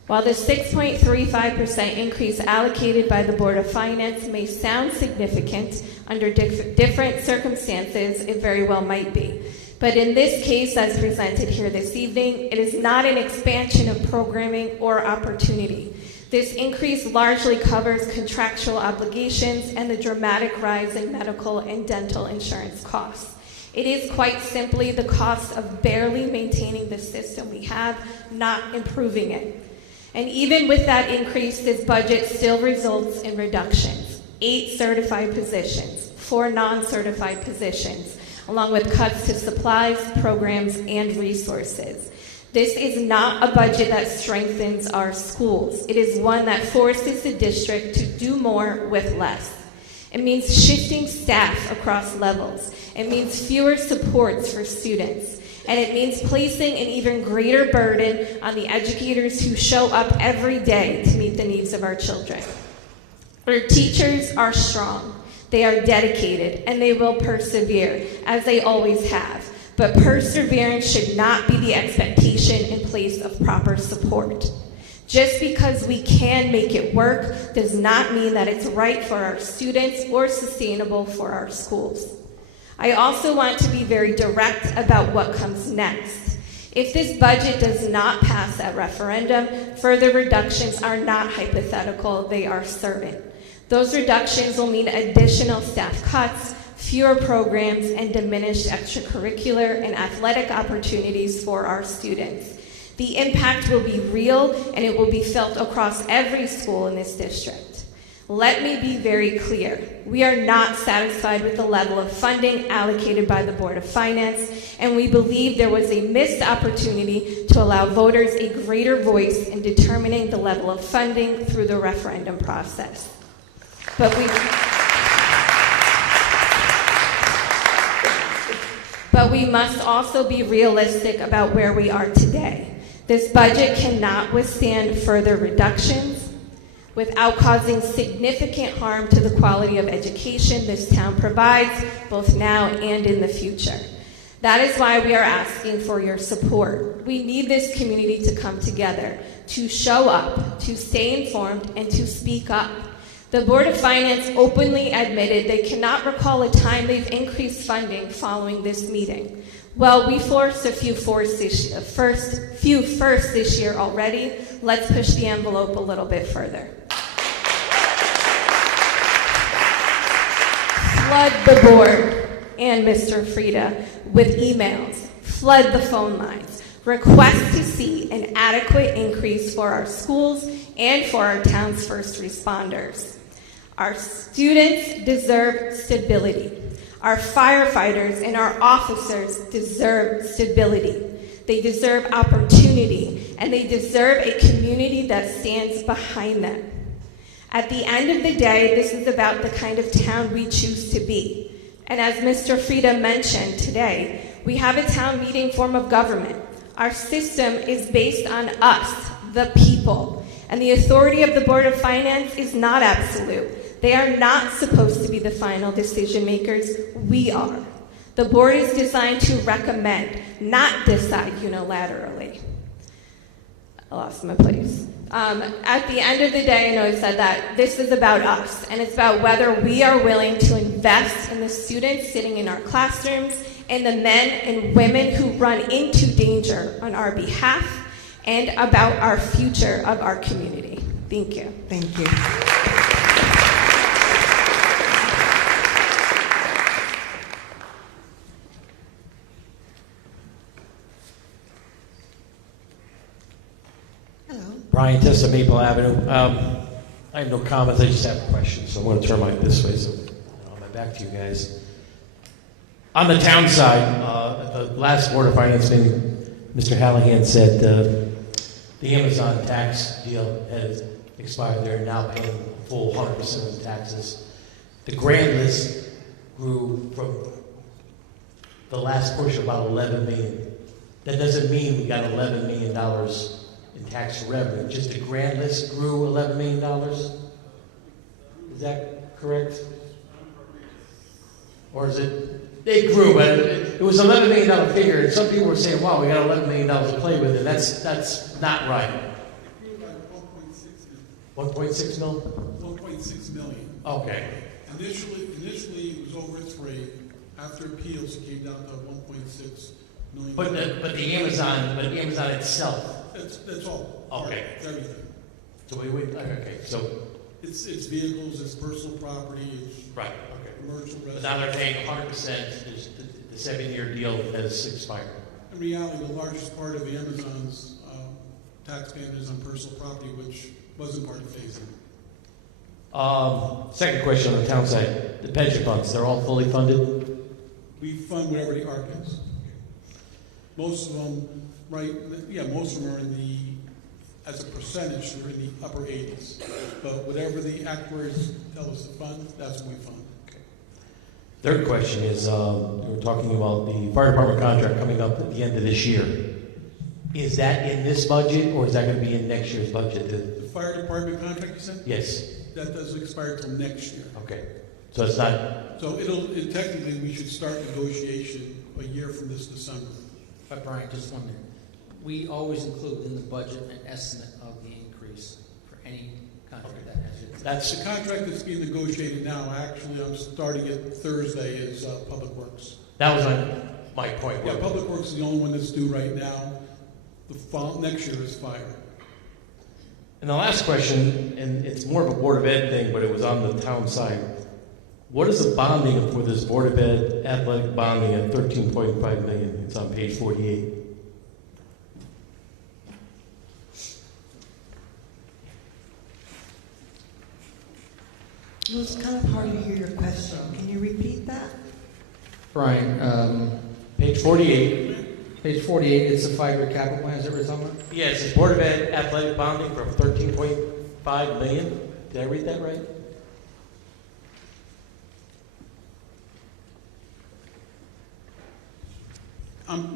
While the 6.35% increase allocated by the Board of Finance may sound significant, under different circumstances, it very well might be. But in this case, as presented here this evening, it is not an expansion of programming or opportunity. This increase largely covers contractual obligations and the dramatic rise in medical and dental insurance costs. It is quite simply the cost of barely maintaining the system we have, not improving it. And even with that increase, this budget still results in reductions. 8 certified positions, 4 non-certified positions, along with cuts to supplies, programs, and resources. This is not a budget that strengthens our schools. It is one that forces the district to do more with less. It means shifting staff across levels. It means fewer supports for students. And it means placing an even greater burden on the educators who show up every day to meet the needs of our children. Our teachers are strong. They are dedicated, and they will persevere, as they always have. But perseverance should not be the expectation in place of proper support. Just because we can make it work does not mean that it's right for our students or sustainable for our schools. I also want to be very direct about what comes next. If this budget does not pass at referendum, further reductions are not hypothetical, they are certain. Those reductions will mean additional staff cuts, fewer programs, and diminished extracurricular and athletic opportunities for our students. The impact will be real, and it will be felt across every school in this district. Let me be very clear. We are not satisfied with the level of funding allocated by the Board of Finance, and we believe there was a missed opportunity to allow voters a greater voice in determining the level of funding through the referendum process. But we must also be realistic about where we are today. This budget cannot withstand further reductions without causing significant harm to the quality of education this town provides, both now and in the future. That is why we are asking for your support. We need this community to come together, to show up, to stay informed, and to speak up. The Board of Finance openly admitted they cannot recall a time they've increased funding following this meeting. Well, we forced a few firsts this year already. Let's push the envelope a little bit further. Flood the board and Mr. Frieda with emails. Flood the phone lines. Request to see an adequate increase for our schools and for our town's first responders. Our students deserve stability. Our firefighters and our officers deserve stability. They deserve opportunity, and they deserve a community that stands behind them. At the end of the day, this is about the kind of town we choose to be. And as Mr. Frieda mentioned today, we have a town meeting form of government. Our system is based on us, the people. And the authority of the Board of Finance is not absolute. They are not supposed to be the final decision makers. We are. The board is designed to recommend, not decide unilaterally. I lost my place. At the end of the day, I know I said that this is about us, and it's about whether we are willing to invest in the students sitting in our classrooms and the men and women who run into danger on our behalf, and about our future of our community. Thank you. Thank you. Brian Testa, Maple Avenue. I have no comments, I just have questions, so I'm going to turn mine this way, so I'll my back to you guys. On the town side, at the last Board of Finance meeting, Mr. Hallahan said the Amazon tax deal has expired. They're now paying full 100% of the taxes. The grand list grew from the last push about $11 million. That doesn't mean we got $11 million in tax revenue. Just the grand list grew $11 million? Is that correct? Or is it They grew, but it was $11 million figure, and some people were saying, wow, we got $11 million to play with, and that's not right. 1.6 mil? 1.6 million. Okay. Initially, it was over 3. After appeals, it came down to 1.6 million. But the Amazon itself. That's all. Okay. Everything. So okay. So it's vehicles, it's personal property, it's right. Okay. Commercial. But now they're paying 100%. The 7-year deal has expired. In reality, the largest part of the Amazon's tax payment is on personal property, which wasn't part of phasing. Second question on the town side. The pension funds, they're all fully funded? We fund whatever the ARC is. Most of them, most of them are in the, as a percentage, they're in the upper 80s. But whatever the actuaries tell us to fund, that's what we fund. Third question is, we were talking about the fire department contract coming up at the end of this year. Is that in this budget, or is that going to be in next year's budget? The fire department contract, you said? Yes. That doesn't expire till next year. Okay. So it's not... So technically, we should start negotiation a year from this December. But Brian, just 1 minute. We always include in the budget an estimate of the increase for any contract that has it. That's the contract that's being negotiated now. Actually, I'm starting it Thursday. Is Public Works. That was my point. Yeah, Public Works is the only one that's due right now. The next year is fire. And the last question, and it's more of a Board of Ed thing, but it was on the town side. What is the bonding for this Board of Ed athletic bonding at $13.5 million? It's on page 48. It was kind of hard to hear your question. Can you repeat that? Brian, page 48. Page 48, it's a 5-year capital plan, is that what you're talking about? Yes, it's Board of Ed athletic bonding for $13.5 million. Did I read that right?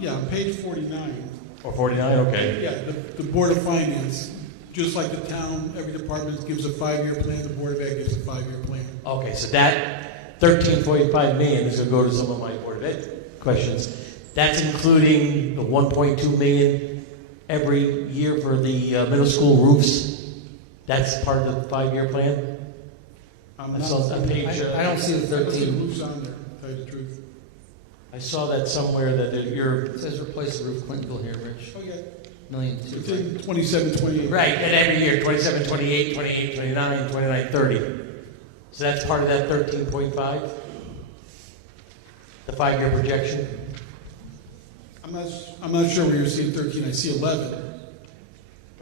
Yeah, on page 49. Or 49, okay. Yeah, the Board of Finance, just like the town, every department gives a 5-year plan, the Board of Ed gives a 5-year plan. Okay, so that $13.5 million is going to go to some of my Board of Ed questions. That's including the $1.2 million every year for the middle school roofs. That's part of the 5-year plan. I don't see the 13. Roofs on there, to tell you the truth. I saw that somewhere that It says replace the roof, Clintonville here, Rich. Oh, yeah. $1,200,000. It's in 27, 28. Right, and every year, 27, 28, 28, 29, 29, 30. So that's part of that 13.5? The 5-year projection? I'm not sure where you're seeing 13. I see 11.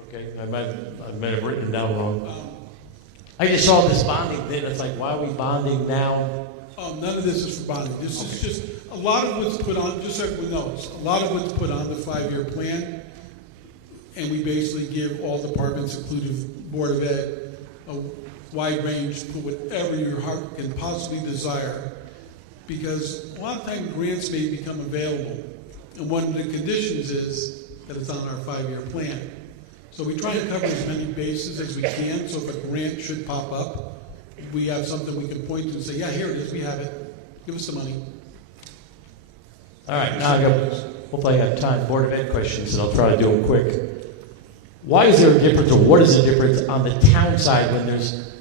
Okay, I might have written it down wrong. I just saw this bonding thing. It's like, why are we bonding now? None of this is for bonding. This is just a lot of what's put on. Just so everyone knows, a lot of what's put on the 5-year plan, and we basically give all departments, including Board of Ed, a wide range to put whatever your heart can possibly desire, because a lot of times grants may become available. And one of the conditions is that it's on our 5-year plan. So we try to cover as many bases as we can, so if a grant should pop up, we have something we can point to and say, yeah, here it is, we have it. Give us the money. All right, now hopefully I got time. Board of Ed questions, and I'll try to do them quick. Why is there a difference, or what is the difference on the town side when there's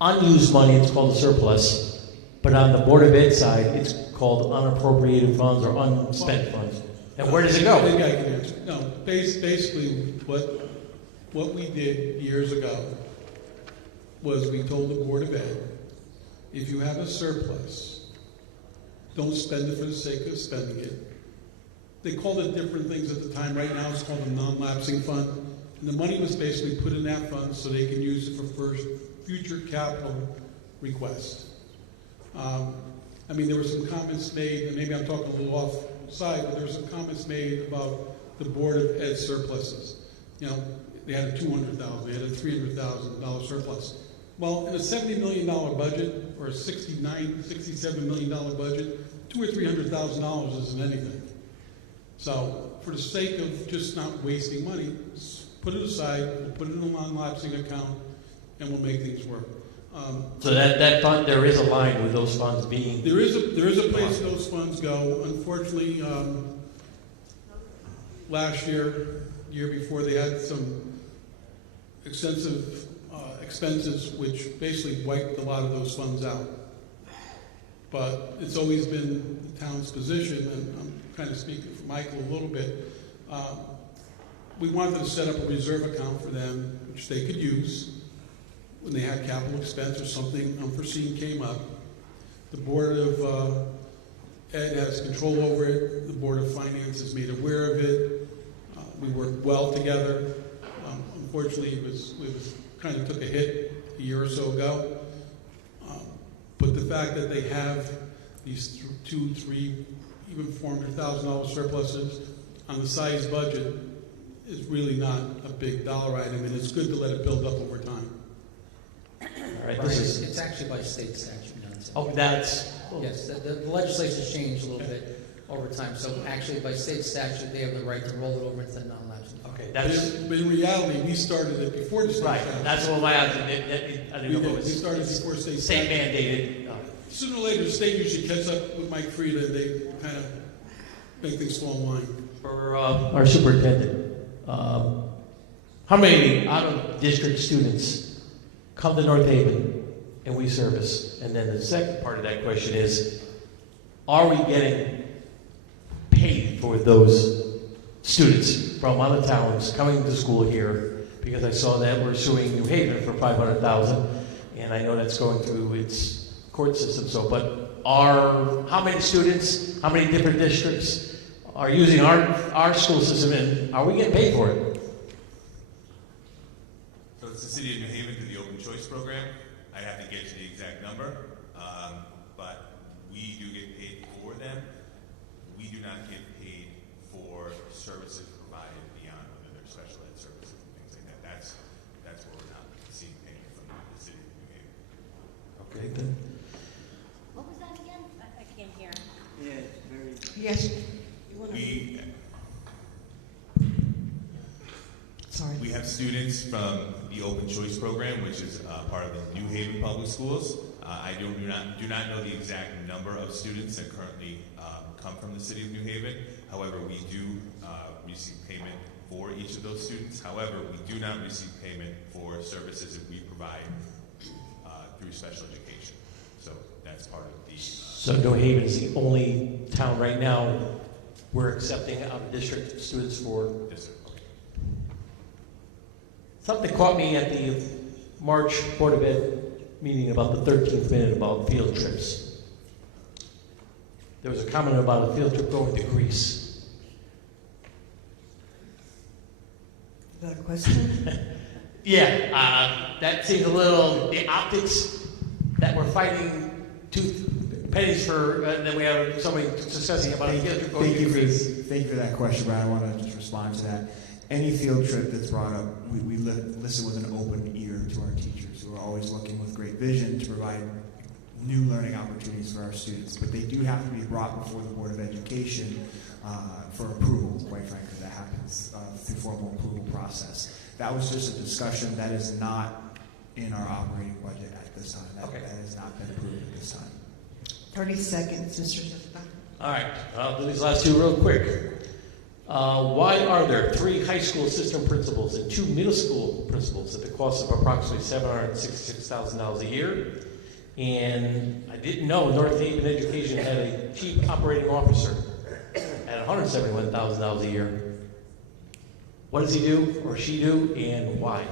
unused money, it's called a surplus, but on the Board of Ed side, it's called unappropriated funds or unspent funds? And where does it go? Maybe I can answer. No, basically what we did years ago was we told the Board of Ed, if you have a surplus, don't spend it for the sake of spending it. They called it different things at the time. Right now it's called a non-lapsing fund. And the money was basically put in that fund so they can use it for future capital requests. There were some comments made, and maybe I'm talking a little off side, but there were some comments made about the Board of Ed surpluses. They had a $200,000, they had a $300,000 surplus. Well, in a $70 million budget or a $67 million budget, $200,000 or $300,000 isn't anything. So, for the sake of just not wasting money, put it aside, we'll put it in a non-lapsing account, and we'll make things work. So that fund, there is a line with those funds being. There is a place those funds go. Unfortunately, last year before, they had some extensive expenses which basically wiped a lot of those funds out. But it's always been the town's position, and I'm kind of speaking for Michael a little bit. We wanted to set up a reserve account for them, which they could use when they had capital expense or something unforeseen came up. The Board of Ed has control over it. The Board of Finance is made aware of it. We work well together. Unfortunately, it was kind of took a hit a year or so ago. But the fact that they have these $2, $3, even $400,000 surpluses on the size budget is really not a big dollar item, and it's good to let it build up over time. All right, It's actually by state statute now. Oh, that's. Yes, the legislation's changed a little bit over time, so actually by state statute, they have the right to roll it over into non-lapsing. Okay, But in reality, we started it before the state right. statute. That's what my answer. I didn't know if it was. We started before state State statute. mandated. Sooner or later, the state usually catches up with Mike Frieda, and they kind of make things fall in line. For our superintendent, how many out-of-district students come to North Haven and we service? And then the second part of that question is, are we getting paid for those students from other towns coming to school here? Because I saw that we're suing New Haven for $500,000, and I know that's going through its court system. So, but how many students, how many different districts are using our school system, and are we getting paid for it? So it's the City of New Haven through the Open Choice Program. I have to get you the exact number, but we do get paid for them. We do not get paid for services provided beyond whether they're special ed services and things like that. That's where we're not seeing payment from the City of New Haven. Okay, good. What was that again? I can't hear. Yeah, it's very. Yes. We have students from the Open Choice Program, which is part of the New Haven Public Schools. I do not know the exact number of students that currently come from the City of New Haven. However, we do receive payment for each of those students. However, we do not receive payment for services that we provide through special education. So that's part of the. So New Haven is the only town right now we're accepting out-of-district students for. Yes, sir. Okay. Something caught me at the March Board of Ed meeting about the 13th minute about field trips. There was a comment about a field trip going to Greece. Is that a question? Yeah, that seems a little, the optics that we're fighting tooth pennies for, and then we have somebody discussing about a field trip going to Greece. Thank you for that question, Brian. I want to just respond to that. Any field trip that's brought up, we listen with an open ear to our teachers, who are always looking with great vision to provide new learning opportunities for our students. But they do have to be brought before the Board of Education for approval, quite frankly. That happens through formal approval process. That was just a discussion. That is not in our operating budget at this time. That has not been approved at this time. 30 seconds, Mr. Jessica. All right, I'll do these last two real quick. Why are there 3 high school assistant principals and 2 middle school principals at the cost of approximately $766,000 a year? And I didn't know North Haven Education had a chief operating officer at $171,000 a year. What does he do or she do, and why?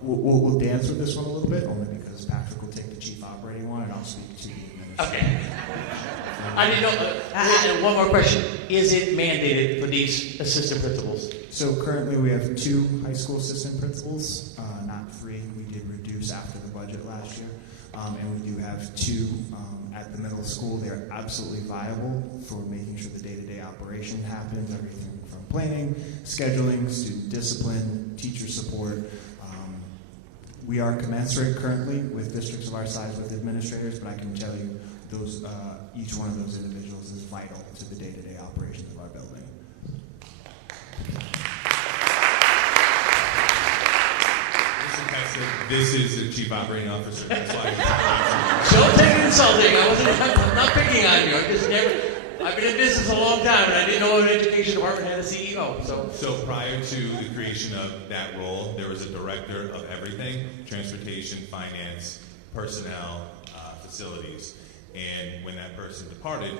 We'll dance with this one a little bit, only because Patrick will take the chief operating one, and I'll speak to the administrator. Okay. I didn't know. One more question: is it mandated for these assistant principals? So currently, we have 2 high school assistant principals, not 3. We did reduce after the budget last year, and we do have 2 at the middle school. They are absolutely viable for making sure the day-to-day operation happens. Everything from planning, scheduling, student discipline, teacher support. We are commensurate currently with districts of our size with administrators, but I can tell you those each one of those individuals is vital to the day-to-day operations of our building. 1 This is the chief operating officer. That's why. Don't take it insulting. I'm not picking on you. I've been in business a long time, and I didn't know an education department had a CEO. So prior to the creation of that role, there was a director of everything: transportation, finance, personnel, facilities. And when that person departed,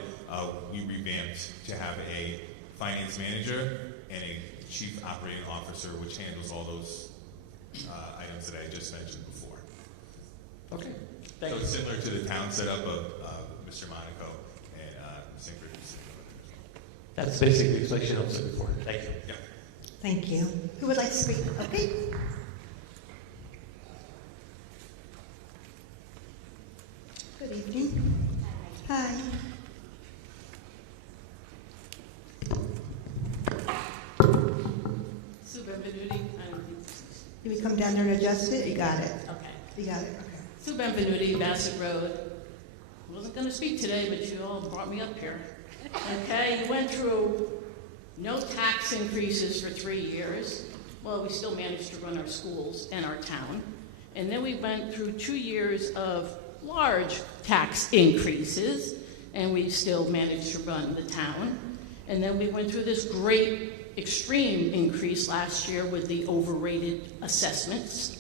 we revamped to have a finance manager and a chief operating officer, which handles all those items that I just mentioned before. Okay. So it's similar to the town setup of Mr. Monaco and St. Bridget's. That's basically the explanation I was looking for. Thank you. Yeah. Thank you. Who would like to speak? Okay. Good evening. Hi. Sue Benvenuti. Can we come down there and adjust it? You got it. Okay. You got it. Okay. Sue Benvenuti, Bassett Road. I wasn't going to speak today, but you all brought me up here. Okay, you went through no tax increases for 3 years. Well, we still managed to run our schools and our town. And then we went through 2 years of large tax increases, and we still managed to run the town. And then we went through this great extreme increase last year with the overrated assessments.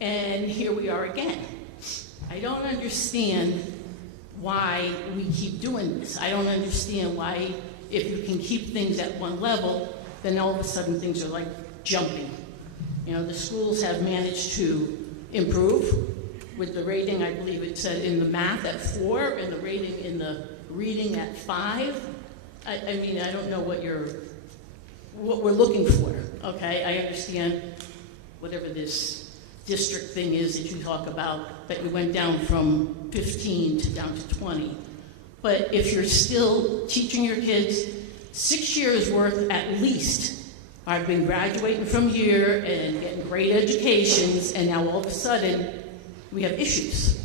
And here we are again. I don't understand why we keep doing this. I don't understand why, if you can keep things at one level, then all of a sudden things are like jumping. You know, the schools have managed to improve with the rating, I believe it said in the math at 4 and the rating in the reading at 5. I mean, I don't know what we're looking for, okay? I understand whatever this district thing is that you talk about, that you went down from 15 to down to 20. But if you're still teaching your kids 6 years worth at least, I've been graduating from here and getting great educations, and now all of a sudden we have issues.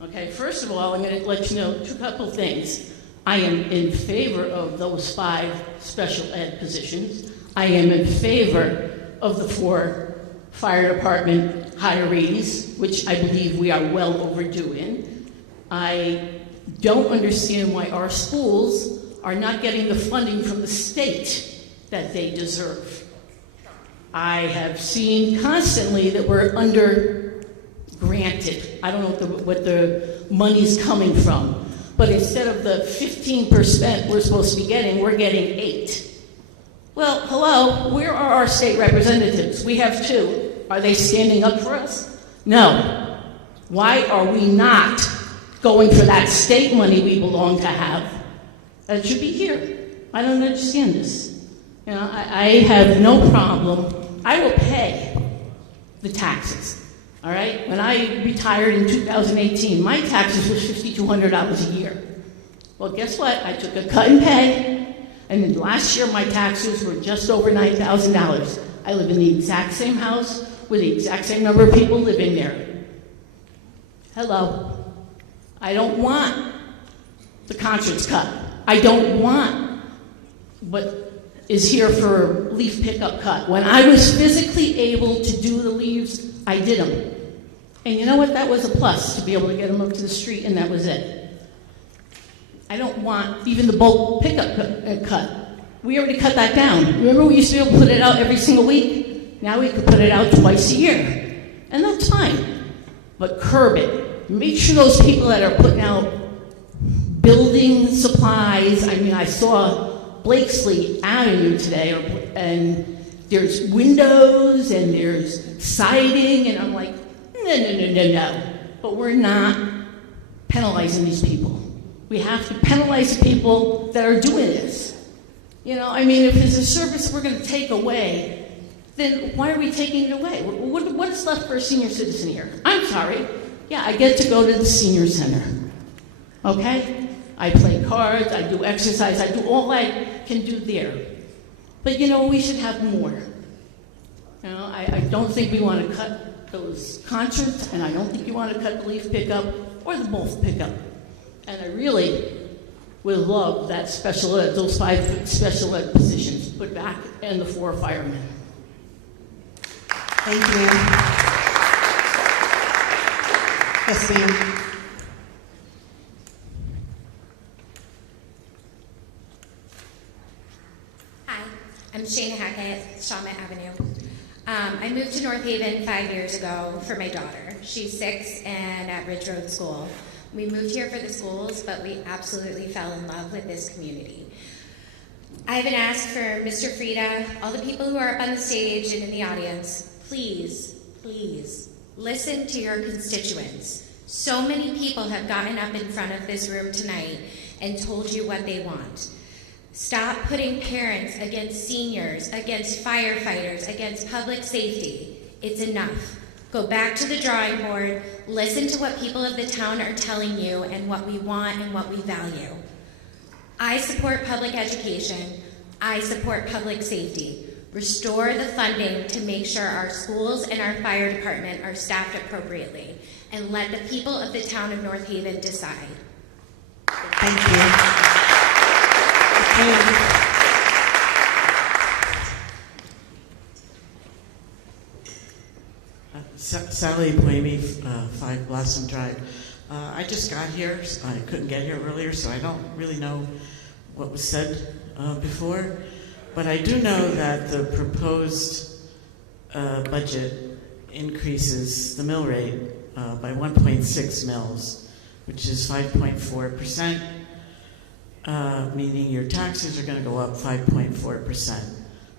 Okay, first of all, I'm going to let you know a couple things. I am in favor of those 5 special ed positions. I am in favor of the 4 fire department hires, which I believe we are well overdue in. I don't understand why our schools are not getting the funding from the state that they deserve. I have seen constantly that we're under granted. I don't know what the money's coming from. But instead of the 15% we're supposed to be getting, we're getting 8. Well, hello, where are our state representatives? We have 2. Are they standing up for us? No. Why are we not going for that state money we belong to have? That should be here. I don't understand this. You know, I have no problem. I will pay the taxes. All right? When I retired in 2018, my taxes was $5,200 a year. Well, guess what? I took a cut in pay, and then last year my taxes were just over $9,000. I live in the exact same house with the exact same number of people living there. Hello. I don't want the concerts cut. I don't want what is here for leaf pickup cut. When I was physically able to do the leaves, I did them. And you know what? That was a plus, to be able to get them up to the street, and that was it. I don't want even the bulk pickup cut. We already cut that down. Remember we used to be able to put it out every single week? Now we could put it out twice a year. And that's fine. But curb it. Make sure those people that are putting out building supplies, I mean, I saw Blakesley Avenue today, and there's windows and there's siding, and I'm like, no. But we're not penalizing these people. We have to penalize the people that are doing this. You know, I mean, if it's a service we're going to take away, then why are we taking it away? What is left for a senior citizen here? I'm sorry. Yeah, I get to go to the senior center. Okay? I play cards, I do exercise, I do all I can do there. But you know, we should have more. You know, I don't think we want to cut those concerts, and I don't think you want to cut the leaf pickup or the bulk pickup. And I really would love that special ed, those 5 special ed positions put back, and the 4 firemen. Thank you. Yes, ma'am. Hi, I'm Shana Hackett, Shawmut Avenue. I moved to North Haven 5 years ago for my daughter. She's 6 and at Ridge Road School. We moved here for the schools, but we absolutely fell in love with this community. I have been asked for Mr. Frida, all the people who are up on the stage and in the audience, please, please, listen to your constituents. So many people have gotten up in front of this room tonight and told you what they want. Stop putting parents against seniors, against firefighters, against public safety. It's enough. Go back to the drawing board, listen to what people of the town are telling you and what we want and what we value. I support public education. I support public safety. Restore the funding to make sure our schools and our fire department are staffed appropriately. And let the people of the town of North Haven decide. Thank you. Sally Poemi, 5 Blossom Drive. I just got here. I couldn't get here earlier, so I don't really know what was said before. But I do know that the proposed budget increases the mill rate by 1.6 mils, which is 5.4%, meaning your taxes are going to go up 5.4%.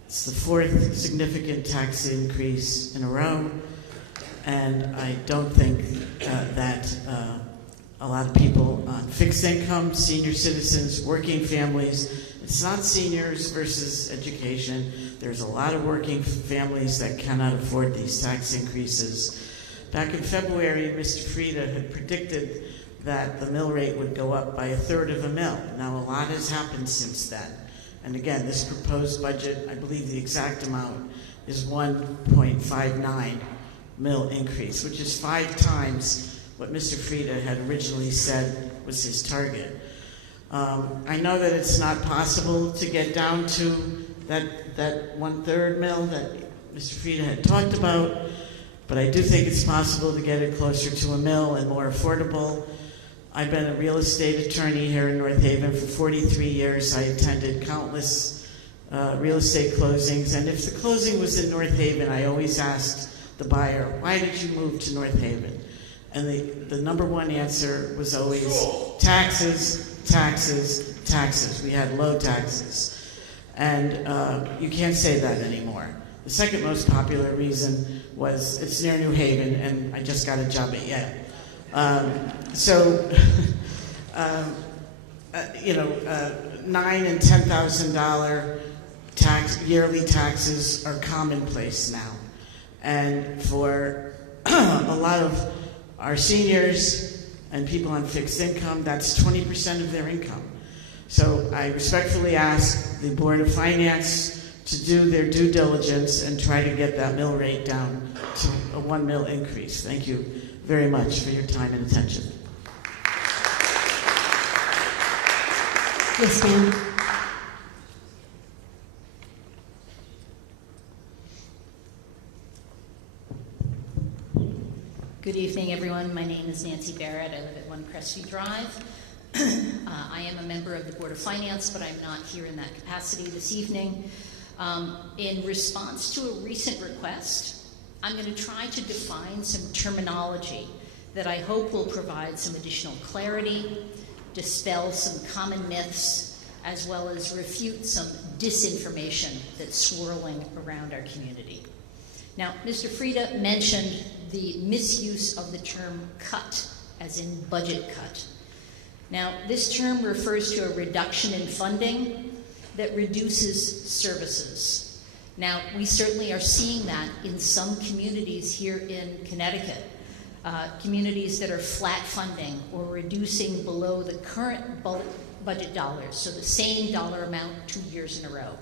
It's the 4th significant tax increase in a row, and I don't think that a lot of people on fixed income, senior citizens, working families, it's not seniors versus education. There's a lot of working families that cannot afford these tax increases. Back in February, Mr. Frida had predicted that the mill rate would go up by 1/3 of a mil. Now, a lot has happened since then. And again, this proposed budget, I believe the exact amount is 1.59 mil increase, which is 5 times what Mr. Frida had originally said was his target. I know that it's not possible to get down to that 1/3 mil that Mr. Frida had talked about, but I do think it's possible to get it closer to a mil and more affordable. I've been a real estate attorney here in North Haven for 43 years. I attended countless real estate closings, and if the closing was in North Haven, I always asked the buyer, why did you move to North Haven? And the number one answer was always taxes, taxes, taxes. We had low taxes. And you can't say that anymore. The second most popular reason was it's near New Haven, and I just got a job at Yale. $9,000 and $10,000 yearly taxes are commonplace now. And for a lot of our seniors and people on fixed income, that's 20% of their income. So I respectfully ask the Board of Finance to do their due diligence and try to get that mill rate down to a 1 mil increase. Thank you very much for your time and attention. Yes, ma'am. Good evening, everyone. My name is Nancy Barrett. I live at 1 Crestview Drive. I am a member of the Board of Finance, but I'm not here in that capacity this evening. In response to a recent request, I'm going to try to define some terminology that I hope will provide some additional clarity, dispel some common myths, as well as refute some disinformation that's swirling around our community. Now, Mr. Frida mentioned the misuse of the term cut, as in budget cut. Now, this term refers to a reduction in funding that reduces services. Now, we certainly are seeing that in some communities here in Connecticut, communities that are flat funding or reducing below the current budget dollars, so the same dollar amount 2 years in a row.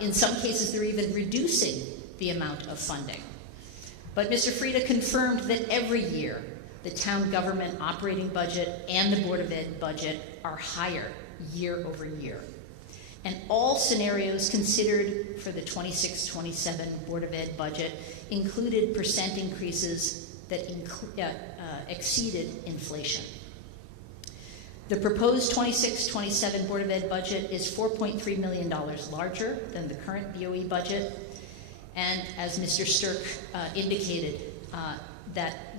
In some cases, they're even reducing the amount of funding. But Mr. Frida confirmed that every year the town government operating budget and the Board of Ed budget are higher year over year. And all scenarios considered for the 26-27 Board of Ed budget included percent increases that exceeded inflation. The proposed 26-27 Board of Ed budget is $4.3 million larger than the current BOE budget, and as Mr. Stirk indicated, that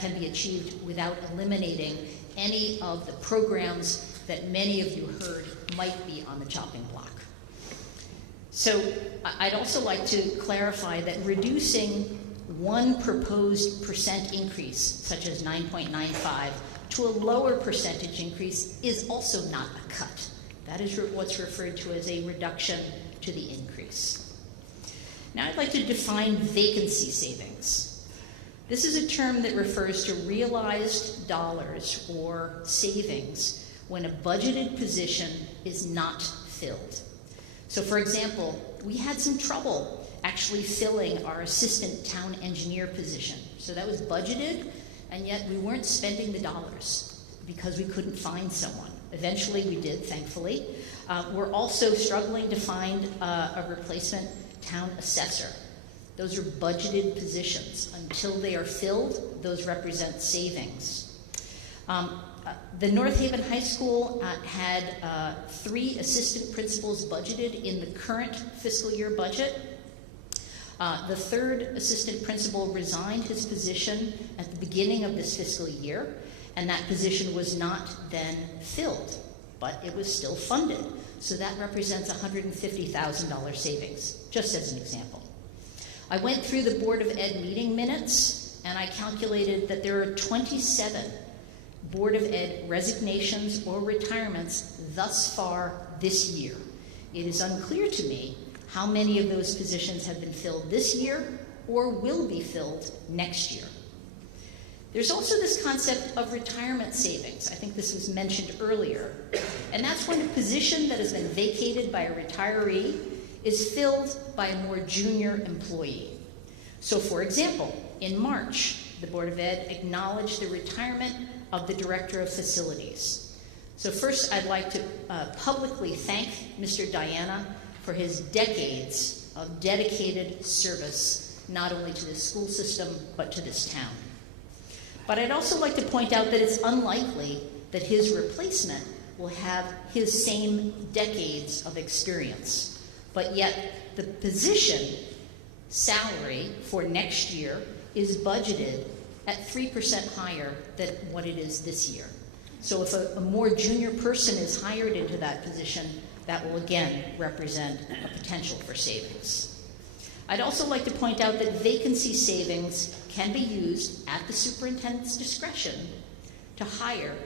can be achieved without eliminating any of the programs that many of you heard might be on the chopping block. So I'd also like to clarify that reducing one proposed percent increase, such as 9.95, to a lower percentage increase is also not a cut. That is what's referred to as a reduction to the increase. Now I'd like to define vacancy savings. This is a term that refers to realized dollars or savings when a budgeted position is not filled. So for example, we had some trouble actually filling our assistant town engineer position. So that was budgeted, and yet we weren't spending the dollars because we couldn't find someone. Eventually we did, thankfully. We're also struggling to find a replacement town assessor. Those are budgeted positions. Until they are filled, those represent savings. The North Haven High School had 3 assistant principals budgeted in the current fiscal year budget. The 3rd assistant principal resigned his position at the beginning of this fiscal year, and that position was not then filled, but it was still funded. So that represents $150,000 savings, just as an example. I went through the Board of Ed meeting minutes, and I calculated that there are 27 Board of Ed resignations or retirements thus far this year. It is unclear to me how many of those positions have been filled this year or will be filled next year. There's also this concept of retirement savings. I think this was mentioned earlier. And that's when a position that has been vacated by a retiree is filled by a more junior employee. So for example, in March, the Board of Ed acknowledged the retirement of the Director of Facilities. So first, I'd like to publicly thank Mr. Diana for his decades of dedicated service, not only to the school system, but to this town. But I'd also like to point out that it's unlikely that his replacement will have his same decades of experience. But yet, the position salary for next year is budgeted at 3% higher than what it is this year. So if a more junior person is hired into that position, that will again represent a potential for savings. I'd also like to point out that vacancy savings can be used at the superintendent's discretion to hire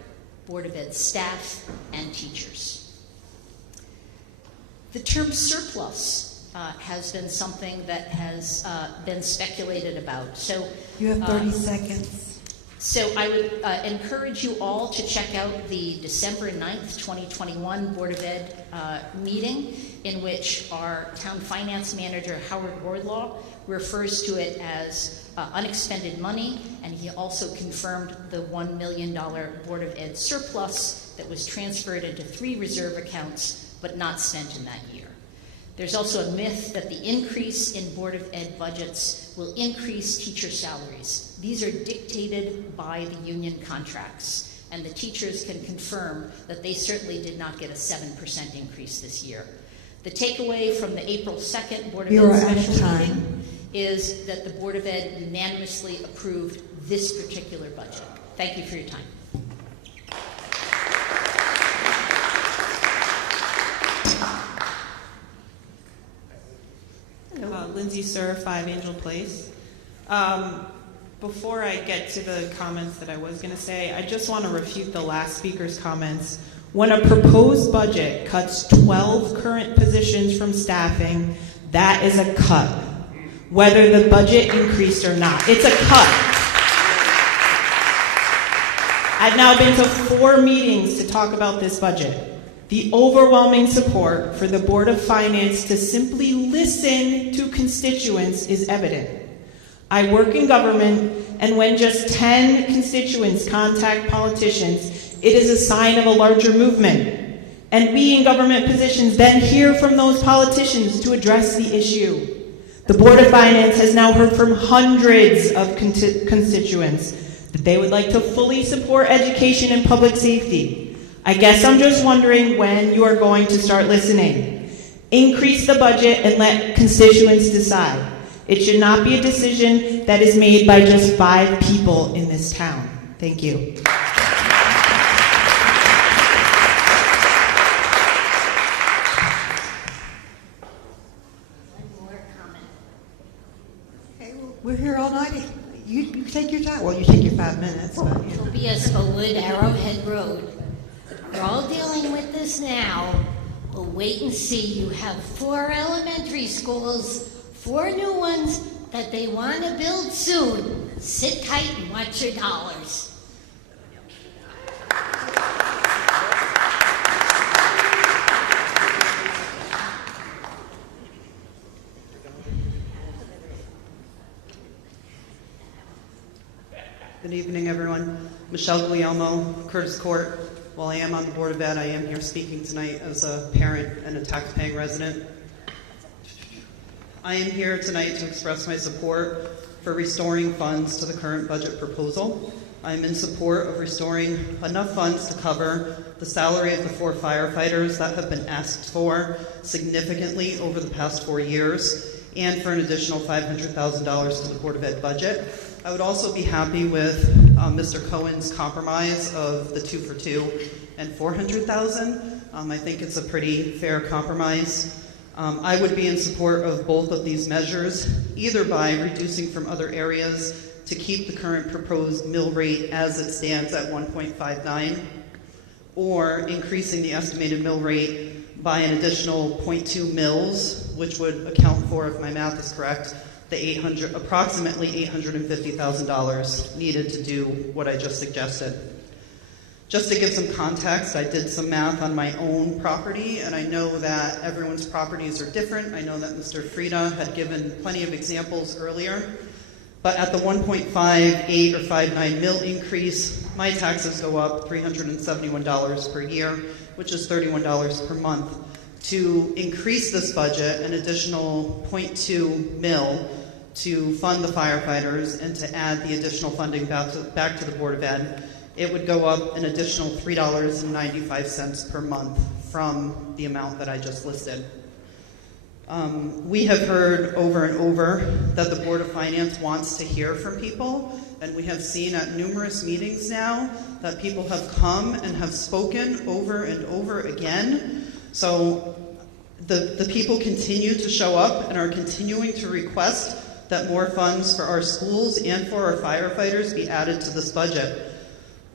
Board of Ed staff and teachers. The term surplus has been something that has been speculated about. So You have 30 seconds. So I would encourage you all to check out the December 9th, 2021 Board of Ed meeting, in which our town finance manager, Howard Wardlaw, refers to it as unexpended money, and he also confirmed the $1 million Board of Ed surplus that was transferred into 3 reserve accounts, but not spent in that year. There's also a myth that the increase in Board of Ed budgets will increase teacher salaries. These are dictated by the union contracts, and the teachers can confirm that they certainly did not get a 7% increase this year. The takeaway from the April 2nd Board of Ed special meeting is that the Board of Ed unanimously approved this particular budget. Thank you for your time. Lindsay Sir, 5 Angel Place. Before I get to the comments that I was going to say, I just want to refute the last speaker's comments. When a proposed budget cuts 12 current positions from staffing, that is a cut, whether the budget increased or not. It's a cut. I've now been to 4 meetings to talk about this budget. The overwhelming support for the Board of Finance to simply listen to constituents is evident. I work in government, and when just 10 constituents contact politicians, it is a sign of a larger movement. And we in government positions then hear from those politicians to address the issue. The Board of Finance has now heard from hundreds of constituents that they would like to fully support education and public safety. I guess I'm just wondering when you are going to start listening. Increase the budget and let constituents decide. It should not be a decision that is made by just 5 people in this town. Thank you. We're here all night. You take your time. Well, you take your 5 minutes. But, Tobias Wood, Arrowhead Road. We're all dealing with this now. We'll wait and see. You have 4 elementary schools, 4 new ones that they want to build soon. Sit tight and watch your dollars. Good evening, everyone. Michelle Guglielmo, Curtis Court. While I am on the Board of Ed, I am here speaking tonight as a parent and a tax-paying resident. I am here tonight to express my support for restoring funds to the current budget proposal. I am in support of restoring enough funds to cover the salary of the 4 firefighters that have been asked for significantly over the past 4 years, and for an additional $500,000 to the Board of Ed budget. I would also be happy with Mr. Cohen's compromise of the 2 for 2 and $400,000. I think it's a pretty fair compromise. I would be in support of both of these measures, either by reducing from other areas to keep the current proposed mill rate as it stands at 1.59, or increasing the estimated mill rate by an additional 0.2 mills, which would account for, if my math is correct, the approximately $850,000 needed to do what I just suggested. Just to give some context, I did some math on my own property, and I know that everyone's properties are different. I know that Mr. Frieda had given plenty of examples earlier, but at the 1.58 or 59 mil increase, my taxes go up $371 per year, which is $31 per month. To increase this budget an additional 0.2 mil to fund the firefighters and to add the additional funding back to the Board of Ed, it would go up an additional $3.95 per month from the amount that I just listed. We have heard over and over that the Board of Finance wants to hear from people, and we have seen at numerous meetings now that people have come and have spoken over and over again. So the people continue to show up and are continuing to request that more funds for our schools and for our firefighters be added to this budget.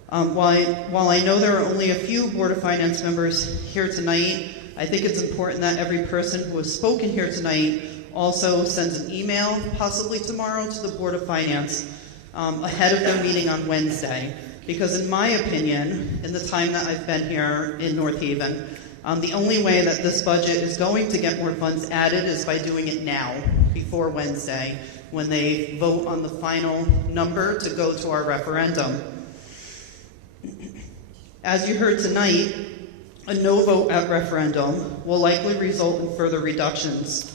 While I know there are only a few Board of Finance members here tonight, I think it's important that every person who has spoken here tonight also sends an email, possibly tomorrow, to the Board of Finance ahead of their meeting on Wednesday. Because in my opinion, in the time that I've been here in North Haven, the only way that this budget is going to get more funds added is by doing it now, before Wednesday, when they vote on the final number to go to our referendum. As you heard tonight, a no vote at referendum will likely result in further reductions.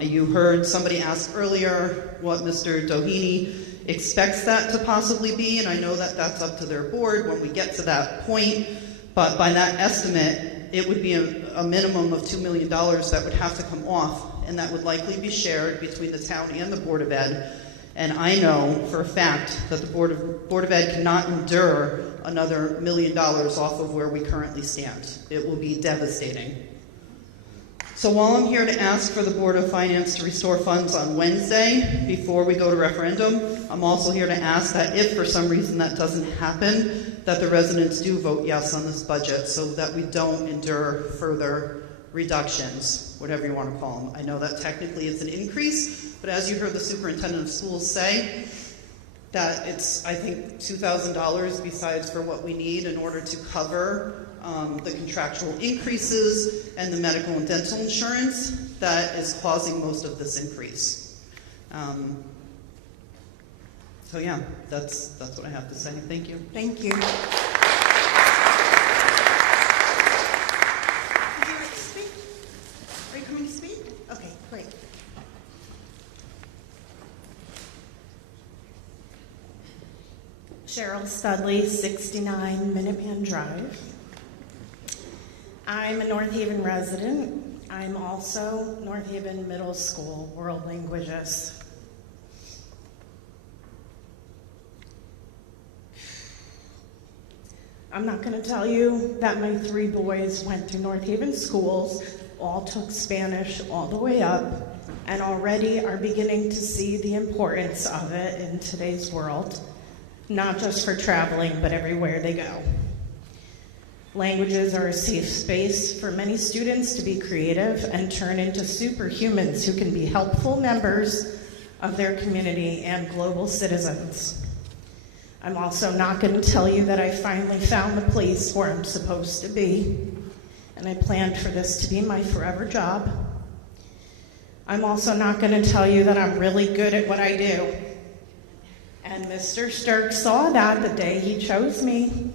You heard somebody ask earlier what Mr. Doheny expects that to possibly be, and I know that that's up to their board when we get to that point, but by that estimate, it would be a minimum of $2 million that would have to come off, and that would likely be shared between the town and the Board of Ed. And I know for a fact that the Board of Ed cannot endure another $1 million off of where we currently stand. It will be devastating. So while I'm here to ask for the Board of Finance to restore funds on Wednesday before we go to referendum, I'm also here to ask that if for some reason that doesn't happen, that the residents do vote yes on this budget so that we don't endure further reductions, whatever you want to call them. I know that technically it's an increase, but as you heard the superintendent of schools say, that it's, I think, $2,000 besides for what we need in order to cover the contractual increases and the medical and dental insurance that is causing most of this increase. So yeah, that's what I have to say. Thank you. Thank you. Are you coming to speak? Okay, great. Cheryl Studley, 69 Minuteman Drive. I'm a North Haven resident. I'm also North Haven Middle School World Languages. I'm not going to tell you that my 3 boys went to North Haven schools, all took Spanish all the way up, and already are beginning to see the importance of it in today's world, not just for traveling, but everywhere they go. Languages are a safe space for many students to be creative and turn into superhumans who can be helpful members of their community and global citizens. I'm also not going to tell you that I finally found the place where I'm supposed to be, and I planned for this to be my forever job. I'm also not going to tell you that I'm really good at what I do. And Mr. Stirk saw that the day he chose me.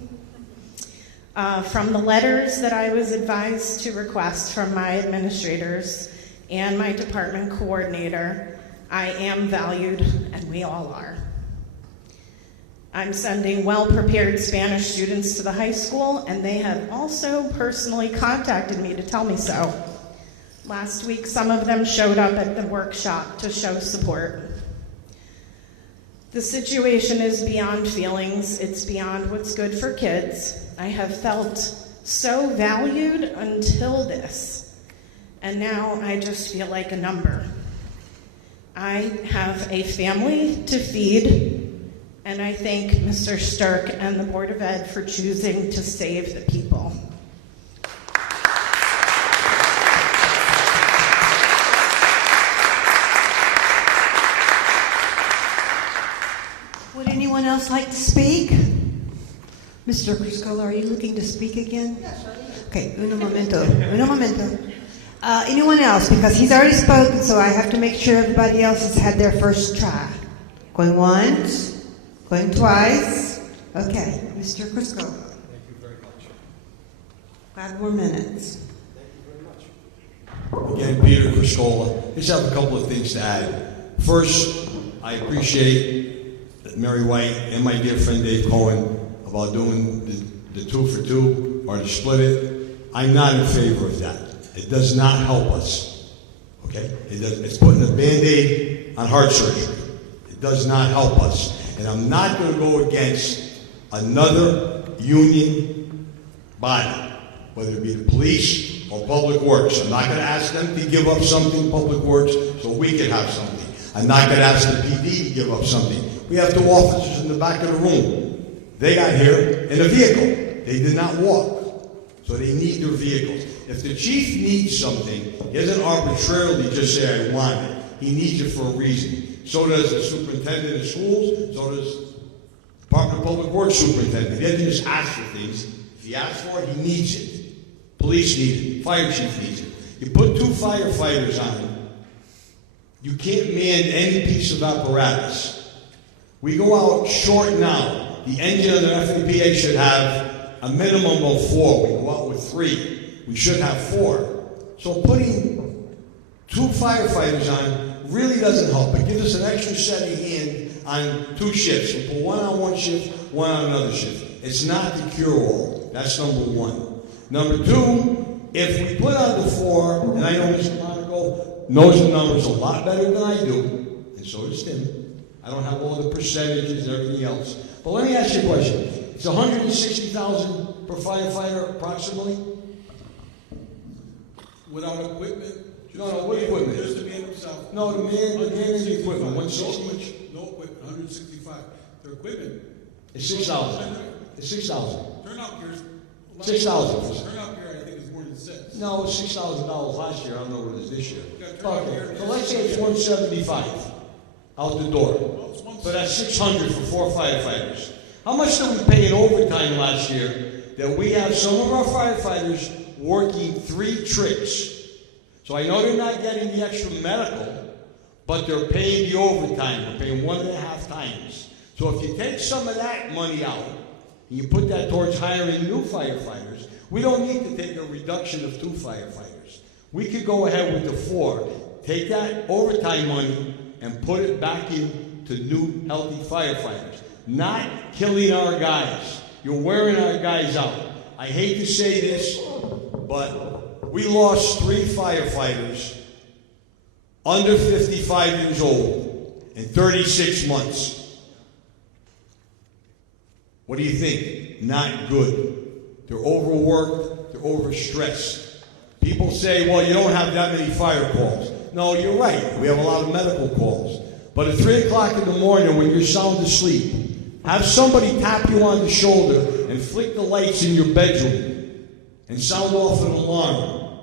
From the letters that I was advised to request from my administrators and my department coordinator, I am valued, and we all are. I'm sending well-prepared Spanish students to the high school, and they have also personally contacted me to tell me so. Last week, some of them showed up at the workshop to show support. The situation is beyond feelings. It's beyond what's good for kids. I have felt so valued until this, and now I just feel like a number. I have a family to feed, and I thank Mr. Stirk and the Board of Ed for choosing to save the people. Would anyone else like to speak? Mr. Criscola, are you looking to speak again? Yes, I am. Okay, un momento. Anyone else? Because he's already spoken, so I have to make sure everybody else has had their first try. Going once, going twice. Okay, Mr. Criscola. Thank you very much. 5 more minutes. Again, Peter Criscola. Just have a couple of things to add. First, I appreciate that Mary White and my dear friend Dave Cohen about doing the 2 for 2 or to split it. I'm not in favor of that. It does not help us. Okay? It's putting a Band-Aid on heart surgery. It does not help us. And I'm not going to go against another union body, whether it be the police or Public Works. I'm not going to ask them to give up something, Public Works, so we can have something. I'm not going to ask the PD to give up something. We have 2 officers in the back of the room. They got here in a vehicle. They did not walk. So they need their vehicles. If the chief needs something, he doesn't arbitrarily just say, I want it. He needs it for a reason. So does the superintendent of schools. So does the Department of Public Works superintendent. He doesn't just ask for things. If he asks for it, he needs it. Police need it. Fire chief needs it. You put 2 firefighters on, you can't man any piece of apparatus. We go out short now. The engine of the FAPA should have a minimum of 4. We go out with 3. We should have 4. So putting 2 firefighters on really doesn't help. It gives us an extra set of hand on 2 shifts. We put 1 on one shift, 1 on another shift. It's not the cure-all. That's number 1. Number 2, if we put on the 4, and I know Mr. Monaco knows the numbers a lot better than I do, and so does Tim. I don't have all the percentages and everything else. But let me ask you a question. It's $160,000 per firefighter approximately? Without equipment? No, what equipment? Just the man himself. No, the man and the equipment. 160. No equipment, 165. Their equipment. It's 6,000. It's 6,000. Turnout gear is 6,000. Turnout gear, I think, is more than 6. No, it's $6,000 last year. I don't know what it is this year. Okay, so let's say it's 175 out the door. So that's 600 for 4 firefighters. How much did we pay in overtime last year that we have some of our firefighters working 3 trips? So I know they're not getting the extra medical, but they're paying the overtime. They're paying 1.5 times. So if you take some of that money out, and you put that towards hiring new firefighters, we don't need to take a reduction of 2 firefighters. We could go ahead with the 4, take that overtime money and put it back into new healthy firefighters. not killing our guys. You're wearing our guys out. I hate to say this, but we lost 3 firefighters under 55 years old in 36 months. What do you think? Not good. They're overworked, they're overstressed. People say, well, you don't have that many fire calls. No, you're right. We have a lot of medical calls. But at 3 o'clock in the morning when you're sound asleep, have somebody tap you on the shoulder and flick the lights in your bedroom and sound off an alarm.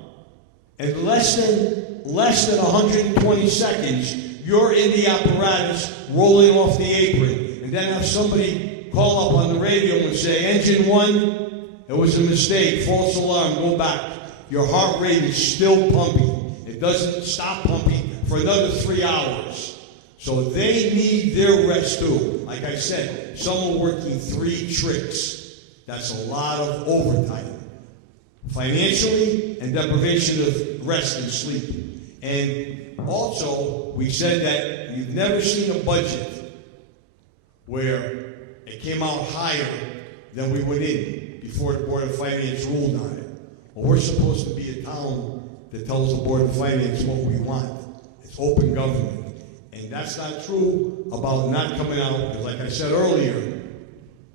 In less than 120 seconds, you're in the apparatus rolling off the apron. And then have somebody call up on the radio and say, engine 1, it was a mistake, false alarm, go back. Your heart rate is still pumping. It doesn't stop pumping for another 3 hours. So they need their rest too. Like I said, some are working 3 tricks. That's a lot of overtime. Financially and deprivation of rest and sleep. And also, we said that you've never seen a budget where it came out higher than we went in before the Board of Finance ruled on it. Well, we're supposed to be a town that tells the Board of Finance what we want. It's open government. And that's not true about not coming out, because like I said earlier,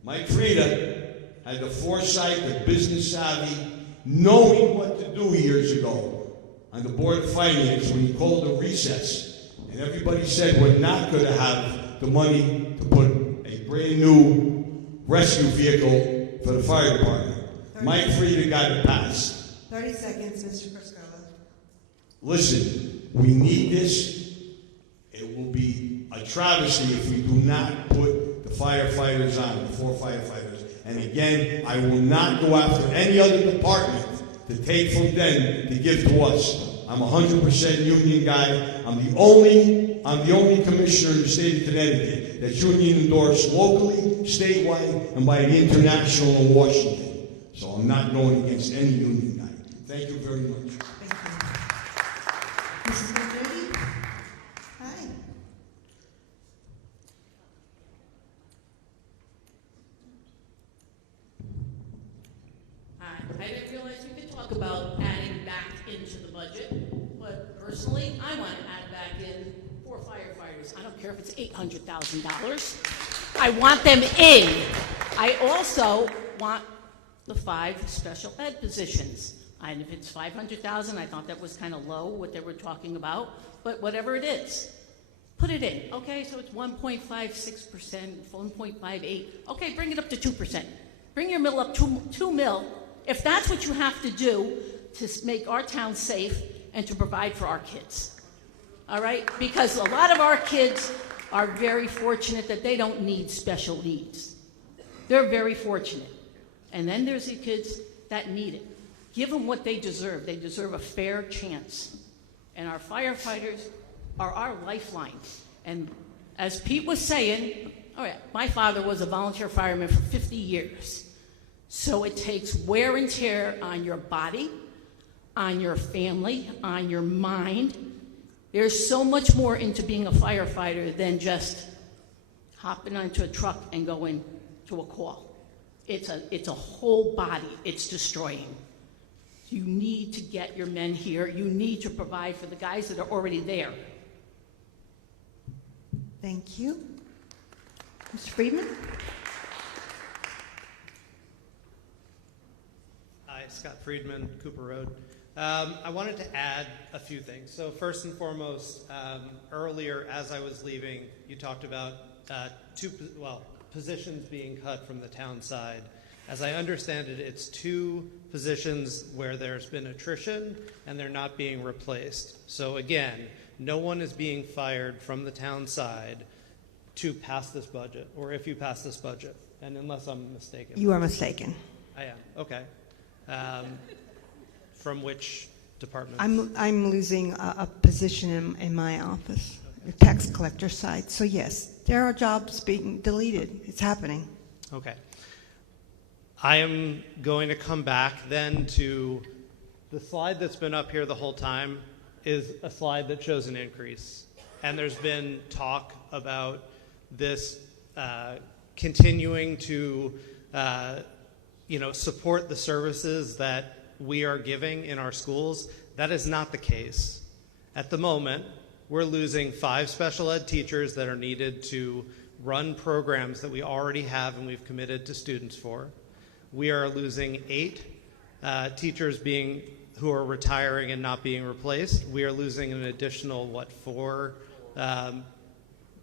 Mike Frieda had the foresight, the business savvy, knowing what to do years ago on the Board of Finance when he called a recess. And everybody said we're not going to have the money to put a brand new rescue vehicle for the fire department. Mike Frieda got it passed. 30 seconds, Mr. Priscilla. Listen, we need this. It will be a travesty if we do not put the firefighters on, the 4 firefighters. And again, I will not go after any other department to take from them to give to us. I'm a 100% union guy. I'm the only commissioner in the state of Connecticut that's union endorsed locally, statewide, and by the international in Washington. So I'm not going against any union guy. Thank you very much. Mrs. McGrady? Hi. I didn't realize we could talk about adding back into the budget, but personally, I want to add back in 4 firefighters. I don't care if it's $800,000. I want them in. I also want the 5 special ed positions. And if it's 500,000, I thought that was kind of low, what they were talking about, but whatever it is, put it in. Okay, so it's 1.56%, 1.58. Okay, bring it up to 2%. Bring your mill up 2 mil. If that's what you have to do to make our town safe and to provide for our kids. All right? Because a lot of our kids are very fortunate that they don't need special needs. They're very fortunate. And then there's the kids that need it. Give them what they deserve. They deserve a fair chance. And our firefighters are our lifeline. And as Pete was saying, all right, my father was a volunteer fireman for 50 years. So it takes wear and tear on your body, on your family, on your mind. There's so much more into being a firefighter than just hopping onto a truck and going to a call. It's a whole body it's destroying. You need to get your men here. You need to provide for the guys that are already there. Thank you. Mr. Friedman? Hi, Scott Friedman, Cooper Road. I wanted to add a few things. So first and foremost, earlier as I was leaving, you talked about positions being cut from the town side. As I understand it, it's 2 positions where there's been attrition and they're not being replaced. So again, no one is being fired from the town side to pass this budget, or if you pass this budget, and unless I'm mistaken. You are mistaken. I am, okay. From which department? I'm losing a position in my office, the tax collector side. So yes, there are jobs being deleted. It's happening. Okay. I am going to come back then to the slide that's been up here the whole time is a slide that shows an increase. And there's been talk about this continuing to support the services that we are giving in our schools. That is not the case. At the moment, we're losing 5 special ed teachers that are needed to run programs that we already have and we've committed to students for. We are losing 8 teachers who are retiring and not being replaced. We are losing an additional, 4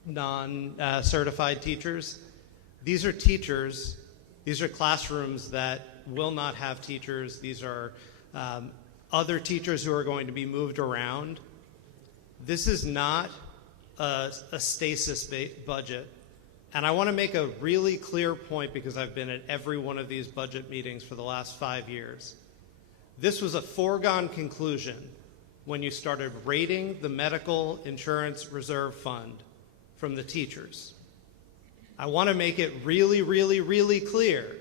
non-certified teachers. These are teachers, these are classrooms that will not have teachers. These are other teachers who are going to be moved around. This is not a stasis budget. And I want to make a really clear point because I've been at every one of these budget meetings for the last 5 years. This was a foregone conclusion when you started rating the medical insurance reserve fund from the teachers. I want to make it really, really, really clear.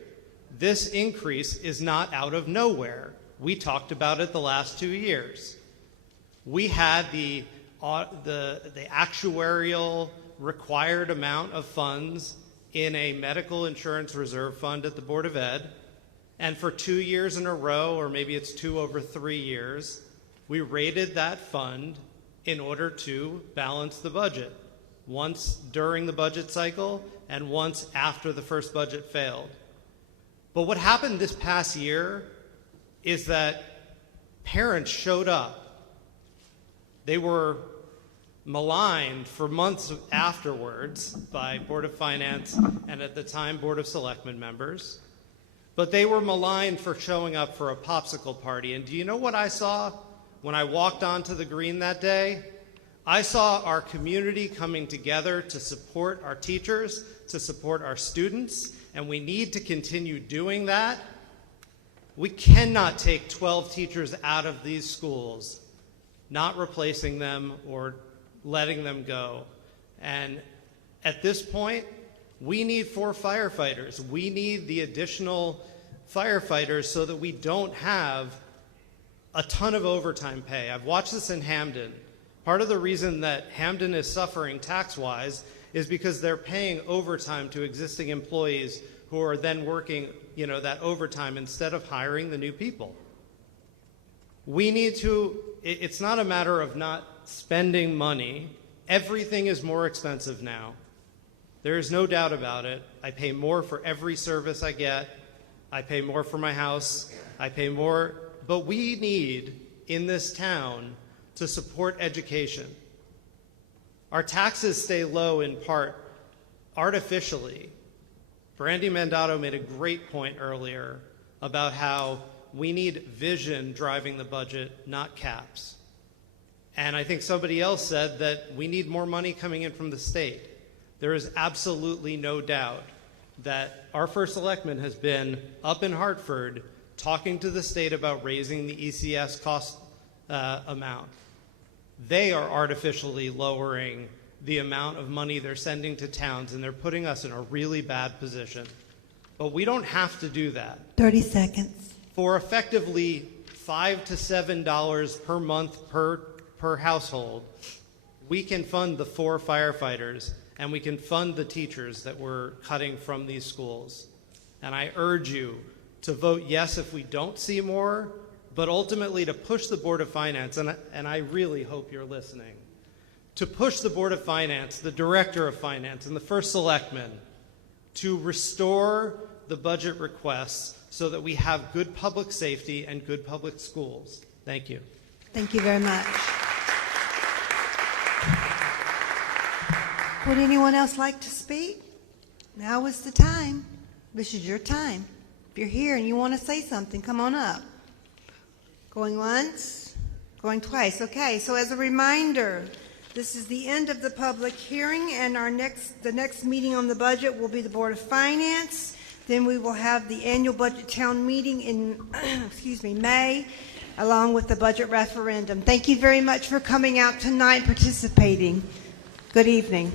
This increase is not out of nowhere. We talked about it the last 2 years. We had the actuarial required amount of funds in a medical insurance reserve fund at the Board of Ed, and for 2 years in a row, or maybe it's 2 over 3 years, we rated that fund in order to balance the budget, once during the budget cycle and once after the first budget failed. But what happened this past year is that parents showed up. They were maligned for months afterwards by Board of Finance and at the time Board of Selectmen members. But they were maligned for showing up for a popsicle party. And do you know what I saw when I walked onto the green that day? I saw our community coming together to support our teachers, to support our students, and we need to continue doing that. We cannot take 12 teachers out of these schools, not replacing them or letting them go. And at this point, we need 4 firefighters. We need the additional firefighters so that we don't have a ton of overtime pay. I've watched this in Hamden. Part of the reason that Hamden is suffering tax-wise is because they're paying overtime to existing employees who are then working, that overtime instead of hiring the new people. We need to, it's not a matter of not spending money. Everything is more expensive now. There is no doubt about it. I pay more for every service I get. I pay more for my house. I pay more. But we need, in this town, to support education. Our taxes stay low in part artificially. Brandy Mandato made a great point earlier about how we need vision driving the budget, not caps. And I think somebody else said that we need more money coming in from the state. There is absolutely no doubt that our first selectman has been up in Hartford talking to the state about raising the ECS cost amount. They are artificially lowering the amount of money they're sending to towns, and they're putting us in a really bad position. But we don't have to do that. 30 seconds. For effectively $5 to $7 per month per household, we can fund the 4 firefighters, and we can fund the teachers that we're cutting from these schools. And I urge you to vote yes if we don't see more, but ultimately to push the Board of Finance, and I really hope you're listening, to push the Board of Finance, the Director of Finance, and the First Selectman to restore the budget requests so that we have good public safety and good public schools. Thank you. Thank you very much. Would anyone else like to speak? Now is the time. This is your time. If you're here and you want to say something, come on up. Going once, going twice. Okay, so as a reminder, this is the end of the public hearing, and the next meeting on the budget will be the Board of Finance. Then we will have the annual budget town meeting in May, along with the budget referendum. Thank you very much for coming out tonight, participating. Good evening.